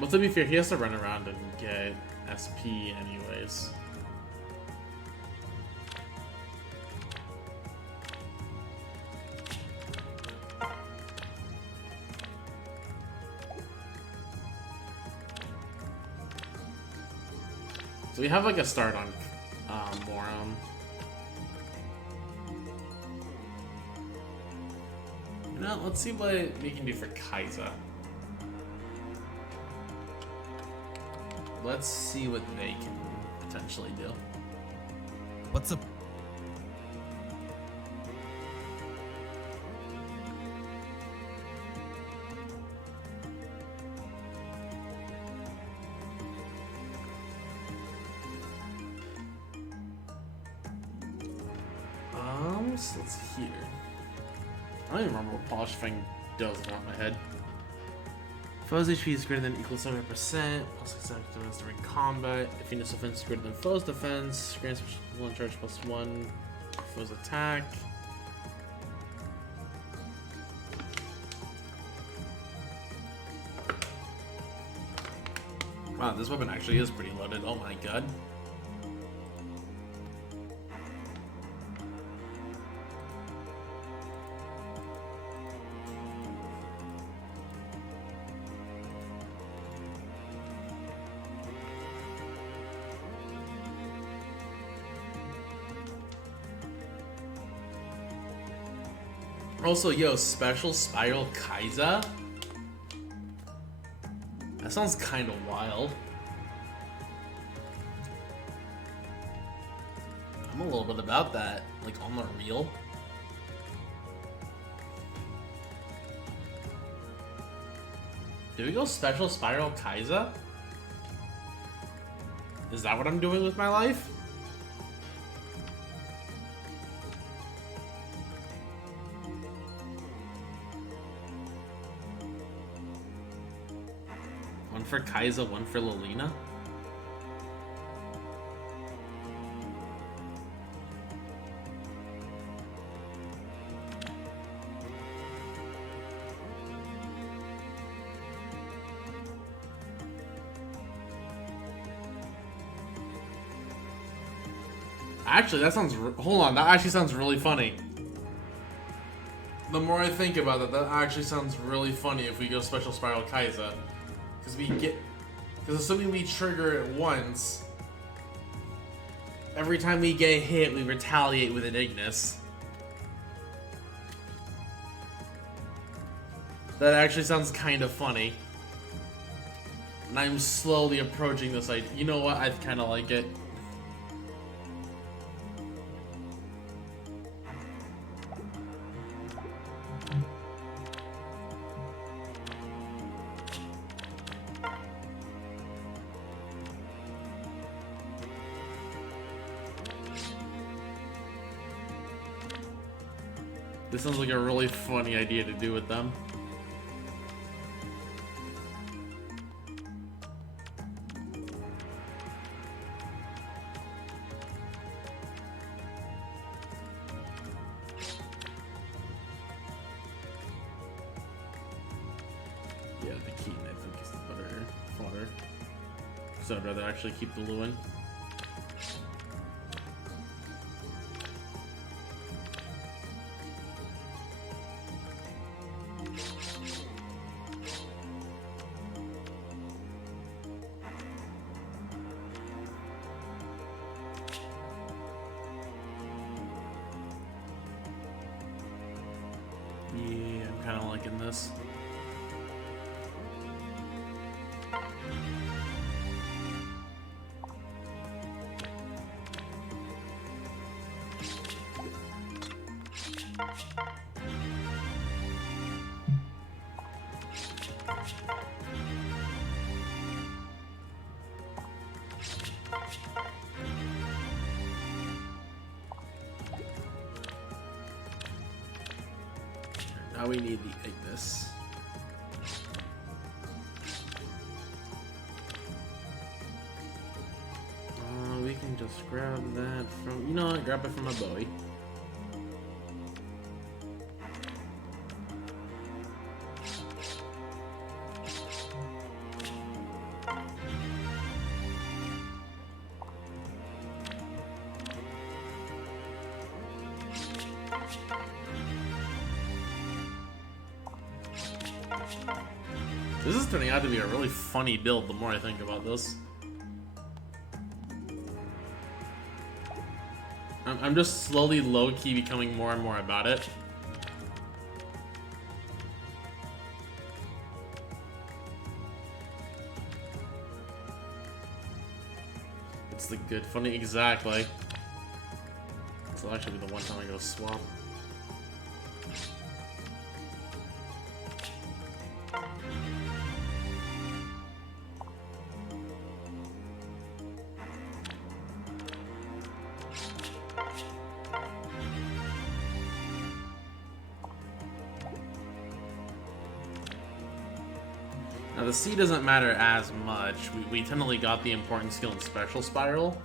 Well, to be fair, he has to run around and get SP anyways. So we have like a start on Morum. Well, let's see what we can do for Kaiza. Let's see what they can potentially do. What's up? So let's see here. I don't even remember what Polish Fang does off the top of my head. Foe's HP is greater than or equal to 70%, plus exact defense during combat. If Venus defense is greater than foe's defense, grants one charge plus 1 foe's attack. Wow, this weapon actually is pretty loaded. Oh my god. Also, yo, Special Spiral Kaiza? That sounds kind of wild. I'm a little bit about that, like on the real. Do we go Special Spiral Kaiza? Is that what I'm doing with my life? One for Kaiza, one for Lilina. Actually, that sounds... Hold on, that actually sounds really funny. The more I think about it, that actually sounds really funny if we go Special Spiral Kaiza. Because assuming we trigger it once, every time we get hit, we retaliate with an Ignis. That actually sounds kind of funny. And I'm slowly approaching this idea. You know what? I kind of like it. This sounds like a really funny idea to do with them. Yeah, the Keaton I think is the better fodder. So I'd rather actually keep the Lewin. Yeah, I'm kind of liking this. Now we need the Ignis. We can just grab that from... You know what? Grab it from my Bowie. This is turning out to be a really funny build the more I think about this. I'm just slowly low-key becoming more and more about it. What's the good funny? Exactly. This will actually be the one time I go swap. Now the C doesn't matter as much. We technically got the important skill in Special Spiral.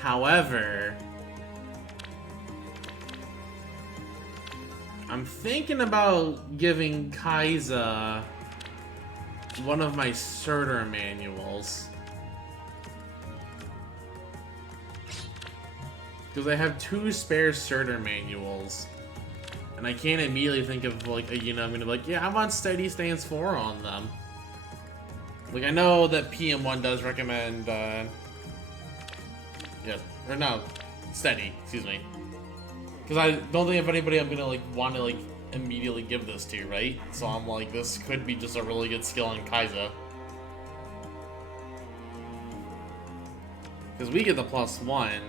However, I'm thinking about giving Kaiza one of my Surtur manuals. Because I have 2 spare Surtur manuals. And I can't immediately think of, like, I'm gonna be like, yeah, I want Steady Stance 4 on them. Like, I know that PM1 does recommend, Steady, excuse me. Because I don't think of anybody I'm gonna, like, want to, like, immediately give this to, right? So I'm like, this could be just a really good skill in Kaiza. Because we get the +1,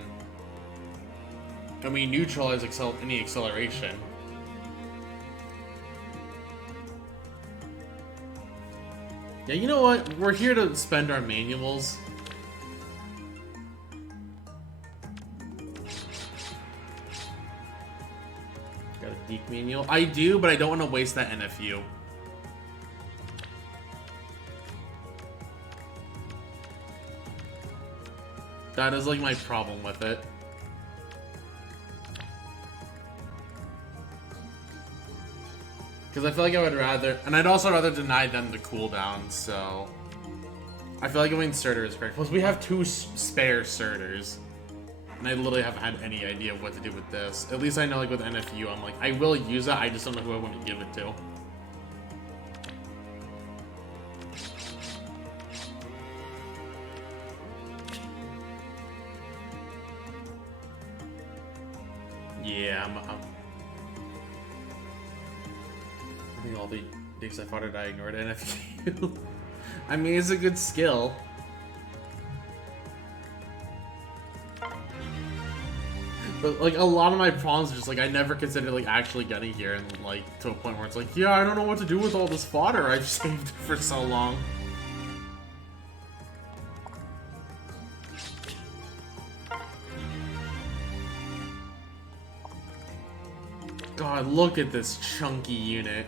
and we neutralize any acceleration. Yeah, you know what? We're here to spend our manuals. Got a Deke manual. I do, but I don't want to waste that NFU. That is like my problem with it. Because I feel like I would rather, and I'd also rather deny them the cooldown, so I feel like going Surtur is correct. Plus, we have 2 spare Surturs, and I literally haven't had any idea of what to do with this. At least I know, like, with NFU, I'm like, I will use it, I just don't know who I want to give it to. Yeah, I think all the digs I fought at, I ignored NFU. I mean, it's a good skill. But, like, a lot of my problems are just, like, I never considered, like, actually getting here and, like, to a point where it's like, yeah, I don't know what to do with all this fodder I've saved for so long. God, look at this chunky unit.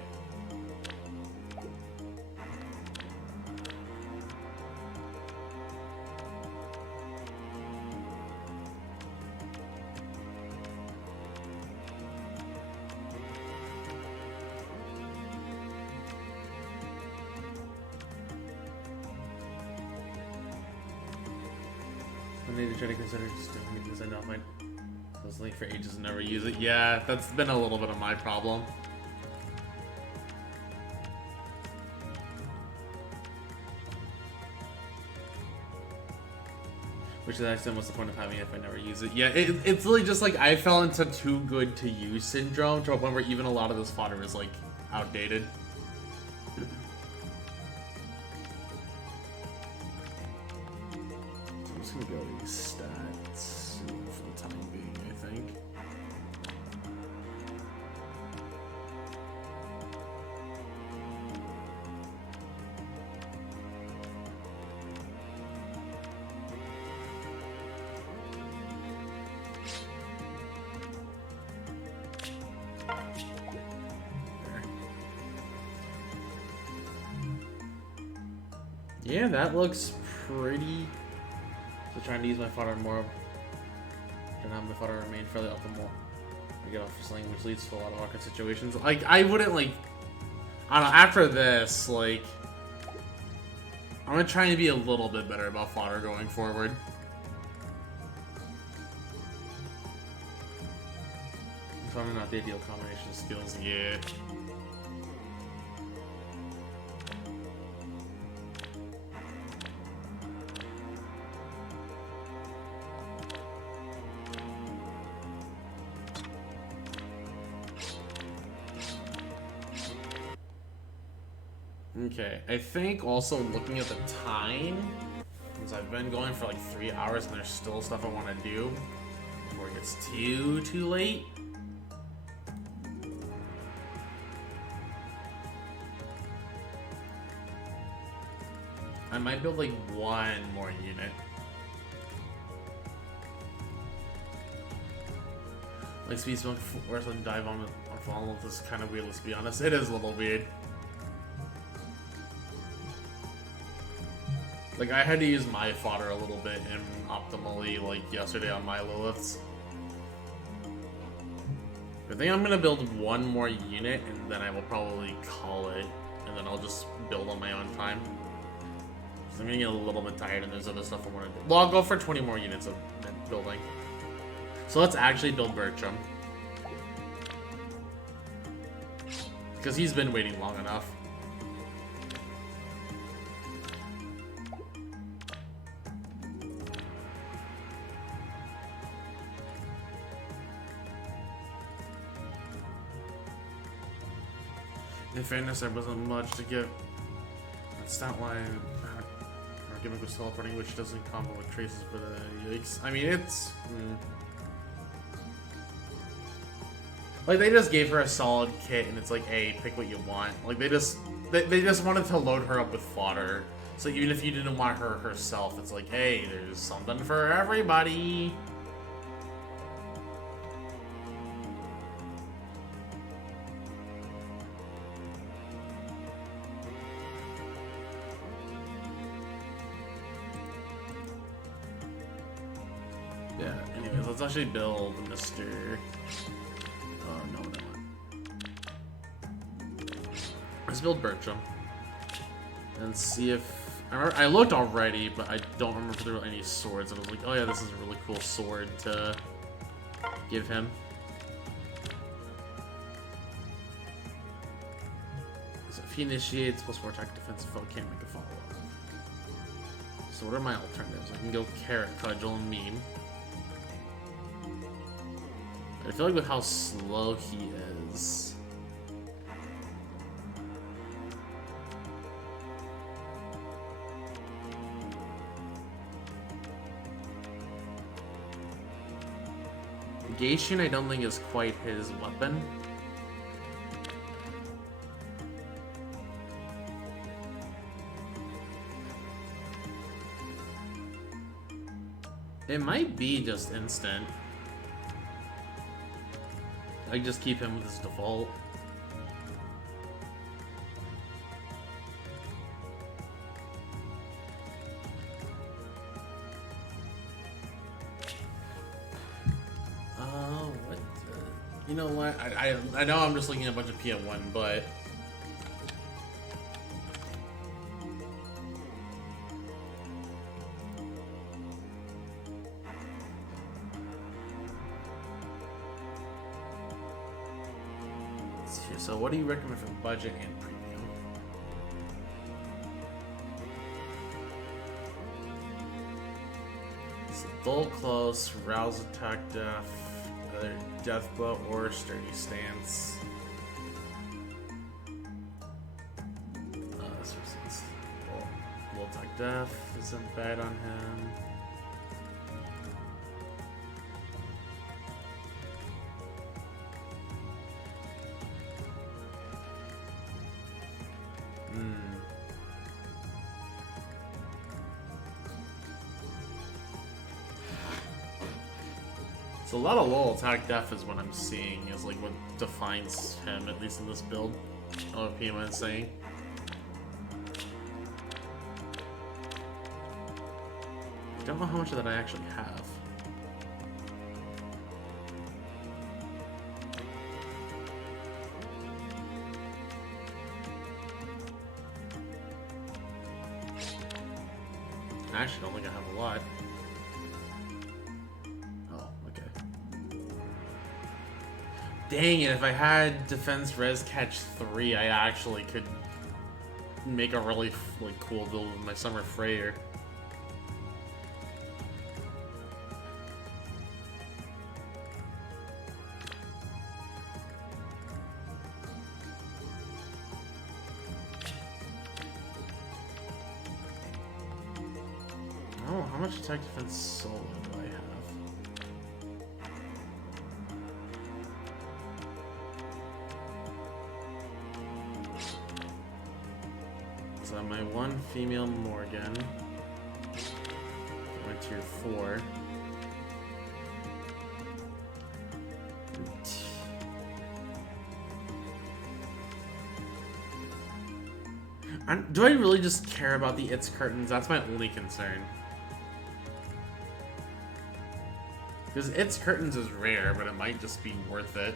I need to try to consider just doing it because I know my was linked for ages and never use it. Yeah, that's been a little bit of my problem. Which then what's the point of having it if I never use it? Yeah, it's really just like I fell into too good to use syndrome to a point where even a lot of this fodder is like outdated. So I'm just gonna go to stats for the time being, I think. Yeah, that looks pretty. So trying to use my fodder more. Trying to have my fodder remain fairly optimal. I get off for sling, which leads to a lot of awkward situations. Like, I wouldn't, like, I don't know, after this, like, I'm gonna try to be a little bit better about fodder going forward. Probably not the ideal combination of skills, yeah. Okay, I think also looking at the time, since I've been going for like 3 hours and there's still stuff I want to do before it gets too late. I might build like one more unit. Like speed smoke or something dive on follow. This is kind of weird, let's be honest. It is a little weird. Like I had to use my fodder a little bit and optimally like yesterday on my Liliths. I think I'm gonna build one more unit and then I will probably call it, and then I'll just build on my own time. I'm gonna get a little bit tired and there's other stuff I want to do. Well, I'll go for 20 more units of building. So let's actually build Bertram. Because he's been waiting long enough. In fairness, there wasn't much to get. That's not why our gimmick was teleporting, which doesn't combo with traces, but yikes. I mean, it's... Like, they just gave her a solid kit, and it's like, hey, pick what you want. Like, they just wanted to load her up with fodder. So even if you didn't want her herself, it's like, hey, there's something for everybody. Yeah, anyways, let's actually build Mr. Oh, no, what I want. Let's build Bertram. And see if... I looked already, but I don't remember if there were any swords. And I was like, oh yeah, this is a really cool sword to give him. So if he initiates, +4 attack defense, foe can't make a follow-up. So what are my alternatives? I can go Carrot, Cudgel, and Meme. I feel like with how slow he is... Gaetian I don't think is quite his weapon. It might be just instant. I just keep him with his default. What the... You know what? I know I'm just looking at a bunch of PM1, but... So what do you recommend for budget and premium? So dull close, rouse attack death, either death blow or sturdy stance. Dull attack death isn't bad on him. So a lot of low attack def is what I'm seeing is like what defines him, at least in this build. What PM is saying. I don't know how much of that I actually have. I actually don't think I have a lot. Dang it, if I had Defense Res Catch 3, I actually could make a really like cool build with my Summer Freighter. Oh, how much attack defense solo do I have? So my one female Morgan. Went tier 4. Do I really just care about the It's curtains? That's my only concern. Because It's curtains is rare, but it might just be worth it.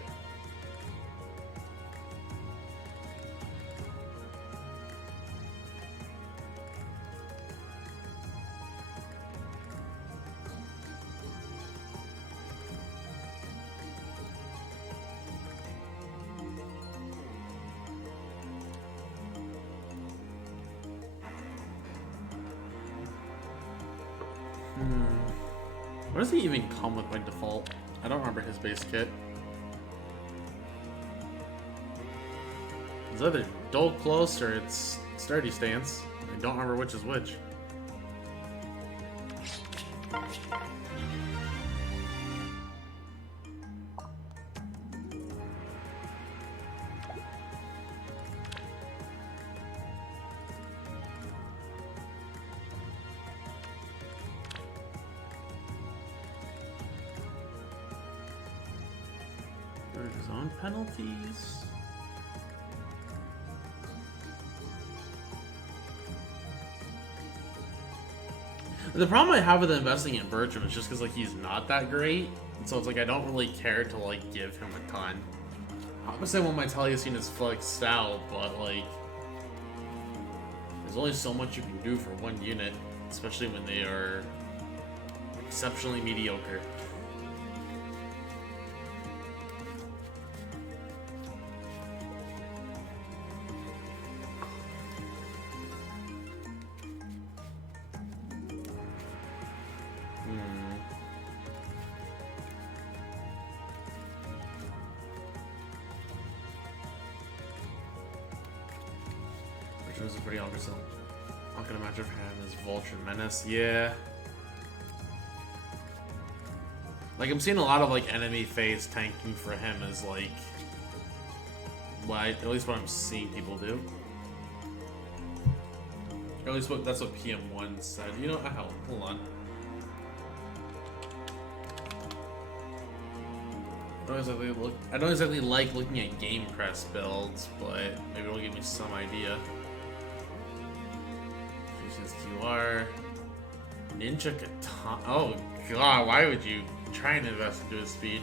What does he even come with by default? I don't remember his base kit. It's either dull close or it's sturdy stance. I don't remember which is which. His own penalties. The problem I have with investing in Bertram is just because like he's not that great, and so it's like I don't really care to like give him a ton. Obviously, I want my Taliesin is flexed out, but like there's only so much you can do for one unit, especially when they are exceptionally mediocre. Was a pretty awesome. Not gonna imagine for him is Vulture Menace. Yeah. Like I'm seeing a lot of like enemy phase tanking for him is like at least what I'm seeing people do. Or at least that's what PM1 said. You know, hell, hold on. I don't exactly like looking at game press builds, but maybe it'll give me some idea. QR Ninja Katana. Oh god, why would you try and invest into his speed?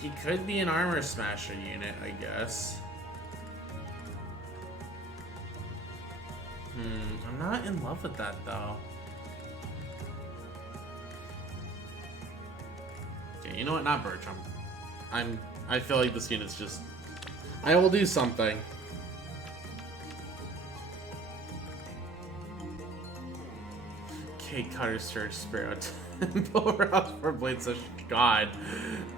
He could be an armor smasher unit, I guess. I'm not in love with that though. Okay, you know what? Not Bertram. I feel like this unit's just. I will do something. Okay, Cutter Search Spirit. Power up for Blades of God.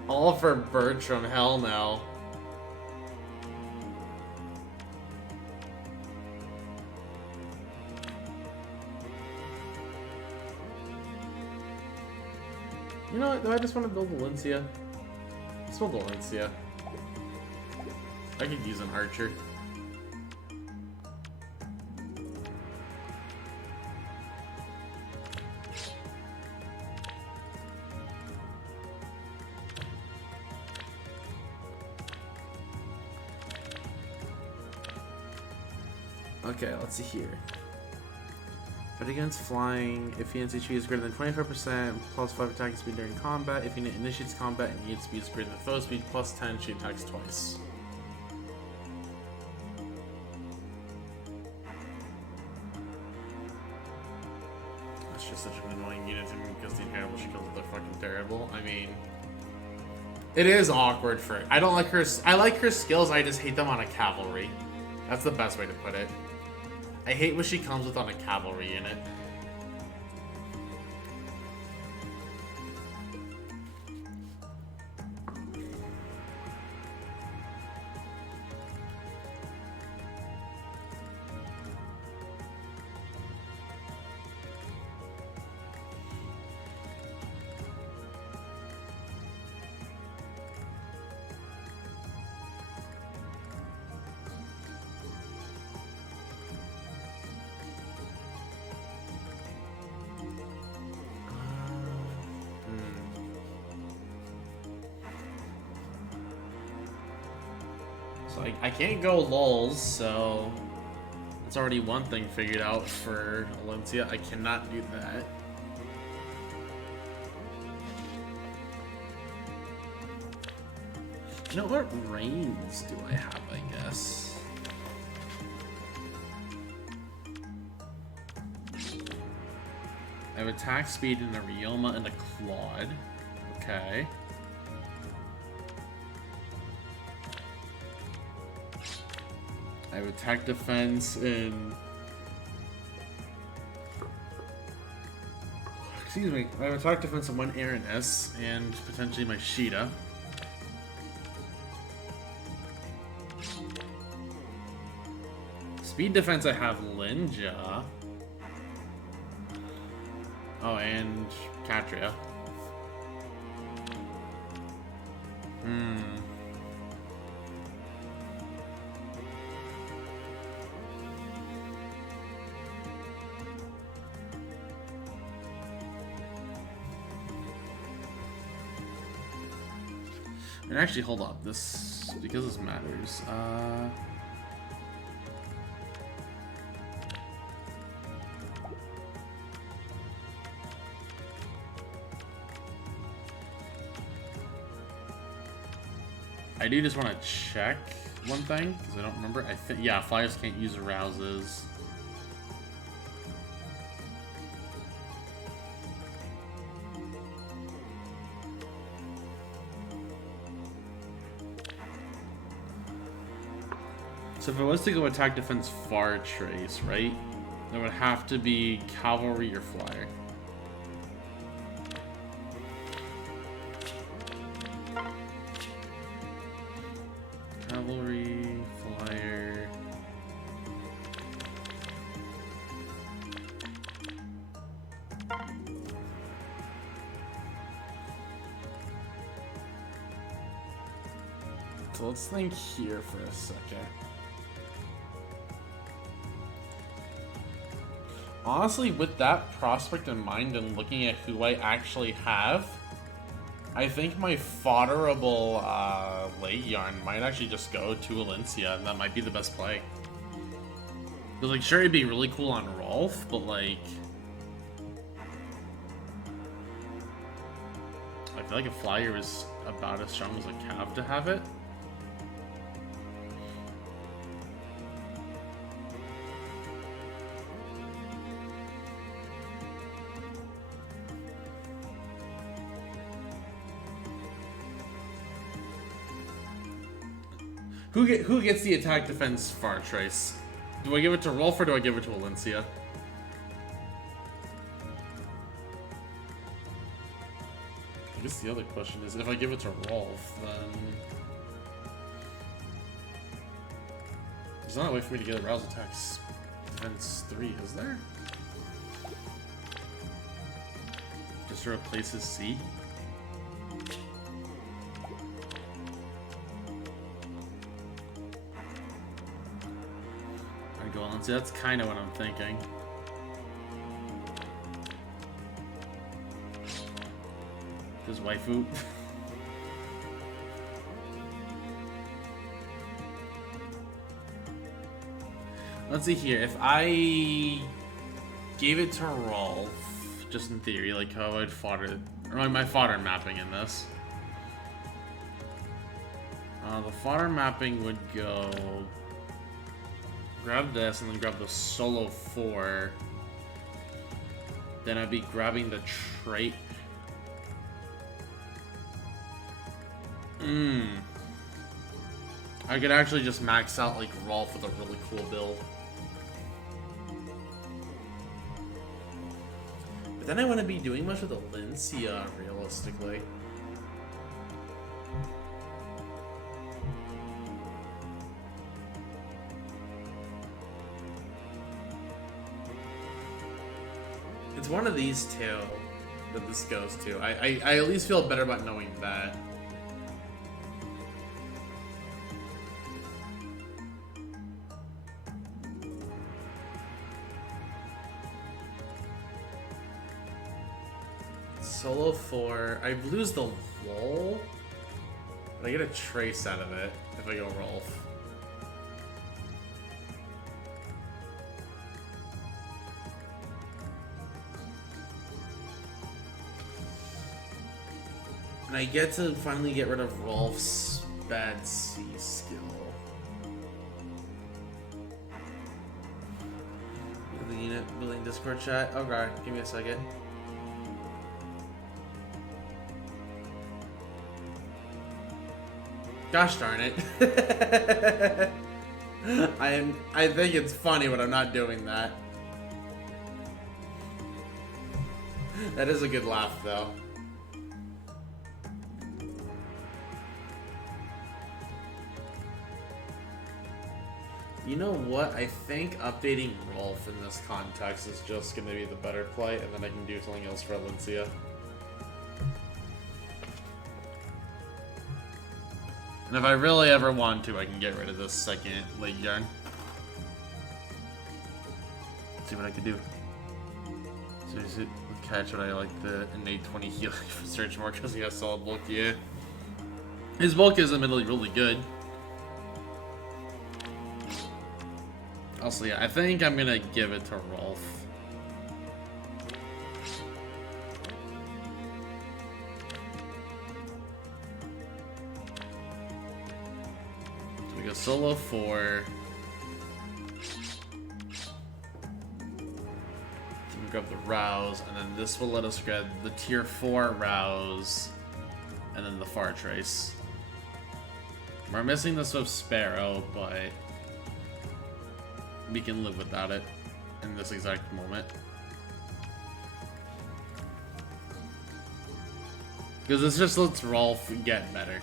All for Bertram, hell no. You know what? Do I just want to build Valencia? Let's build Valencia. I could use an archer. Okay, let's see here. But against flying, if unit's HP is greater than 25%, plus 5 attack speed during combat. If unit initiates combat and unit speed is greater than foe speed, plus 10, she attacks twice. Just such an annoying unit to me because the inheritable she kills are fucking terrible. I mean, it is awkward for. I don't like her. I like her skills. I just hate them on a cavalry. That's the best way to put it. I hate what she comes with on a cavalry unit. So I can't go lulls, so that's already one thing figured out for Valencia. I cannot do that. You know, what reigns do I have, I guess? I have attack speed in a Ryoma and a Claude. Okay. I have attack defense in... Excuse me. I have attack defense in one Aaron S and potentially my Sheeta. Speed defense I have Linja. Oh, and Katria. And actually, hold up. This, because this matters. I do just want to check one thing, because I don't remember. I think, yeah, flyers can't use rouses. So if I was to go attack defense far trace, right? There would have to be cavalry or flyer. Cavalry, flyer. So let's think here for a second. Honestly, with that prospect in mind and looking at who I actually have, I think my fodderable late yarn might actually just go to Valencia, and that might be the best play. Because, like, sure, it'd be really cool on Rolf, but, like... I feel like a flyer is about as strong as a cav to have it. Who gets the attack defense far trace? Do I give it to Rolf or do I give it to Valencia? I guess the other question is, if I give it to Rolf, then... There's not a way for me to get a rouse attacks defense 3, is there? Just to replace his C? So that's kind of what I'm thinking. His waifu. Let's see here. If I gave it to Rolf, just in theory, like how I'd fodder, or like my fodder mapping in this. The fodder mapping would go. Grab this and then grab the solo 4. Then I'd be grabbing the trait. I could actually just max out like Rolf with a really cool build. But then I wouldn't be doing much with Valencia, realistically. It's one of these two that this goes to. I at least feel better about knowing that. Solo 4. I lose the lull, but I get a trace out of it if I go Rolf. And I get to finally get rid of Rolf's bad C skill. The unit building Discord chat. Okay, give me a second. Gosh darn it. I think it's funny, but I'm not doing that. That is a good laugh, though. You know what? I think updating Rolf in this context is just going to be the better play, and then I can do something else for Valencia. And if I really ever want to, I can get rid of this second late yarn. Let's see what I can do. So is it with catch, but I like the innate 20 healing for search more because he has solid bulk, yeah. His bulk is admittedly really good. Also, yeah, I think I'm gonna give it to Rolf. So we go solo 4. Grab the rouse, and then this will let us grab the tier 4 rouse, and then the far trace. We're missing the Swift Sparrow, but we can live without it in this exact moment. Because this just lets Rolf get better.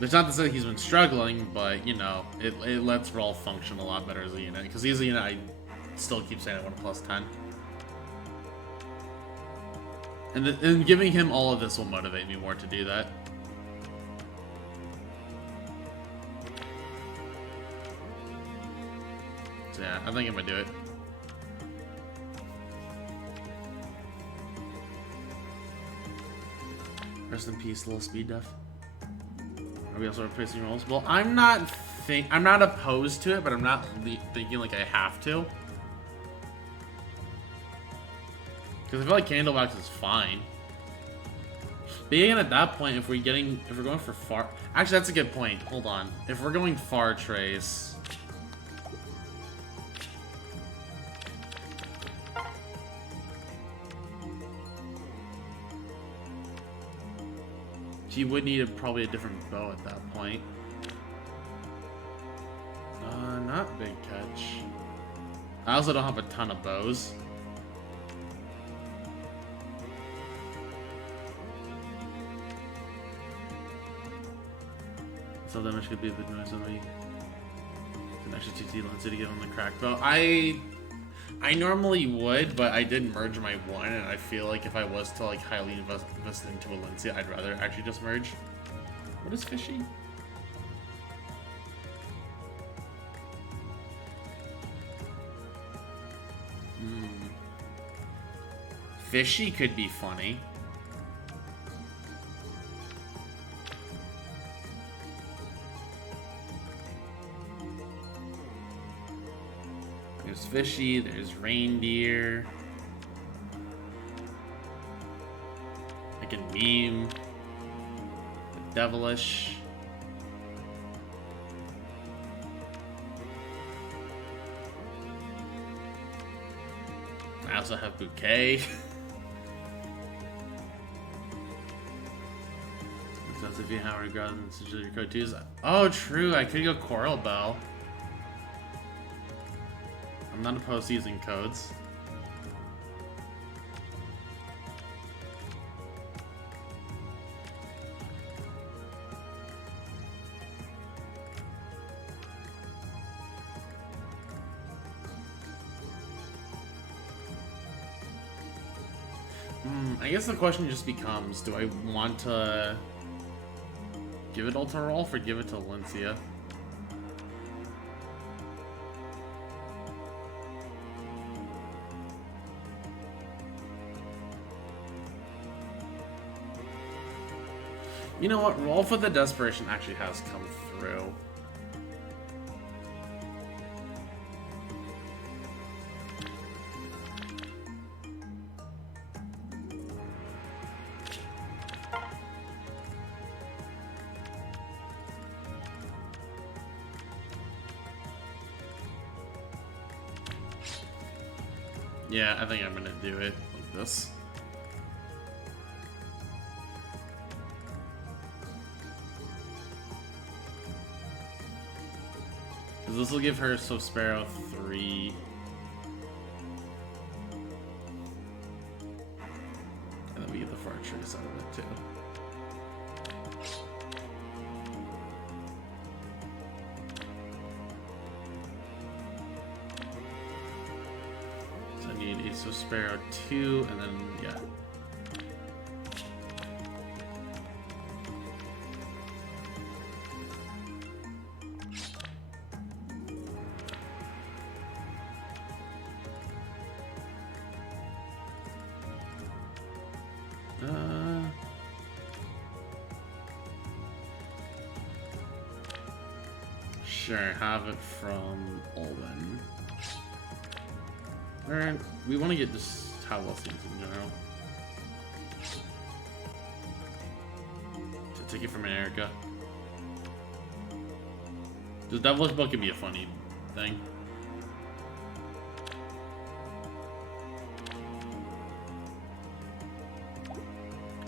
It's not to say he's been struggling, but you know, it lets Rolf function a lot better as a unit. Because he's a unit I still keep saying I want a +10. And giving him all of this will motivate me more to do that. So yeah, I think I'm gonna do it. Rest in peace, little speed def. Are we also replacing roles? Well, I'm not opposed to it, but I'm not thinking like I have to. Because I feel like Candlewax is fine. But again, at that point, if we're going for far... Actually, that's a good point. Hold on. If we're going far trace... She would need probably a different bow at that point. Not big catch. I also don't have a ton of bows. So damage could be a bit noise on me. An extra 2T Lancer to give him the crack bow. I normally would, but I did merge my one, and I feel like if I was to like highly invest into Valencia, I'd rather actually just merge. What is fishy? Fishy could be funny. There's fishy, there's reindeer. I can meme. The devilish. I also have bouquet. That's if you have regard to your code twos. Oh, true. I could go Coral Bell. I'm not opposed to using codes. I guess the question just becomes, do I want to give it all to Rolf or give it to Valencia? You know what? Rolf with the Desperation actually has come through. Yeah, I think I'm gonna do it like this. Because this will give her Swift Sparrow 3. And then we get the Fart Trace out of it too. So I need a Swift Sparrow 2, and then, yeah. Sure, have it from Olwen. Alright, we want to get just how well seems in general. To take it from an Erica. The Devil's Book could be a funny thing.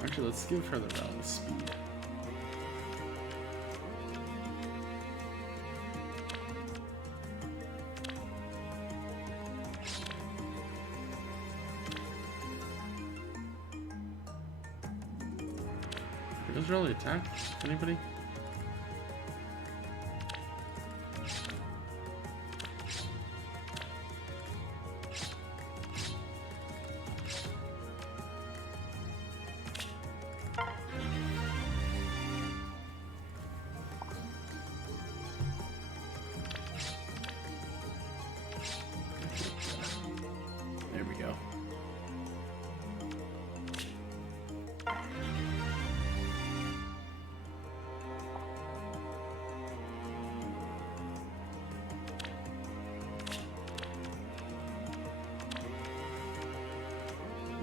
Actually, let's give her the rally speed. Does rally attack anybody? There we go.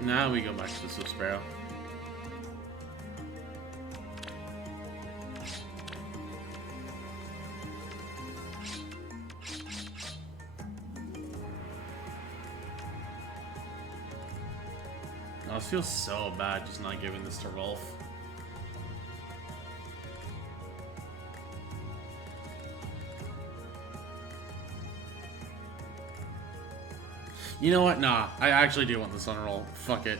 Now we go back to the Swift Sparrow. Oh, this feels so bad just not giving this to Rolf. You know what? Nah, I actually do want this on roll. Fuck it.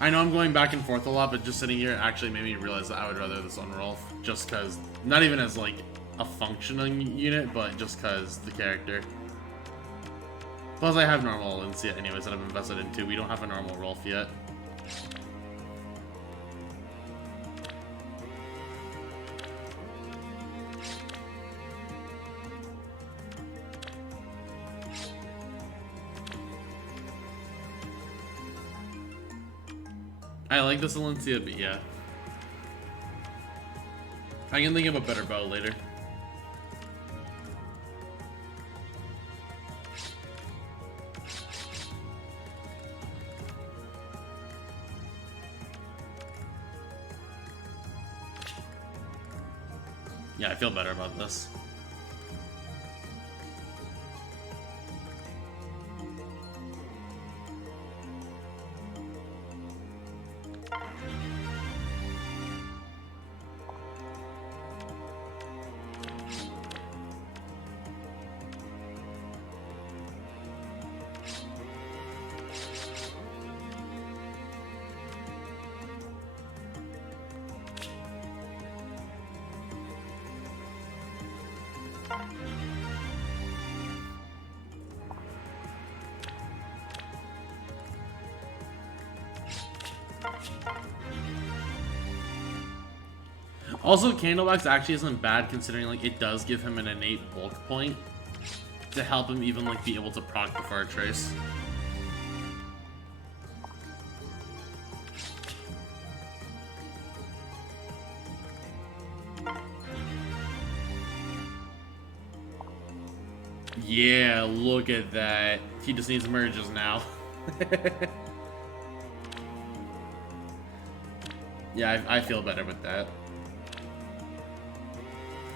I know I'm going back and forth a lot, but just sitting here actually made me realize that I would rather this on Rolf. Just cause, not even as like a functioning unit, but just cause the character. Plus I have normal Alicia anyways that I've invested into. We don't have a normal Rolf yet. I like this Alicia, but yeah. I can think of a better bow later. Yeah, I feel better about this. Also, Candlewax actually isn't bad considering like it does give him an innate bulk point to help him even like be able to proc the Far Trace. Yeah, look at that. He just needs merges now. Yeah, I feel better with that.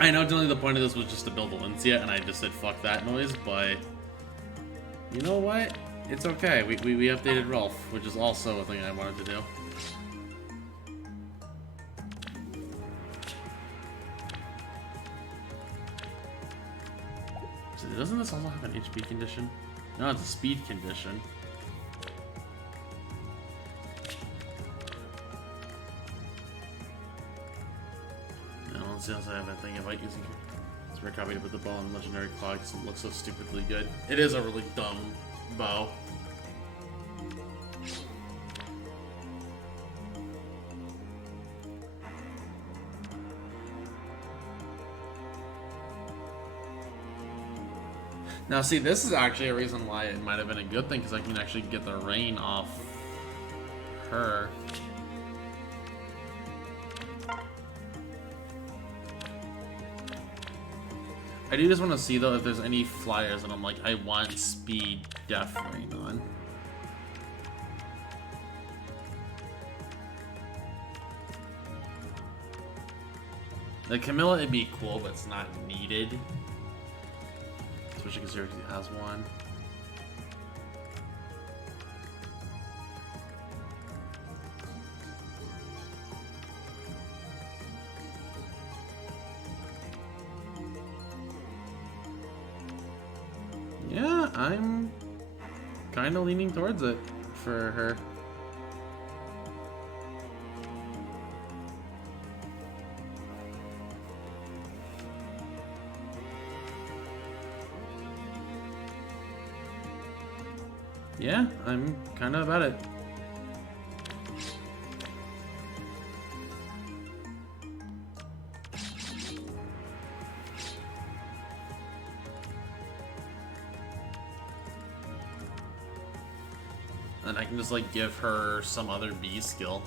I know generally the point of this was just to build Valencia, and I just said fuck that noise, but You know what? It's okay. We updated Rolf, which is also a thing I wanted to do. So doesn't this also have an HP condition? No, it's a speed condition. No, let's see also have a thing about using rare copy to put the bow on legendary claw because it looks so stupidly good. It is a really dumb bow. Now see, this is actually a reason why it might have been a good thing, because I can actually get the rain off her. I do just want to see though if there's any flyers and I'm like, I want speed def rain on. The Camilla, it'd be cool, but it's not needed. Especially because he has one. Yeah, I'm kind of leaning towards it for her. Yeah, I'm kind of about it. And I can just like give her some other B skill.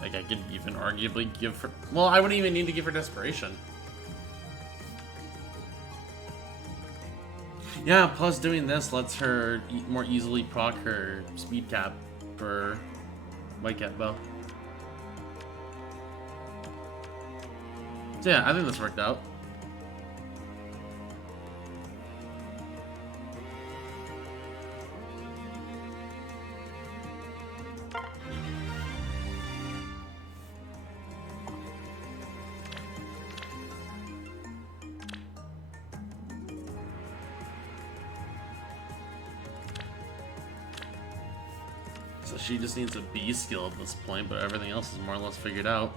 Like I could even arguably give her, well, I wouldn't even need to give her desperation. Yeah, plus doing this lets her more easily proc her speed cap for White Cat Bow. So yeah, I think this worked out. So she just needs a B skill at this point, but everything else is more or less figured out.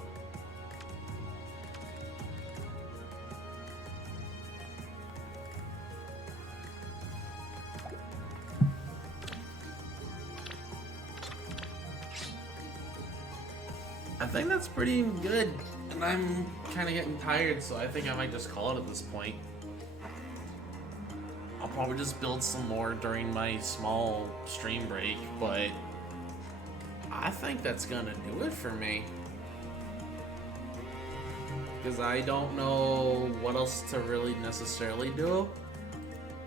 I think that's pretty good, and I'm kind of getting tired, so I think I might just call it at this point. I'll probably just build some more during my small stream break, but I think that's gonna do it for me. Because I don't know what else to really necessarily do.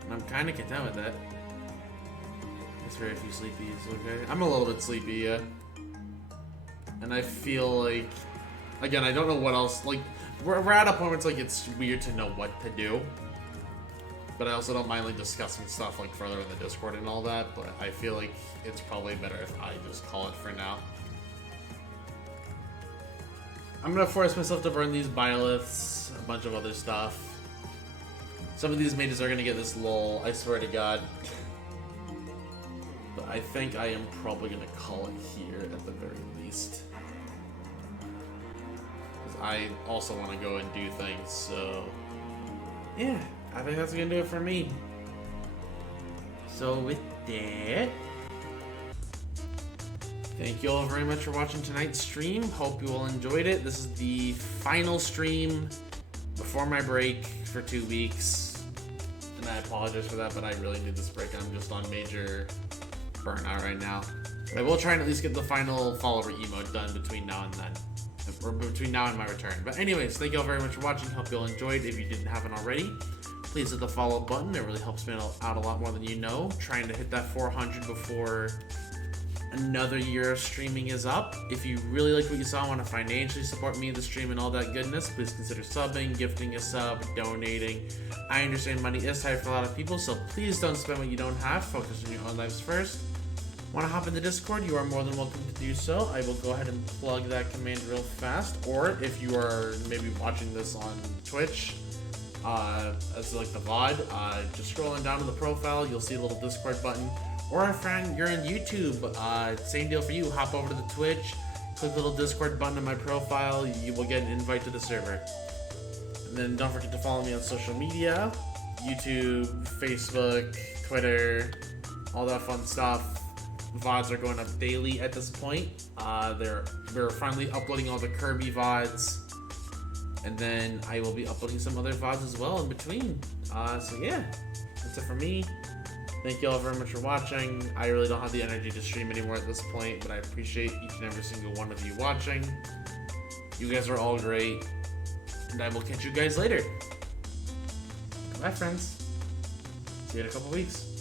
And I'm kind of content with that. There's very few sleepies, okay? I'm a little bit sleepy, yeah. And I feel like, again, I don't know what else, like, we're at a point where it's like, it's weird to know what to do. But I also don't mind like discussing stuff like further in the Discord and all that, but I feel like it's probably better if I just call it for now. I'm gonna force myself to burn these Byleths, a bunch of other stuff. Some of these mages are gonna get this lull, I swear to God. But I think I am probably gonna call it here at the very least. Because I also want to go and do things, so yeah. I think that's gonna do it for me. So with that, thank you all very much for watching tonight's stream. Hope you all enjoyed it. This is the final stream before my break for 2 weeks. And I apologize for that, but I really need this break. I'm just on major burnout right now. But I will try and at least get the final follower emote done between now and then. Or between now and my return. But anyways, thank you all very much for watching. Hope you all enjoyed. If you didn't have it already, please hit the follow button. It really helps me out a lot more than you know. Trying to hit that 400 before another year of streaming is up. If you really like what you saw and want to financially support me in the stream and all that goodness, please consider subbing, gifting a sub, donating. I understand money is tight for a lot of people, so please don't spend what you don't have. Focus on your own lives first. Want to hop in the Discord? You are more than welcome to do so. I will go ahead and plug that command real fast. Or if you are maybe watching this on Twitch, as like the VOD, just scrolling down to the profile, you'll see a little Discord button. Or if you're on YouTube, same deal for you. Hop over to the Twitch, click the little Discord button on my profile. You will get an invite to the server. And then don't forget to follow me on social media: YouTube, Facebook, Twitter, all that fun stuff. VODs are going up daily at this point. We're finally uploading all the Kirby VODs, and then I will be uploading some other VODs as well in between. So yeah, that's it for me. Thank you all very much for watching. I really don't have the energy to stream anymore at this point, but I appreciate each and every single one of you watching. You guys are all great, and I will catch you guys later. Bye, friends. See you in a couple weeks.